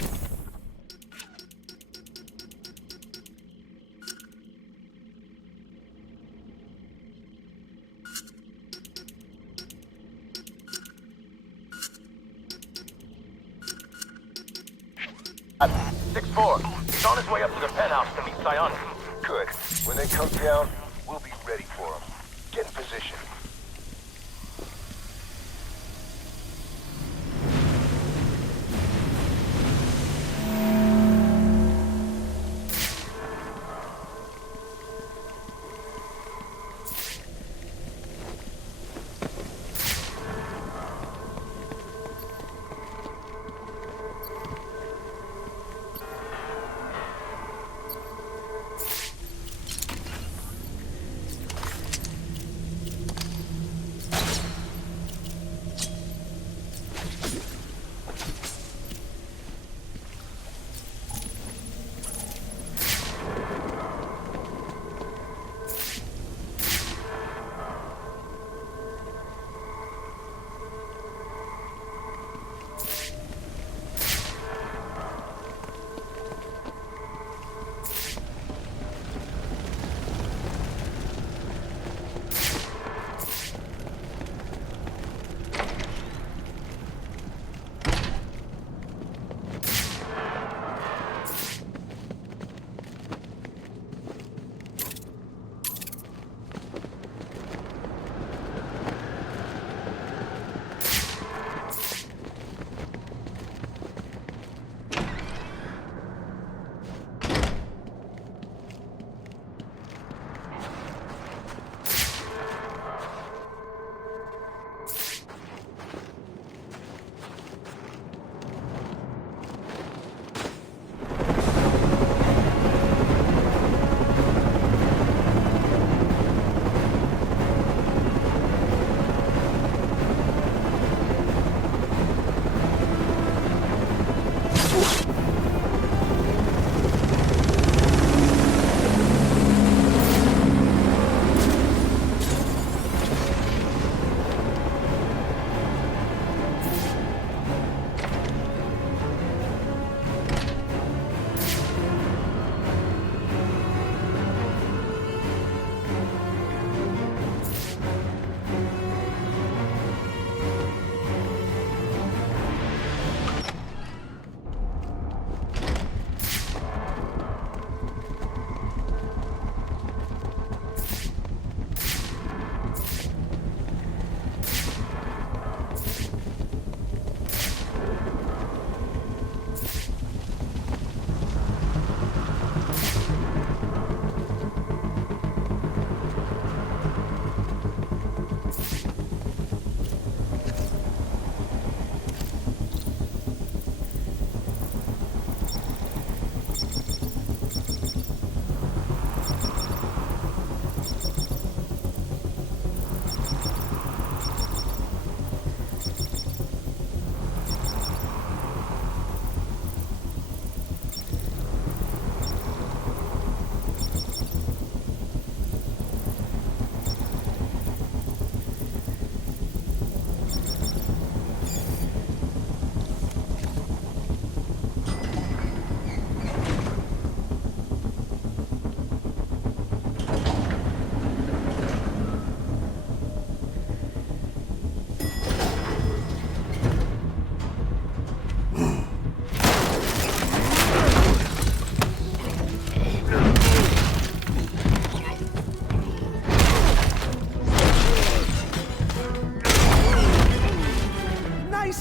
At 6-4. He's on his way up to the penthouse to meet Sion. Good. When they come down, we'll be ready for them. Get in position.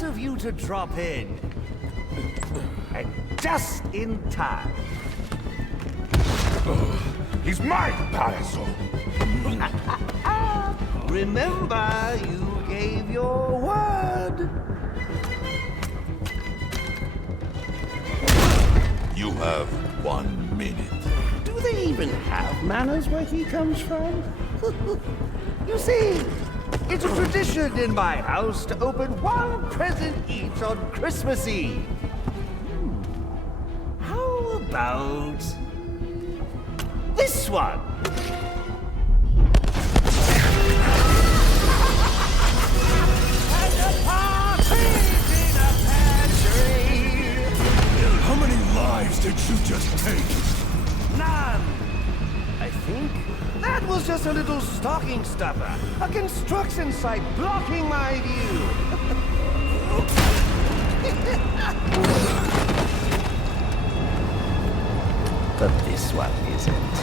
Of you to drop in. And just in time. He's mine, Palazzo. Remember, you gave your word. You have 1 minute. Do they even have manners where he comes from? You see, it's a tradition in my house to open one present each on Christmas Eve. How about this one? And the party's in a pantry. did you just take? None! I think that was just a little stocking stuffer. A construction site blocking my view. But this one isn't.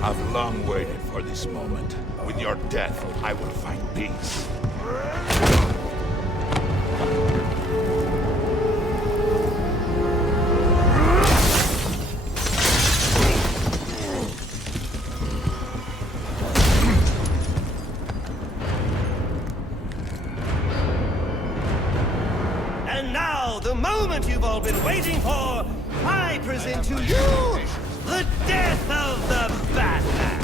I've long waited for this moment. With your death, I will find peace. And now, the moment you've all been waiting for, I present to you the death of the Batman!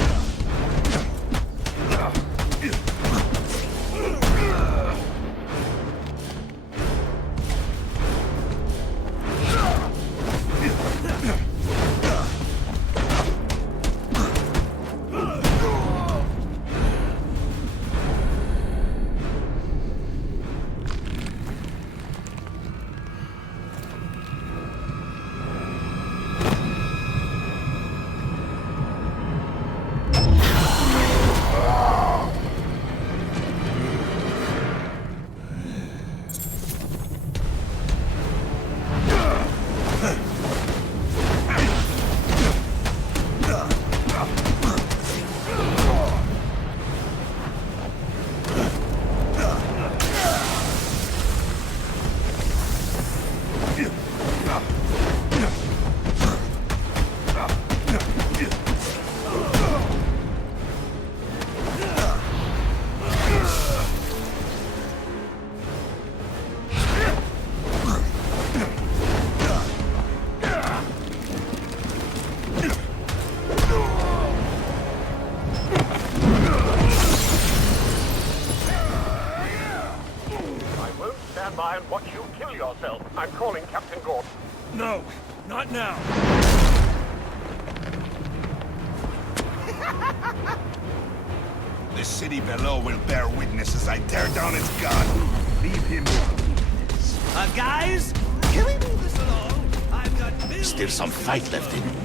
By and watch you kill yourself. I'm calling Captain Gordon. No, not now. The city below will bear witness as I tear down its god. Leave him. Guys, can we move this along? I've got bills. Still some fight left in him.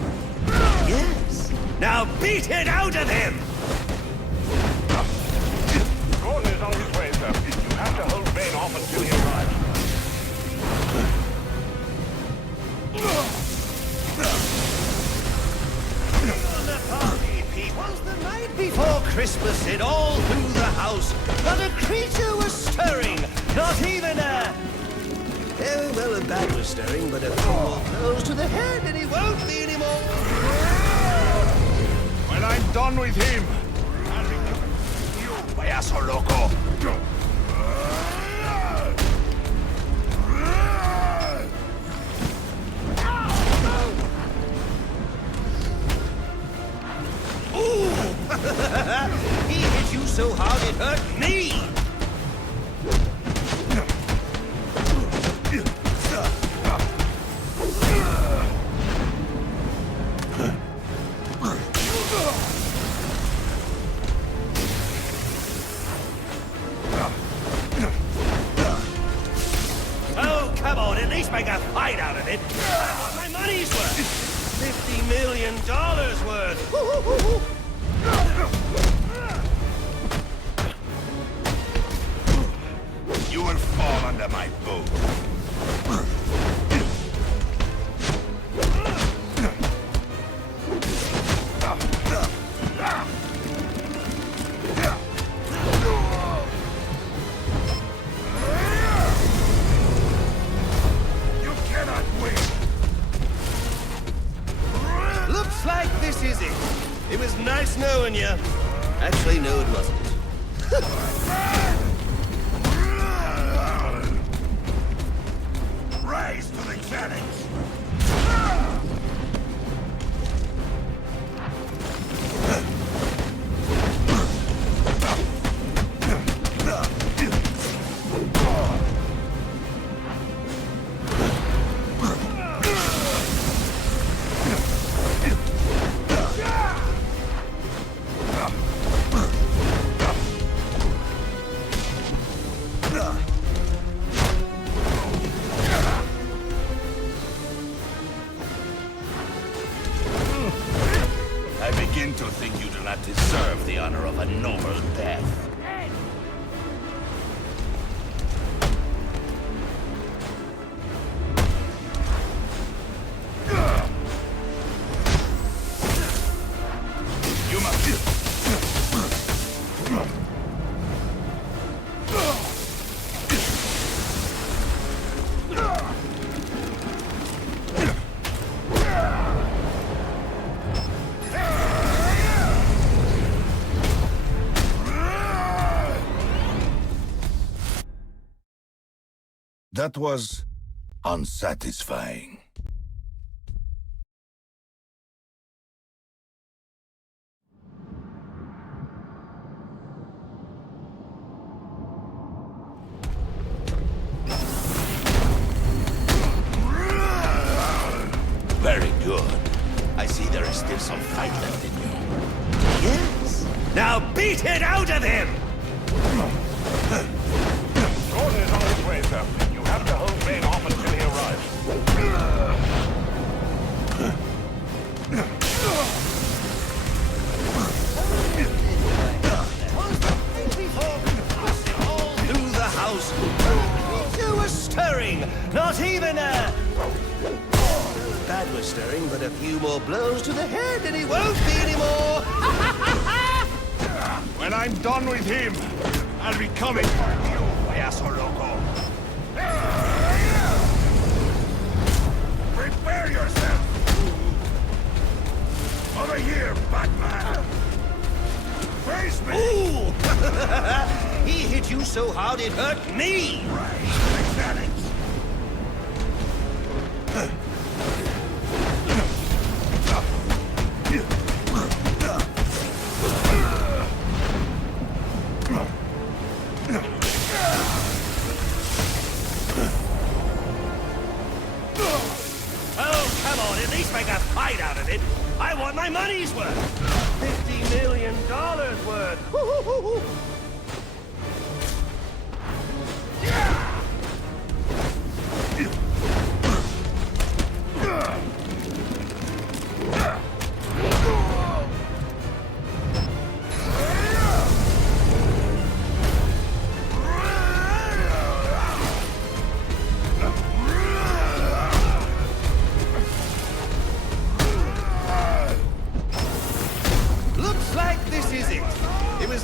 Yes. Now beat it out of him! Gordon is on his way, sir. You have to hold Bane off until he arrives. The party peoples, the night before Christmas, it all through the house. Not a creature was stirring. Not even a... Oh, well, a bat was stirring, but a few blows to the head, and he won't be anymore. When I'm done with him, I'll be you, payaso loco. He hit you so hard it hurt me! Oh, come on, at least make a fight out of it! I want my money's worth! $50 million worth! You will fall under my boot. You cannot win. Looks like this is it. It was nice knowing you. Actually, no, it wasn't. Rise to the cannons. begin to think you do not deserve the honor of a noble death. You must... That was unsatisfying. Very good. I see there is still some fight left in you. Yes. Now beat it out of him! Gordon is on his way, sir. You have to hold Bane off until he arrives. Through the house. You were stirring. Not even a... Bad was stirring, but a few more blows to the head and he won't be anymore. When I'm done with him, I'll be coming for you, payaso loco. Prepare yourself! Over here, Batman! Face me! Ooh! He hit you so hard it hurt me! Right, mechanics! Make a fight out of it. I want my money's worth. $50 million worth.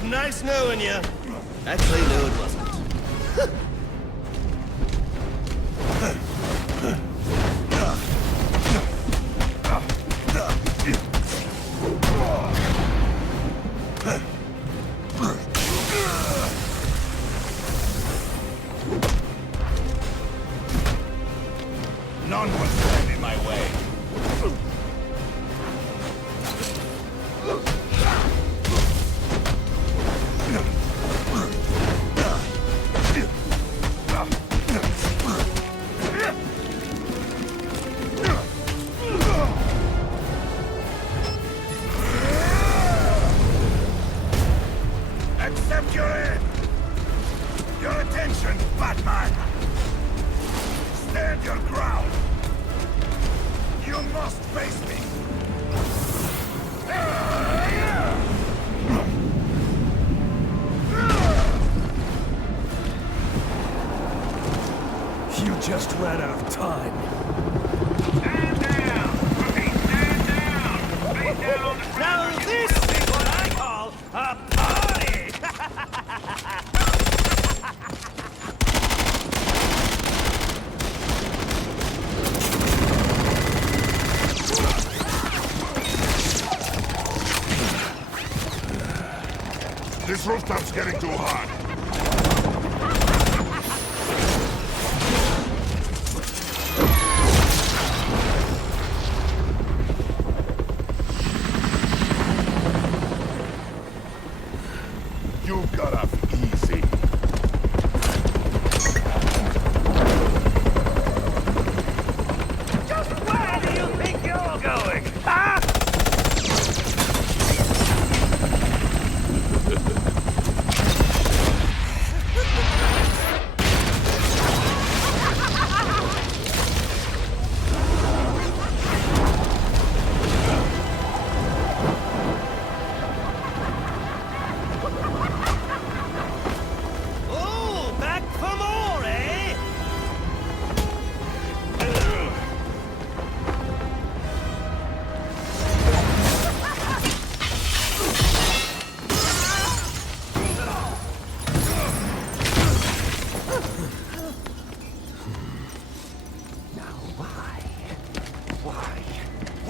Nice knowing you. Actually, no, it wasn't. None will stand in my way. Accept your end! Your attention, Batman! Stand your ground! You must face me! You just ran out of time. Stand down! Stand down! Face down! Now this is what I call a party! This rooftop's getting too hot. You got off easy. Just where do you think you're going? Huh?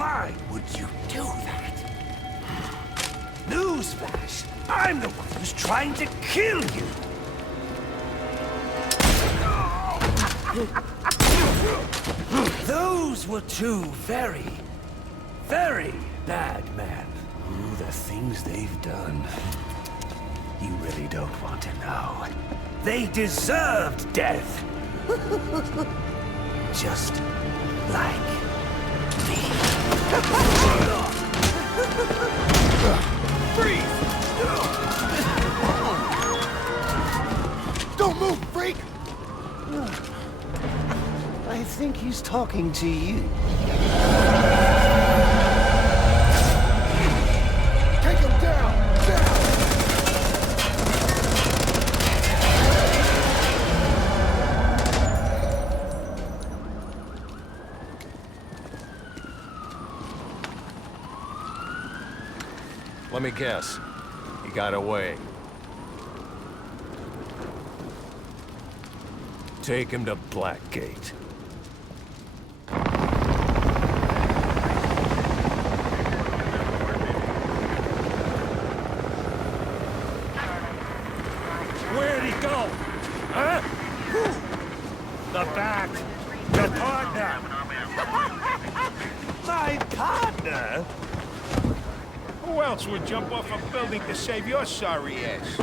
Why would you do that? Newsflash! I'm the one who's trying to kill you! Those were two very, very bad men. Oh, the things they've done. You really don't want to know. They deserved death. Just like me. Freeze! Don't move, freak! I think he's talking to you. Take him down! Let me guess. He got away. Take him to Blackgate. Where'd he go? Huh? The Bat. Your partner. My partner? Who else would jump off a building to save your sorry ass?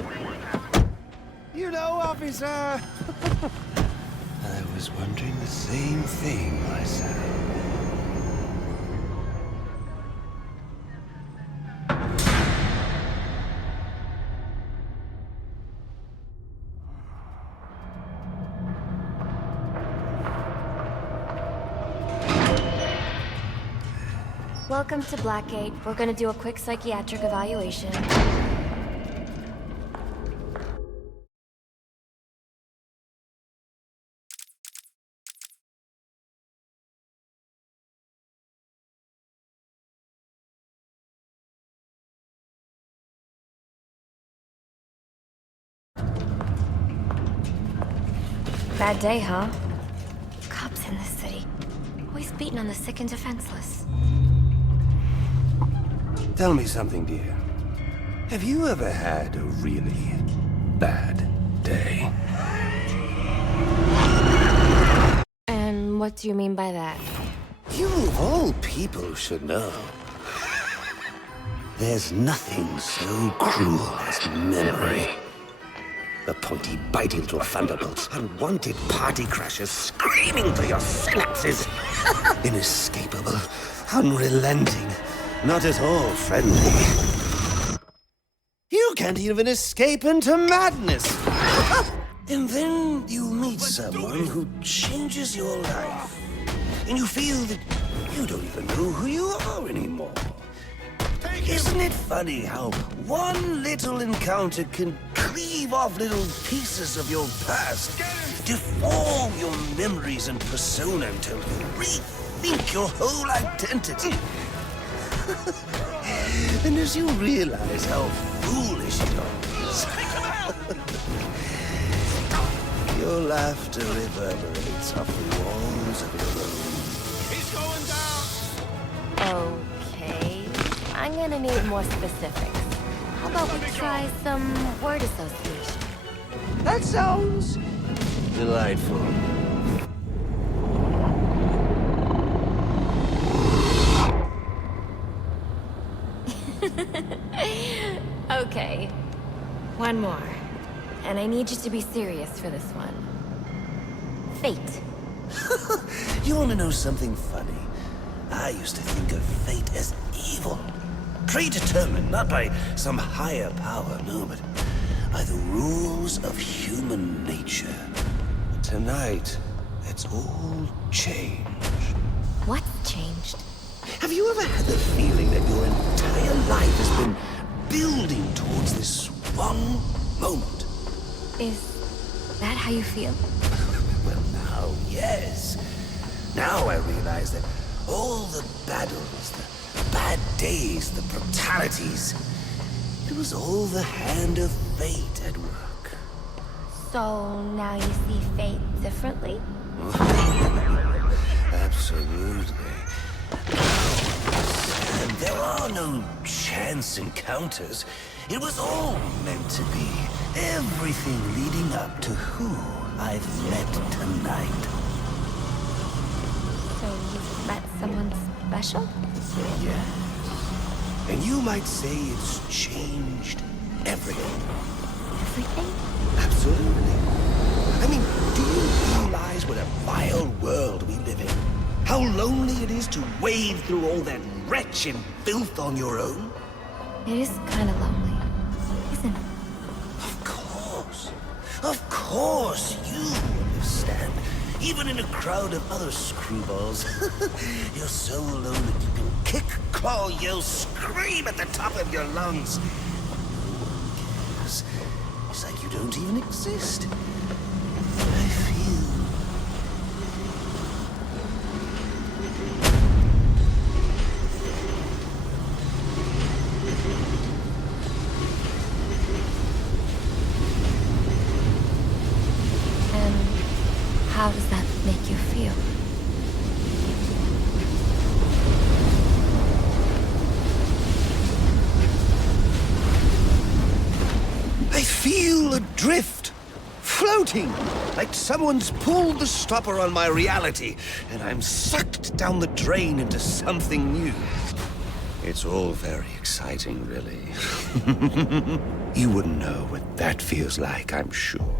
You know, officer... I was wondering the same thing myself. Welcome to Blackgate. We're gonna do a quick psychiatric evaluation. Bad day, huh? Cops in this city. Always beating on the sick and defenseless. Tell me something, dear. Have you ever had a really bad day? And what do you mean by that? You of all people should know. There's nothing so cruel as memory. The pointy, biting little thunderbolts, unwanted party crashers screaming through your synapses. Inescapable, unrelenting, not at all friendly. You can't even escape into madness. And then you meet someone who changes your life. And you feel that you don't even know who you are anymore. Isn't it funny how one little encounter can cleave off little pieces of your past, deform your memories and persona until you rethink your whole identity? And as you realize how foolish it all is, your laughter reverberates off the walls of your room. He's going down! Okay. I'm gonna need more specifics. How about we try some word association? That sounds delightful. Okay. One more. And I need you to be serious for this one. Fate. You want to know something funny? I used to think of fate as evil. Predetermined, not by some higher power, no, but by the rules of human nature. Tonight, it's all changed. What's changed? Have you ever had the feeling that your entire life has been building towards this one moment? Is that how you feel? Well, now, yes. Now I realize that all the battles, the bad days, the brutalities, it was all the hand of fate at work. So now you see fate differently? Absolutely. Now, are no chance encounters. It was all meant to be. Everything leading up to who I've met tonight. So you've met someone special? Yes. And you might say it's changed everything. Everything? Absolutely. I mean, do you realize what a vile world we live in? How lonely it is to wade through all that wretch and filth on your own? It is kind of lonely, isn't it? Of course. Of course, you understand. Even in a crowd of other screwballs. You're so alone that you can kick, claw, yell, scream at the top of your lungs. No one cares. It's like you don't even exist. I feel... How does that make you feel? I feel adrift, floating, like someone's pulled the stopper on my reality, and I'm sucked down the drain into something new. It's all very exciting, really. You wouldn't know what that feels like, I'm sure.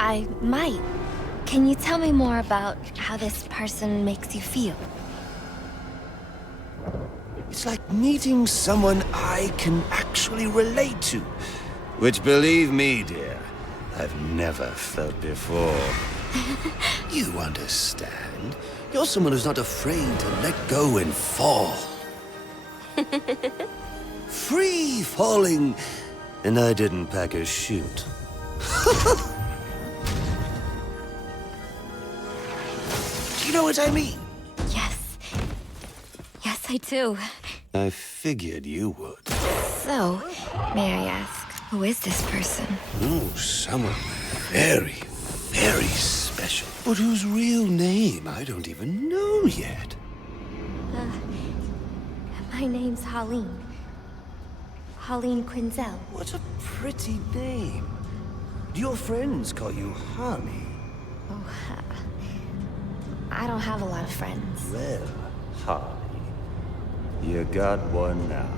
I might. Can you tell me more about how this person makes you feel? It's like meeting someone I can actually relate to. Which, believe me, dear, I've never felt before. You understand. You're someone who's not afraid to let go and fall. Free falling, and I didn't pack a chute. Do you know what I mean? Yes. Yes, I do. I figured you would. So, may I ask, who is this person? Oh, someone very, very special. But whose real name I don't even know yet. My name's Harleen. Harleen Quinzel. What a pretty name. Do your friends call you Harley? Oh, I don't have a lot of friends. Well, Harley, you got one now.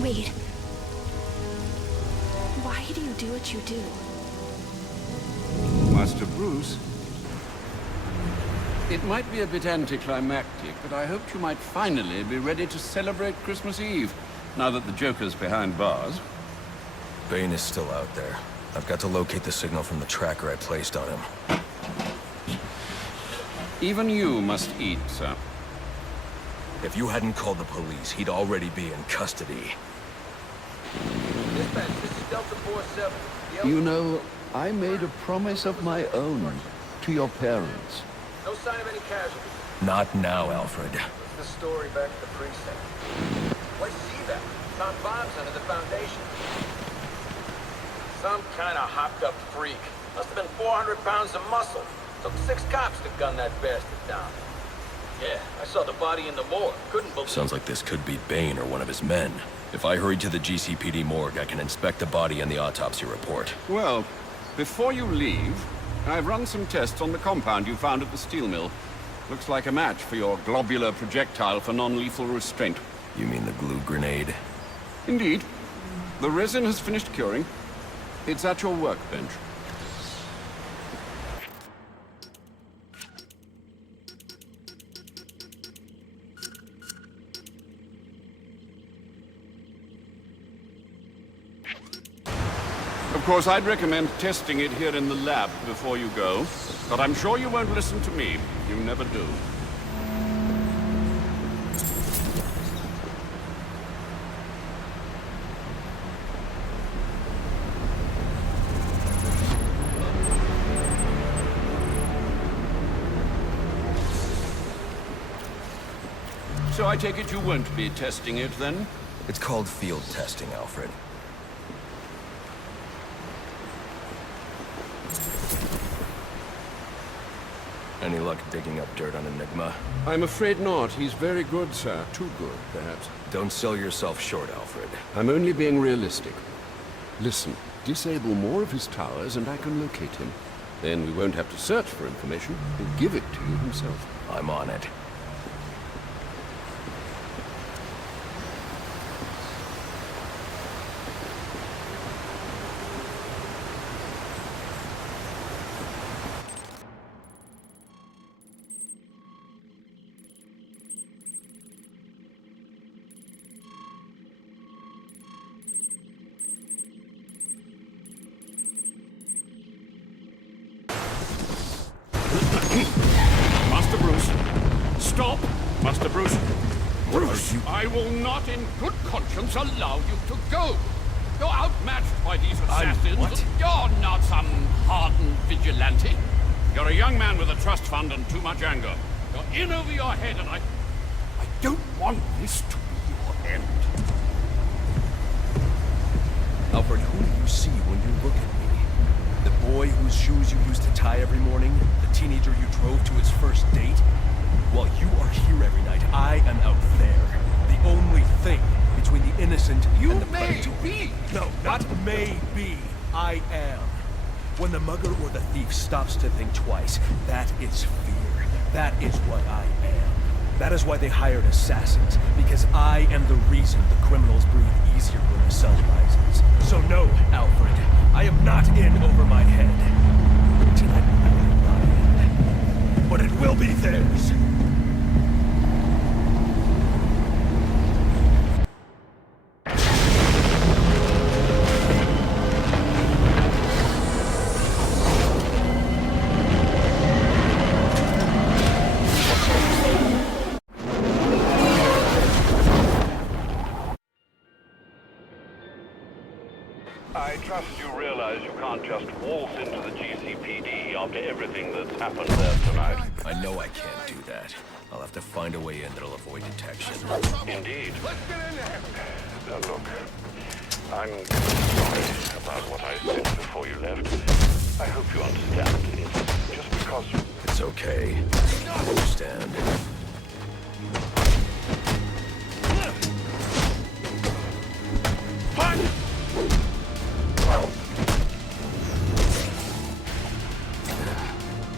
Wait. Why do you do what you do? Master Bruce, it might be a bit anticlimactic, but I hoped you might finally be ready to celebrate Christmas Eve, now that the Joker's behind bars. Bane is still out there. I've got to locate the signal from the tracker I placed on him. Even you must eat, sir. If you hadn't called the police, he'd already be in custody. Dispatch, this is Delta 47. You know, I made a promise of my own to your parents. No sign of any casualties. Not now, Alfred. What's the story back at the precinct? Why'd you see that? Found bombs under the foundation. Some kind of hopped-up freak. Must have been 400 pounds of muscle. Took 6 cops to gun that bastard down. Yeah, I saw the body in the morgue. Couldn't believe it. Sounds like this could be Bane or one of his men. If I hurry to the GCPD morgue, I can inspect the body and the autopsy report. Well, before you leave, I've run some tests on the compound you found at the steel mill. Looks like a match for your globular projectile for non-lethal restraint. You mean the glue grenade? Indeed. The resin has finished curing. It's at your workbench. Of course, I'd recommend testing it here in the lab before you go, but I'm sure you won't listen to me. You never do. So I take it you won't be testing it, then? It's called field testing, Alfred. Any luck digging up dirt on Enigma? I'm afraid not. He's very good, sir. Too good, perhaps. Don't sell yourself short, Alfred. I'm only being realistic. Listen, disable more of his towers and I can locate him. Then we won't have to search for information. He'll give it to you himself. I'm on it. Master Bruce! Stop! Master Bruce! Bruce! I will not in good conscience allow you to go! You're outmatched by these assassins. What? You're not some hardened vigilante. You're a young man with a trust fund and too much anger. You're in over your head and I don't want this to be your end. Alfred, who do you see when you look at me? The boy whose shoes you used to tie every morning? The teenager you drove to his first date? While you are here every night, I am out there. The only thing between the innocent and the predator. Be. No, not may be. I am. When the mugger or the thief stops to think twice, that is fear. That is what I am. That is why they hired assassins, because I am the reason the criminals breathe easier when the sun rises. So no, Alfred, I am not in over my head. Tonight will be my end, but it will be theirs. I trust you realize you can't just waltz into the GCPD after everything that's happened there tonight. I know I can't do that. I'll have to find a way in that'll avoid detection. Indeed. Now look, I'm sorry about what I said before you left. I hope you understand. It's just because... It's okay. I understand.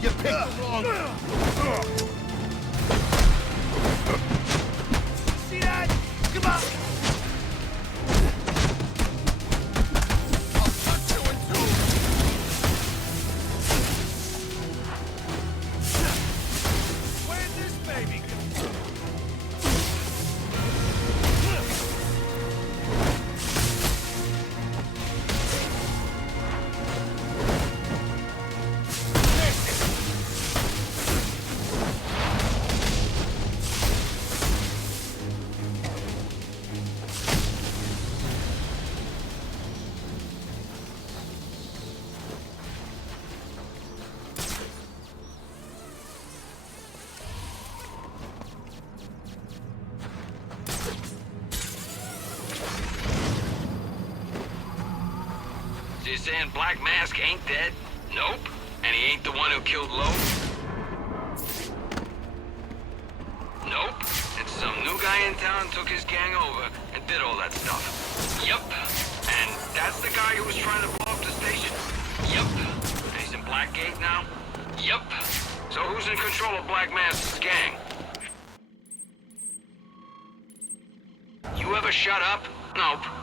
You picked the wrong... See that? Come on! I'll cut you in two! Where's this baby? So you're saying Black Mask ain't dead? Nope. And he ain't the one who killed Lowe? Nope. And some new guy in town took his gang over and did all that stuff. Yup. And that's the guy who was trying to blow up the station? Yup. And he's in Blackgate now? Yup. So who's in control of Black Mask's gang? shut up? Nope.